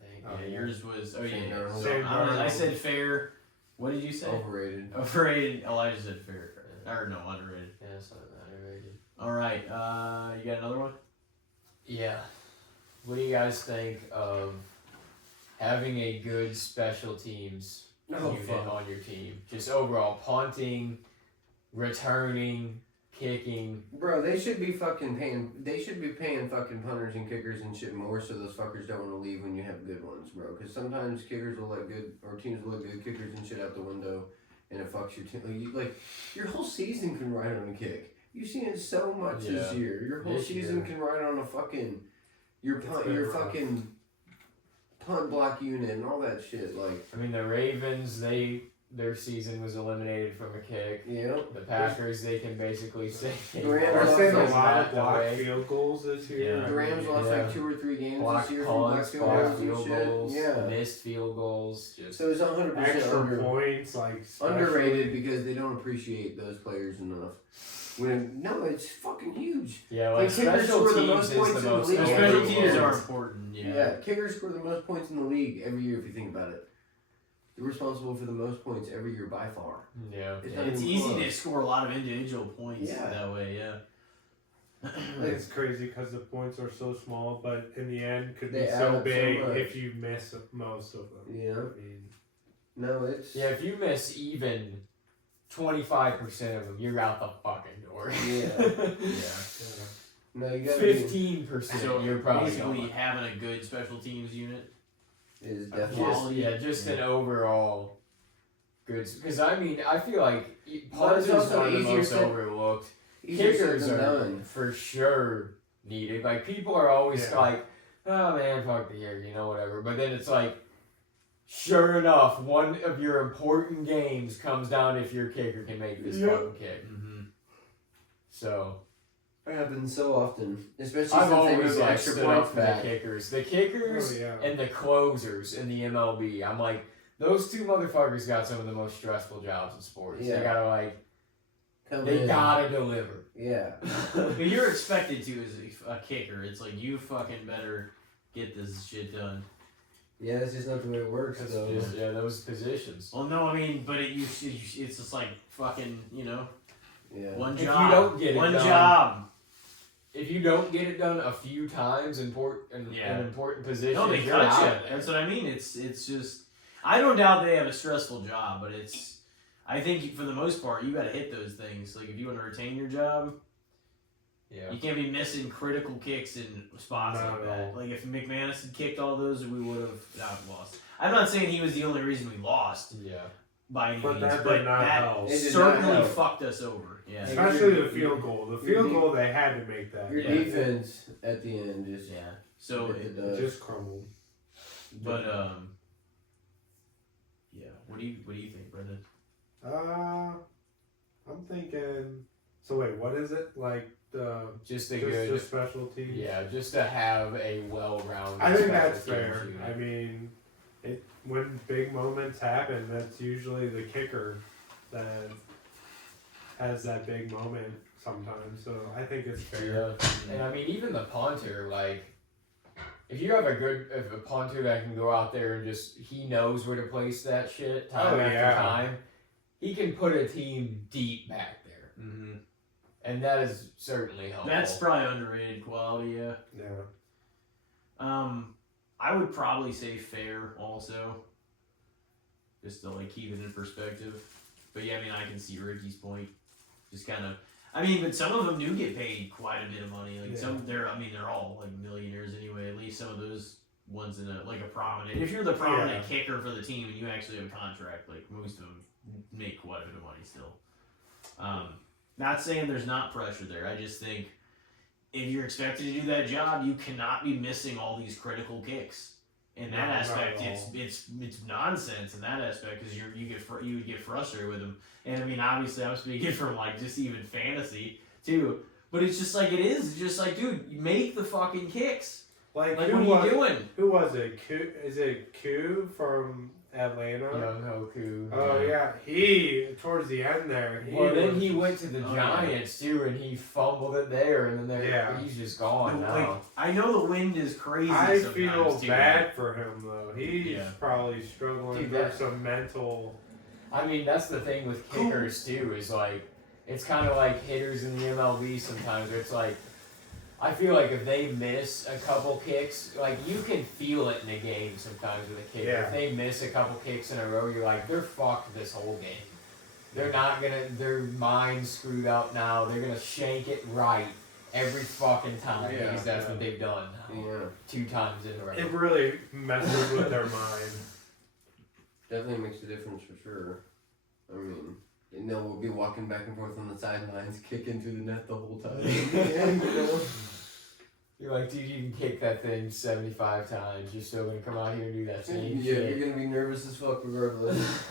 I think. Oh, Yeah, yeah. yours was. Oh Sam yeah. Darnold. So Sam I Darnold. said fair. What did you it. say? Overrated. Overrated. Elijah said fair. Or no, underrated. Yeah, it's not underrated. All right. You got another one? Yeah. What do you guys think of having a good special teams Oh, unit fuck. on your team? Just overall punting, returning, kicking. Bro, they should be fucking paying. They should be paying fucking punters and kickers and shit more, so those fuckers don't want to leave when you have good ones, bro. Because sometimes kickers will let good, or teams will let good kickers and shit out the window, and it fucks your team. Like your whole season can ride on a kick. You've seen it so much this Yeah. year. Your whole This season year. can ride on a fucking your It's punt, been your rough. fucking punt block unit and all that shit. Like, I mean, the Ravens, their season was eliminated from a kick. you know, The Packers, they can basically say The Rams I've lost seen a like lot of that blocked way. field goals this year. Yeah. the Rams lost Yeah. like 2 or 3 games Block this year from black punts, field block goals and field shit. goals, Yeah. missed field goals. Just So it's 100% Extra points, like underrated because they don't appreciate those players enough. No, it's fucking huge. yeah, Like, like kickers special score the teams most is points the in the most. league. Special every teams year. are important. Yeah. Yeah. Kickers score the most points in the league every year if you think about it. They're responsible for the most points every year by far. Yeah. It's not It's even easy close. to score a lot of individual points Yeah. that way. Yeah. It's crazy because the points are so small, but in the end could They be add so up so big much. if you miss most of them. Yeah. I mean, No, it's Yeah, if you miss even 25% of them, you're out the fucking door. Yeah. Yeah. no, you gotta be 15%, So you're probably basically gone. having a good special teams unit. is Just, definitely yeah, just an overall good. Because I mean, I feel like But it's punters also are the easier most said- overlooked. easier said Kickers than are done. for sure needed. Like people are always Yeah. like, "Oh man, fuck the kicker," you know, whatever. But then it's like, Sure enough, one of your important games comes down if your kicker can make this fucking kick. Mm-hmm. So It happens so often, especially I've since they always moved like extra stood points up for the back. kickers. The kickers Oh, yeah. and the closers in the MLB. I'm like, those two motherfuckers got some of the most stressful jobs in sports. Yeah. They gotta like, Come they in. gotta deliver. Yeah. But you're expected to as a kicker. It's like you fucking better get this shit done. Yeah, that's just not the way it works, That's though. just, yeah, those positions. Well, no, I mean, but it's just like fucking, Yeah. one If you job. don't get it one done- job. If you don't get it done a few times in Yeah. important positions, No, they you're cut out you. of there. That's what I mean. It's just. I don't doubt they have a stressful job, but it's. I think for the most part, you got to hit those things. Like if you want to retain your job, Yeah. you can't be missing critical kicks in spots Not like at that. all. Like if McManus had kicked all those, we would have not lost. I'm not saying he was the only reason we lost Yeah. by any But means, that but did not that help. It did not certainly help. fucked us over. Yeah. Especially the field goal. The Your field goal, they had to make that. Your Yeah. defense at the end just Yeah. So, bit it, the dust. Just crumbled. but yeah. What do you think, Brendan? I'm thinking. So wait, what is it like? Just a good. Just special teams. Yeah, just to have a well-rounded. I think special that's teams fair. unit. I mean, when big moments happen, that's usually the kicker that has that big moment sometimes. So I think it's fair. Yeah, and I mean even the punter, like if you have a punter that can go out there and just he knows where to place that shit time Oh, after yeah. time, he can put a team deep back there, Mm-hmm. and that is certainly helpful. That's probably underrated quality. Yeah. Yeah. I would probably say fair also, just to like keep it in perspective. But yeah, I mean, I can see Ricky's point. Just kind of, I mean, but some of them do get paid quite a bit of money. Like Yeah. they're all like millionaires anyway. At least some of those ones in a prominent. If you're the prominent kicker for the team and you actually have a contract, like most of them make quite a bit of money still. Not saying there's not pressure there. I just think if you're expected to do that job, you cannot be missing all these critical kicks. In that No, not aspect, at it's nonsense in that aspect because you would get frustrated with them. And I mean, obviously, I'm speaking from like just even fantasy too. But it's just like it is. It's just like, dude, you make the fucking kicks. Like Like, who what are was, you doing? Who was it? Is it Q from Atlanta? Young Hoku. Oh yeah, he towards the end there. Well, then was- he went to the Oh, yeah. Giants too, and he fumbled it there, and then Yeah. he's just gone Like, now. I know the wind is crazy. I sometimes, feel too. bad for him though. He's Yeah. probably struggling Dude, with that- some mental. I mean, that's the thing with kickers too, is like, it's kind of like hitters in the MLB sometimes, where it's like, I feel like if they miss a couple kicks, like you can feel it in a game sometimes with a kicker. Yeah. If they miss a couple kicks in a row, you're like, they're fucked this whole game. They're not gonna, their mind's screwed up now. They're gonna shank it right every fucking time Yeah. because that's what they've done now. Yeah, 2 times in a row. It really messes with their mind. definitely makes a difference for sure. I mean, we'll be walking back and forth on the sidelines, kicking through the net the whole time. You're like, dude, you can kick that thing 75 times. You're still gonna come out here and do that same Yeah, shit. you're gonna be nervous as fuck regardless.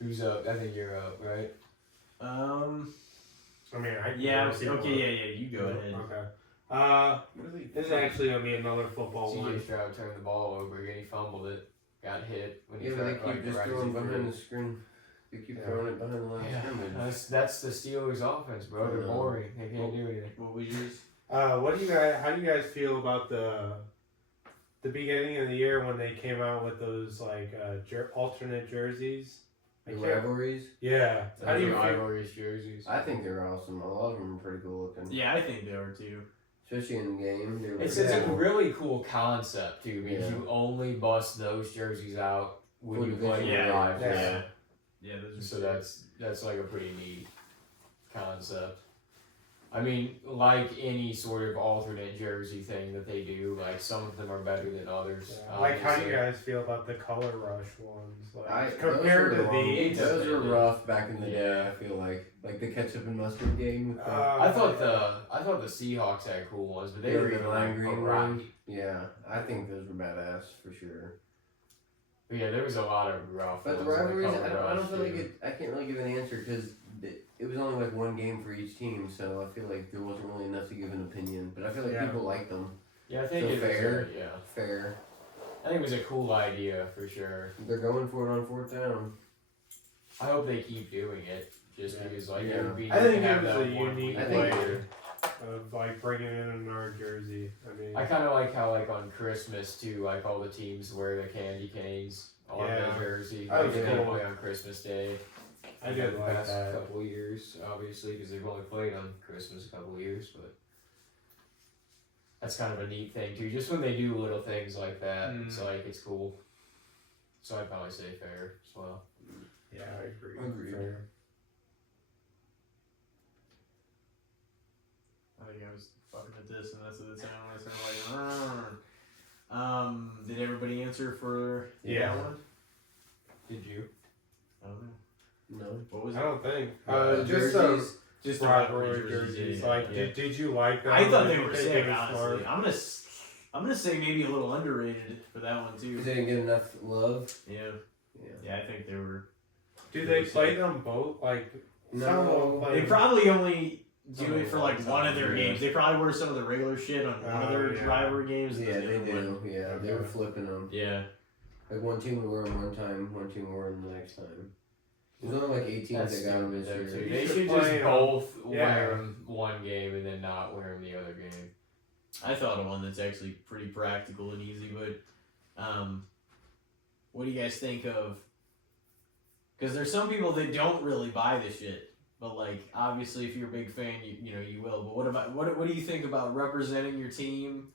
Who's up? I think you're up, right? I mean, I can Yeah. go see Okay. one. Yeah. You go ahead. Okay. This is actually gonna be another football one. CJ Stroud turned the ball over again. He fumbled it. Got hit when he Yeah, but they tried keep like, just right as throwing he behind threw. the screen. They keep Yeah. throwing it behind the line of Yeah, scrimmage. that's the Steelers' offense, bro. They're Yeah. boring. They can't do anything. What was yours? What do you guys? How do you guys feel about the beginning of the year when they came out with those like alternate jerseys? I The can't- rivalries, Yeah. How do you feel? rivalries jerseys? I think they're awesome. A lot of them are pretty cool looking. Yeah, I think they are too. Especially in the game. They're It's really a cool. really cool concept too, because Yeah. you only bust those jerseys out when For you division play your rivals, rivals. yeah. Yeah, those are So that's like a pretty neat concept. I mean, like any sort of alternate jersey thing that they do, like some of them are better than others. Yeah. Like, how do you obviously. guys feel about the color rush ones? Like, I compared to these, those were rough back in the day. Yeah. I feel like the ketchup and mustard game. With the, I thought the Seahawks had cool ones, but they were the even lime like green right. one. Yeah, I think those were badass for sure. But yeah, there was a lot of rough. But the ones, rivalries, color I don't rush, feel like too. it. I can't really give an answer because it was only like one game for each team, so I feel like there wasn't really enough to give an opinion. But I feel like Yeah. people liked them. Yeah, I think So it was fair. yeah. Fair. I think it was a cool idea for sure. They're going for it on 4th down. I hope they keep doing it, just Yeah. because like Yeah. it would be. I neat think to it have was that a one unique week way. later. of like bringing in another jersey. I mean, I kind of like how like on Christmas too, like all the teams wear the candy canes on Yeah. their jersey. That Like was they cool. play on Christmas Day. I did the like past that. couple of years, obviously, because they've only played on Christmas a couple of years, but that's kind of a neat thing too. Just when they do little things like that, it's like it's cool. So I'd probably say fair as well. Yeah, I agree. Agreed. Fair. I think I was fucking at this, and that's what it sounded like. Did everybody answer for Yeah. that one? Did you? I don't know. No. What was I it? don't think. Jerseys. Just rivalry the jerseys. yeah, Like, yeah. did you like that? I thought they Did were you sick. think it was Honestly, smart? I'm gonna say maybe a little underrated for that one too. Because they didn't get enough love. Yeah, Yeah. yeah, I think they were. Do they play them both? Like, No. some will play They them- probably only do Some it of for the like ones one on of their there. games. They probably wear some of the regular shit on one of their yeah. rivalry games. and Yeah, then the they other one- do. Yeah, they were flipping them. Yeah, Like one team would wear them one time, one team would wear them the next time. There's only like 8 teams That's that got them stupid this though year. too. You They should should play just 'em. both Yeah. wear them one game and then not wear them the other game. I thought of one that's actually pretty practical and easy. But what do you guys think of? Because there's some people that don't really buy the shit, but like obviously if you're a big fan, you know you will. But what about what do you think about representing your team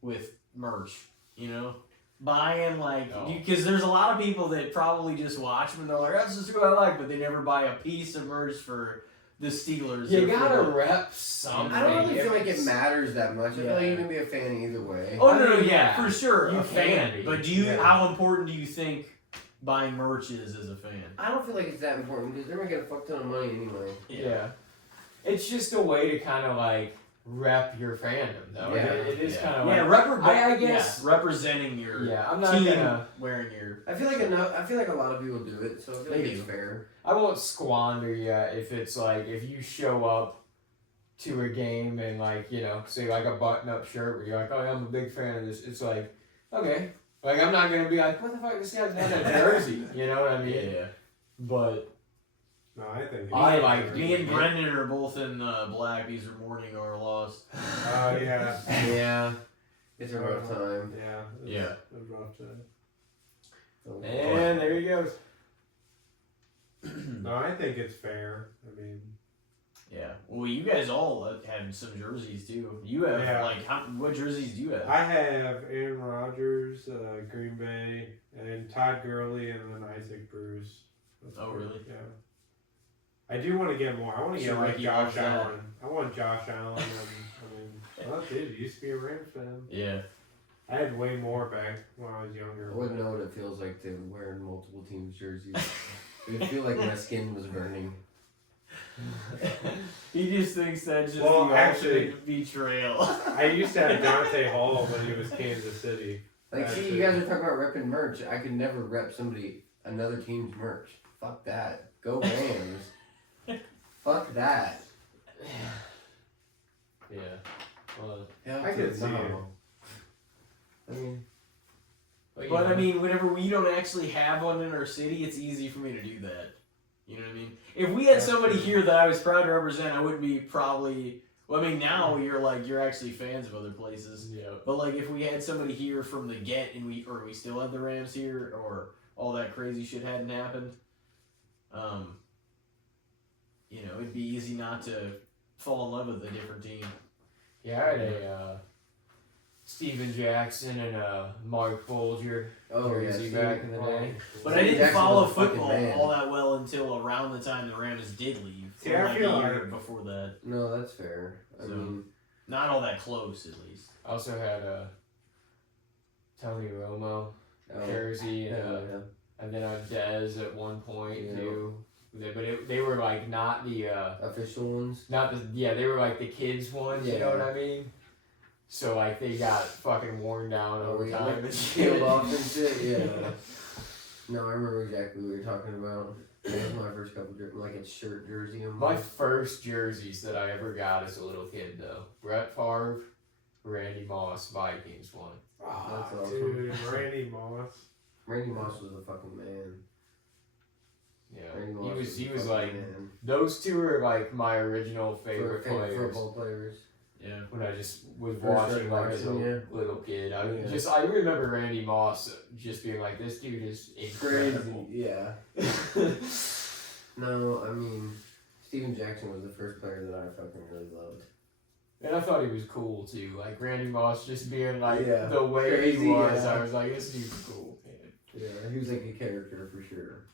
with merch? You know, buying like No. because there's a lot of people that probably just watch them and they're like that's just who I like, but they never buy a piece of merch for the Steelers. You or for gotta the- rep something. I don't really If feel like it it's- matters that much. I feel like Yeah. you can be a fan either way. Oh I no, mean, yeah, yeah, for sure, you a fan. can be. But do you? Yeah. How important do you think buying merch is as a fan? I don't feel like it's that important because they're gonna get a fuck ton of money anyway. Yeah. It's just a way to kind of like rep your fandom, though. Yeah. It is Yeah. kind of Yeah, like. I yeah, guess- representing your Yeah, I'm not team gonna. wearing your. I feel like a lot of people do it, so I feel They like do. it's fair. I won't squander if it's like if you show up to a game and like say like a button-up shirt where you're like, oh, yeah, I'm a big fan of this. It's like, okay, like I'm not gonna be like, what the fuck, this guy's got a jersey, you know what I mean? Yeah. But No, I think. I like Me and Yeah. Brendan are both in black. These are mourning our loss. Oh yeah. Yeah. It's a rough time. Yeah. It's Yeah. a rough time. and there he goes. No, I think it's fair. I mean, Yeah. Well, you guys all had some jerseys too. You have Yeah. like what jerseys do you have? I have Aaron Rodgers, Green Bay, and Todd Gurley, and then Isaac Bruce. Oh, really? Yeah. I do want to get more. I want to So get like Ricky Josh loves that. Allen. I want Josh Allen. Well, dude, you used to be a Rams fan. Yeah. I had way more back when I was younger. I wouldn't know what it feels like to wear multiple teams' jerseys. It would feel like my skin was burning. He just thinks that's just Well, the actually- ultimate betrayal. I used to have Dante Hall when he was Kansas City. Like, That's see, it. you guys are talking about repping merch. I could never rep another team's merch. Fuck that. Go Rams. Fuck that. Yeah. Well, Hell I to could the see no. it. I mean, But I mean, whenever we don't actually have one in our city, it's easy for me to do that. You know what I mean? If we had That's somebody true. here that I was proud to represent, I wouldn't be probably. Well, I mean, now you're actually fans of other places. yeah. But like, if we had somebody here from the get, and we still had the Rams here, or all that crazy shit hadn't happened, it'd be easy not to fall in love with a different team. Yeah, I had Steven Jackson and Mark Folger Oh yeah, jersey Steve- back in the day. But I Steven didn't Jackson follow was a fucking football man. all that well until around the time the Rams did leave. See, or I like feel a year like- before that. No, that's fair. I So- mean, Not all that close, at least. I also had Tony Romo jersey and then on Dez at one point Yeah. too. But they were like not the official ones. they were like the kids ones. You know what I mean? So like they got fucking worn down over yeah, time like, and shit. peeled off and shit. Yeah. No, I remember exactly what you're talking about. That was my first couple like a shirt jersey. My first jerseys that I ever got as a little kid though, Brett Favre, Randy Moss, Vikings one. Oh, That's awesome. dude, Randy Moss. Randy Moss was a fucking man. Yeah, Randy Moss he a was fucking like man. those two are like my original favorite Favorite players. football players. Yeah. When I just was First watching like as a watching, little kid, I Yeah. I remember Randy Moss just being like, this dude is incredible. Crazy. Yeah. No, I mean, Steven Jackson was the first player that I fucking really loved. And I thought he was cool too. Like Randy Moss just being like Yeah. the way Crazy, he was, yeah. I was like, this dude's cool, man. Yeah, he was like a character for sure.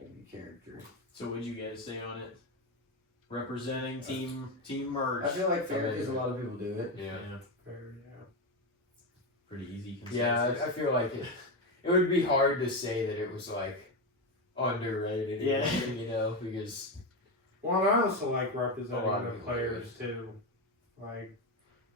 Like a character. So what'd you guys say on it? Representing team merch. I feel like fair because a lot of people do it. Yeah. Fair, yeah. Pretty easy consensus. Yeah, I feel like it would be hard to say that it was like underrated. or Yeah. anything, you know, because Well, I also like A lot representing of the people players too. Like,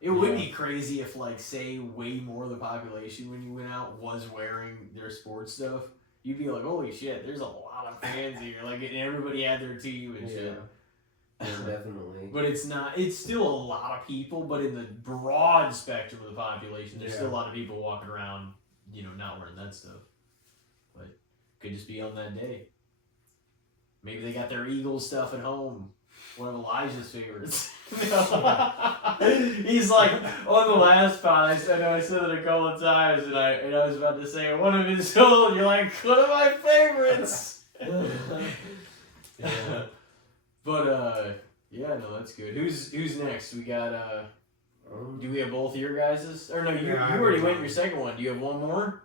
It would be crazy if, like, say, way more of the population when you went out was wearing their sports stuff. You'd be like, holy shit, there's a lot of fans here. Like, and everybody had their team and shit. Yeah, definitely. But it's not, it's still a lot of people, but in the broad spectrum of the population, there's still a lot of people walking around, you know, not wearing that stuff. But could just be on that day. Maybe they got their Eagles stuff at home. One of Elijah's favorites. He's like, on the last pod, I said it a couple of times, and I was about to say, one of his own, you're like, one of my favorites. yeah. But, yeah, no, that's good. Who's next? We got, do we have both of your guys's? Or no, you Yeah, I already have went mine. your second one. Do you have one more?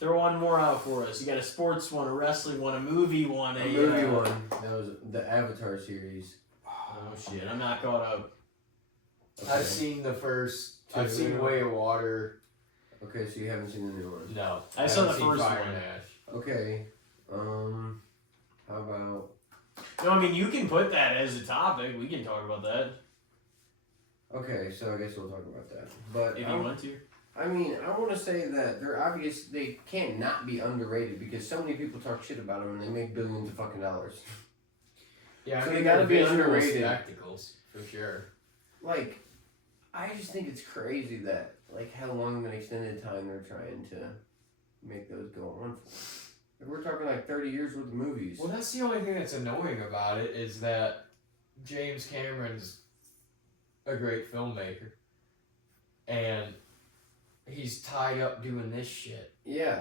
Throw one more out for us. You got a sports one, a wrestling one, a movie one, A movie one. That was the Avatar series. Oh shit, I'm not caught up. Okay. I've seen the first. I've Two. seen Way of Water. Okay, so you haven't seen the new one. No, I saw haven't the seen first Fire one. and Ash. Okay. How about No, I mean you can put that as a topic. We can talk about that okay, so I guess we'll talk about that. But if you want to. I mean, I want to say that they're obvious. They can't not be underrated because so many people talk shit about them and they make billions of fucking dollars. Yeah, So I they mean, gotta they're be visual underrated. spectacles for sure. Like, I just think it's crazy that like how long of an extended time they're trying to make those go on for. We're talking like 30 years worth of movies. Well, that's the only thing that's annoying about it is that James Cameron's a great filmmaker, and he's tied up doing this shit. Yeah.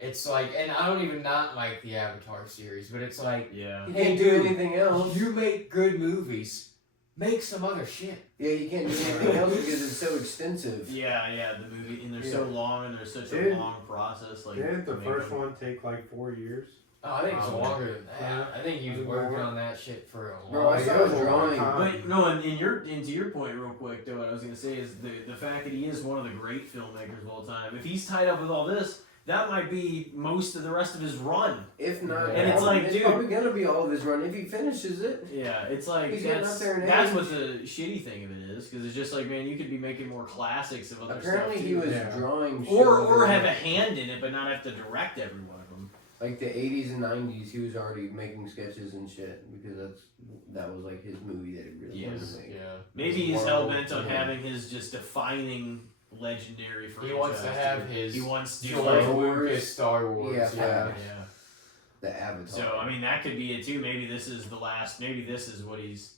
It's like, and I don't even not like the Avatar series, but it's like, Yeah. You Hey, can't do dude, anything else. you make good movies, make some other shit. Yeah, you can't do anything else because it's so extensive. Yeah, the movie, and they're so long, and there's such a Did- long process. Like, didn't the to make first them. one take like 4 years? Oh, I think it's Probably. longer than that. Yeah. I think he's More. working on that shit for a Bro, long I It saw was a a long drawing. time. But no, and to your point, real quick, though, what I was gonna say is the fact that he is one of the great filmmakers of all time. If he's tied up with all this, that might be most of the rest of his run. If not, And it's like, dude- probably gonna be all of his run if he finishes it. Yeah, it's like He's getting that's, up there in that's age. what the shitty thing of it is, because it's just like, man, you could be making more classics of other Apparently, stuff he too. was Yeah. drawing. or shit have a hand in it, but not have to direct every one of them. like the 80s and 90s. He was already making sketches and shit because that was like his movie that he really wanted Yes, to make. Yeah. Maybe he's Marvel, hell bent on yeah. having his just defining legendary franchise. He wants to have his He wants to George like, Lucas Star Wars. Yeah, yeah. The Avatar. So I mean, that could be it too. Maybe this is the last. Maybe this is what he's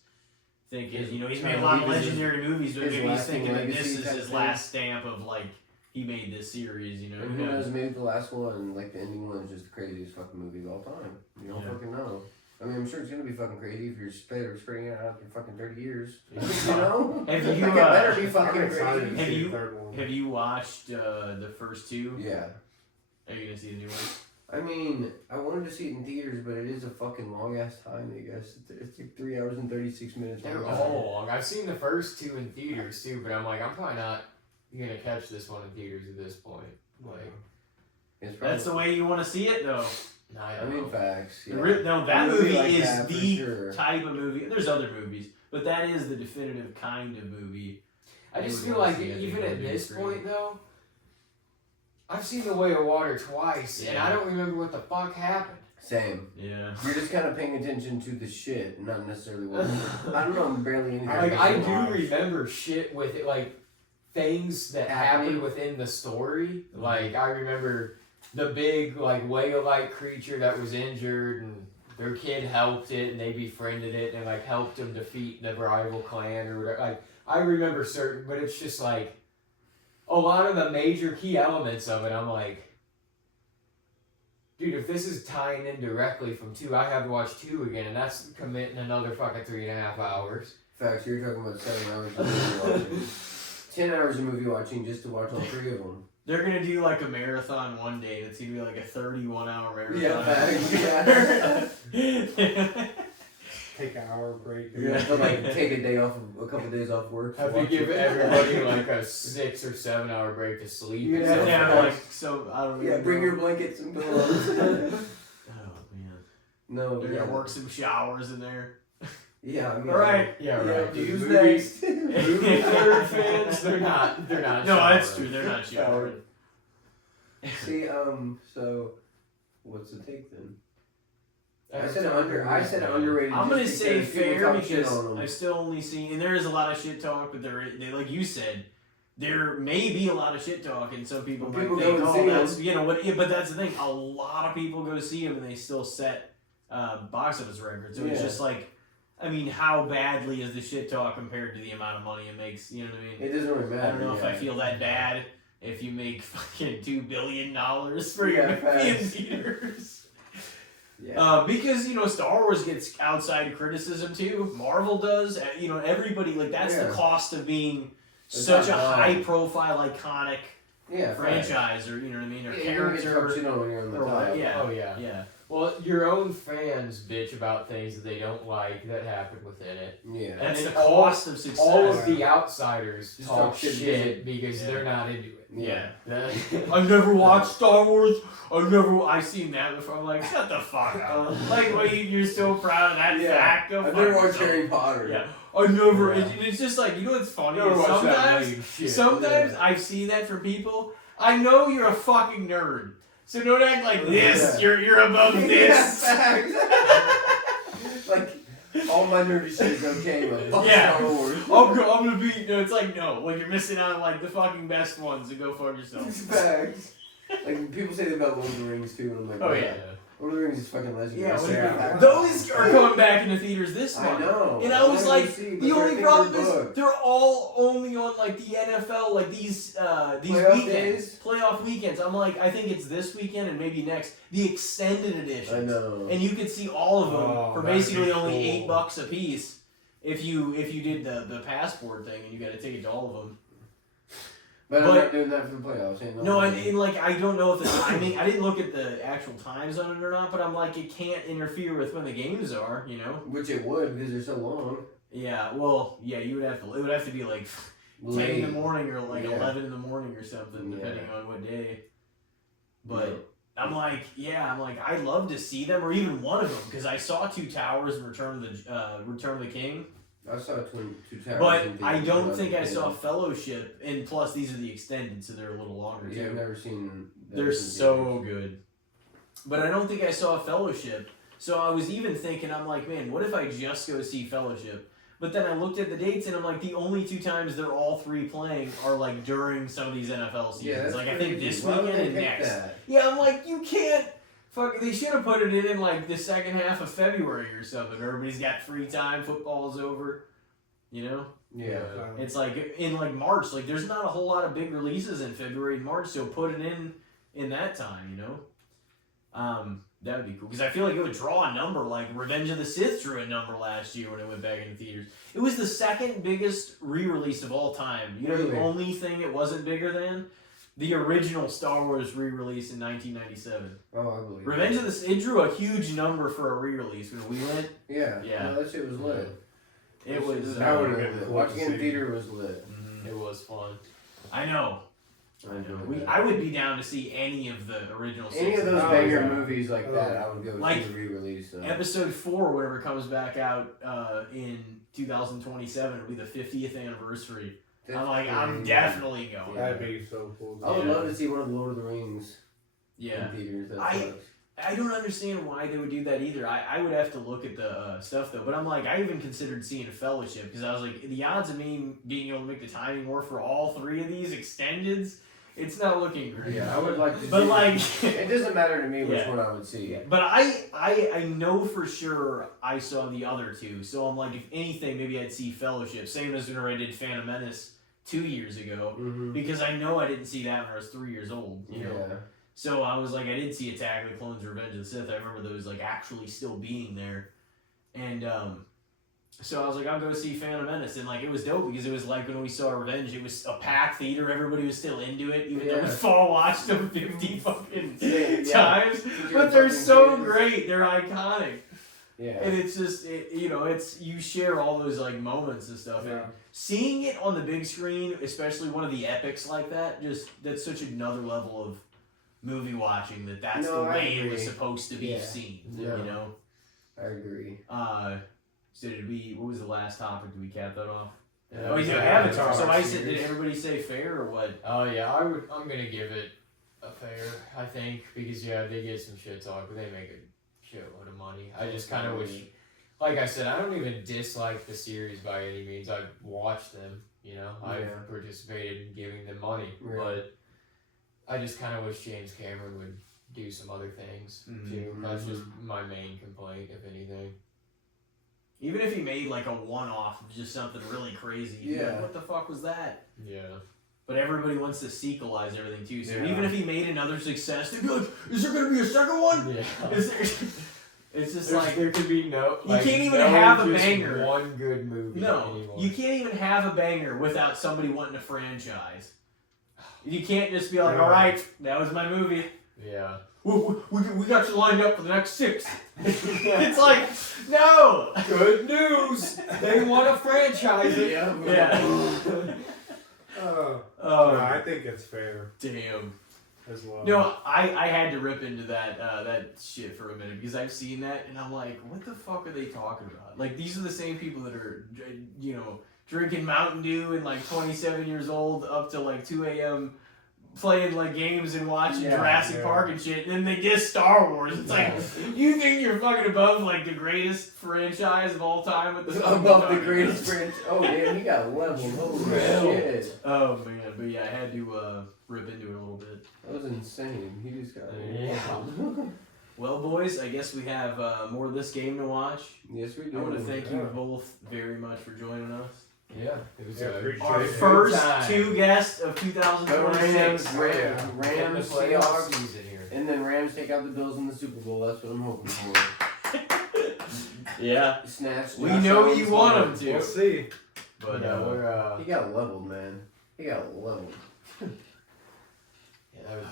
thinking. His- You know, he's trying made a to lot of leave his- legendary movies, but his maybe he's lasting thinking that this legacy is type his thing. last stamp of like he made this series. You know, And who knows? Maybe the last one, like the ending one, is just the craziest fucking movie of all time. You don't Yeah. fucking know. I mean, I'm sure it's gonna be fucking crazy if you're spreading it out for fucking 30 years. You know? Have Like, you, it better be I'm fucking excited crazy. to Have see you- the third one. Have you watched the first two? Yeah. Are you gonna see the new one? I mean, I wanted to see it in theaters, but it is a fucking long ass time, I guess. It's like 3 hours and 36 minutes. They're long. all long. I've seen the first two in theaters too, but I'm like, I'm probably not gonna catch this one in theaters at this point. Like, It's probably, That's the way you want to see it, though. I I don't mean, know. facts. Yeah. No, that A movie movie like is that, for the sure. type of movie. There's other movies, but that is the definitive kind of movie. I just You feel would wanna like see it even on at the big this screen. point though, I've seen The Way of Water twice, and Yeah. I don't remember what the fuck happened. Same. Yeah. You're just kind of paying attention to the shit, not necessarily what. I don't know, barely anything. Like I do Watch. remember shit with it, like things that Happening. happened within the story. Like I remember the big like whale-like creature that was injured, and their kid helped it, and they befriended it, and like helped them defeat the rival clan or whatever. Like I remember certain, but it's just like a lot of the major key elements of it. I'm like, dude, if this is tying in directly from 2, I have to watch 2 again, and that's committing another fucking 3.5 hours. Facts, you're talking about 7 hours of movie watching. 10 hours of movie watching just to watch all 3 of them. They're gonna do like a marathon one day. That's gonna be like a 31-hour marathon. Yeah, yeah. Take an hour break. Yeah. To like take a day off, a couple days off work. to Have to watch give it. everybody like a 6 or 7 hour break to sleep. You and have stuff. to Yeah, have, like so. I don't. Yeah, even bring know. your blankets and pillows. Oh man. No, They're yeah. gonna work some showers in there. Yeah, I mean, All right. Yeah, right. Dude, Who's movies, next? movie nerd fans, they're not. No, that's showering. true. They're not showering. See, so what's the take then? I That's said not underrated. I'm gonna just say because people fair talk shit because on 'em. I've still only seen, and there is a lot of shit talk, but they like you said, there may be a lot of shit talk, and some people Well, might people think, go and oh, see that's 'em. you know what? Yeah, but that's the thing. A lot of people go see them, and they still set box office records. So it's Yeah. just like, I mean, how badly is the shit talk compared to the amount of money it makes? You know what I mean? It doesn't really matter. I don't know if I yeah. feel that bad if you make fucking $2 billion for Yeah, your movie in facts. theaters. Yeah. Because Star Wars gets outside criticism too. Marvel does. Everybody like that's the Yeah. cost of being It's such a not bad. high-profile, iconic Yeah, franchise, or you know what I mean, or Yeah, you're gonna get character. talked shit on when you're on the or what, top. yeah. Oh yeah. Yeah, Well, your own fans bitch about things that they don't like that happen within it. Yeah. that's And the all- cost of success. All of the outsiders Just talk talk shit shit because Yeah. they're not into it. Yeah. That- I've never watched Star Wars. I've seen that before. I'm like, shut the fuck up. Like, what, you're so proud of that Yeah. fact? Go I've fuck never watched yourself. Harry Potter. Yeah. I never. Yeah. It's just like, you know what's funny? Never is watched that sometimes, lame shit. sometimes I've seen that from people. I know you're a fucking nerd, so don't act like this. Yeah. You're above this. Yeah, facts. Like, all my nerdy shit is okay, but fuck Yeah. Star Wars. I'm gonna be. No, it's like no. Like you're missing out on like the fucking best ones. So go fuck yourself. Facts. Like, people say that about Lord of the Rings too, and I'm like, Oh yeah. Lord of the Rings is fucking legendary. Yeah, So, yeah. Those are coming back into theaters this I month. know. And I was wanna like, see, but the they're only thinking problem they're is booked. they're all only on like the NFL, like these Playoff weekends, days? playoff weekends. I'm like, I think it's this weekend and maybe next, the extended editions. I know. And you could see all of them Oh, for that'd basically be only cool. $8 a piece if you did the passport thing and you got a ticket to all of them. But I'm but- not doing that for the playoffs. Ain't No, way. and like I don't know if the timing. I didn't look at the actual times on it or not, but I'm like, it can't interfere with when the games are. You know. Which it would because they're so long. Yeah. Well, yeah. You would have to. It would have to be like 10 in Late. the morning or like Yeah. 11 in the morning or something, Yeah. depending on what day. But I'm like, I love to see them, or even one of them, because I saw Two Towers and Return of the King, I saw two towers. but in I theaters don't when think was I a saw kid. Fellowship, and plus these are the extended, so they're a little longer Yeah, I've too. never seen. They're those in so theaters. good. But I don't think I saw Fellowship. So I was even thinking, I'm like, man, what if I just go see Fellowship? But then I looked at the dates and I'm like, the only 2 times they're all 3 playing are like during some of these NFL seasons. Yeah, that's like I think crazy. this Why would weekend they and pick next. that? Yeah, I'm like, you can't. Fuck, they should have put it in like the second half of February or something. Everybody's got free time. Football's over. You know, Yeah. it's like in like March. Like there's not a whole lot of big releases in February and March, so put it in that time. You know. That would be cool because I feel like it would draw a number like Revenge of the Sith drew a number last year when it went back into theaters. It was the second biggest re-release of all time. You know, the Really? only thing it wasn't bigger than the original Star Wars re-release in 1997. Oh, I believe. Revenge of the Sith, it drew a huge number for a re-release when we went. Yeah. Yeah. No, that shit was lit. It was. That would've been lit. cool Watching to it in see. theater was lit. It was fun. I know. I enjoyed that. I would be down to see any of the original. Any of those Oh, banger yeah. movies like that, I would go Like, see the re-release. Episode 4, whenever it comes back out in 2027, it'll be the 50th anniversary. I'm like, I'm definitely going. Yeah. That'd be so cool. I would Yeah. love to see one of the Lord of the Rings Yeah. in theaters. That I- sucks. I don't understand why they would do that either. I would have to look at the stuff though. But I'm like, I even considered seeing Fellowship because I was like, the odds of me being able to make the timing work for all 3 of these extendeds, it's not looking great. Yeah, I would like to But see. like, It doesn't matter to me which Yeah. one I would see. but I know for sure I saw the other 2. So I'm like, if anything, maybe I'd see Fellowship. Same as when I did Phantom Menace 2 years ago. Mm-hmm. Because I know I didn't see that when I was 3 years old. You know. Yeah. So I was like, I did see Attack of the Clones, Revenge of the Sith. I remember those like actually still being there, and so I was like, I'll go see Phantom Menace, and like it was dope because it was like when we saw Revenge, it was a packed theater, everybody was still into it, even though we Yeah. fall watched them 50 fucking Yeah. times. But they're so great, they're iconic, Yeah. and it's just it's you share all those like moments and stuff. And Yeah. seeing it on the big screen, especially one of the epics like that, that's such another level of movie watching that's No, the I way it agree. was supposed to be Yeah. seen. Yeah. You know. I agree. So what was the last topic? Did we cap that off? Yeah, Oh, yeah, yeah, Avatar. Avatar So I said, series. did everybody say fair or what? Oh yeah, I'm gonna give it a fair. I think because they get some shit talk, but they make a shitload of money. I just kind of wish, like I said, I don't even dislike the series by any means. I've watched them. I've Yeah. participated in giving them money, Yeah. but I just kind of wish James Cameron would do some other things too. That's just my main complaint, if anything. Even if he made like a one-off of just something really crazy, you'd be like, Yeah. what the fuck was that? Yeah. But everybody wants to sequelize everything too. So Yeah. even if he made another success, they'd be like, is there gonna be a second one? Yeah. Is there? It's just like there could be no. You can't even have a banger. One good movie no, anymore. you can't even have a banger without somebody wanting to franchise. You can't just be like, No. all right, that was my movie. Yeah. We got you lined up for the next 6. It's like, no. Good news. They want to franchise it. Yeah. No, Oh, I think it's fair damn. as well. No, I had to rip into that shit for a minute because I've seen that and I'm like, what the fuck are they talking about? Like, these are the same people that are, drinking Mountain Dew and like 27 years old up to like 2 a.m. playing like games and watching Yeah, Jurassic yeah. Park and shit, and then they diss Star Wars. It's like, you think you're fucking above like the greatest franchise of all time with the Above the greatest franchise. Oh, damn, he got leveled. Holy shit. Oh man, but yeah, I had to rip into it a little bit. That was insane. He just got Yeah. Well, boys, I guess we have more of this game to watch. Yes, we I do. want to thank you Yeah. both very much for joining us. Yeah. It was Yeah, appreciate Our it. first time. 2 guests of Go 2026. Rams, Getting the Rams, playoff Seahawks, season here. and then Rams take out the Bills in the Super Bowl. That's what I'm hoping for. Yeah, Snatch. we know you want them We'll to. see. But yeah, we're He got leveled, man. He got leveled. yeah,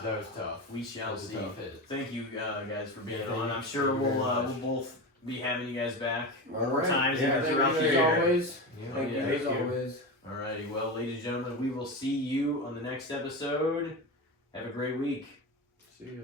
that was tough. we That shall was a see. tough hit. Thank you guys for being Yeah, on. thank I'm you. sure Thank you we'll very much. both be having you guys back All more right. times Yeah, even throughout the As year. always. Yeah. Thank you Yeah, as thank you. always. Alrighty, well, ladies and gentlemen, we will see you on the next episode. Have a great week. See ya.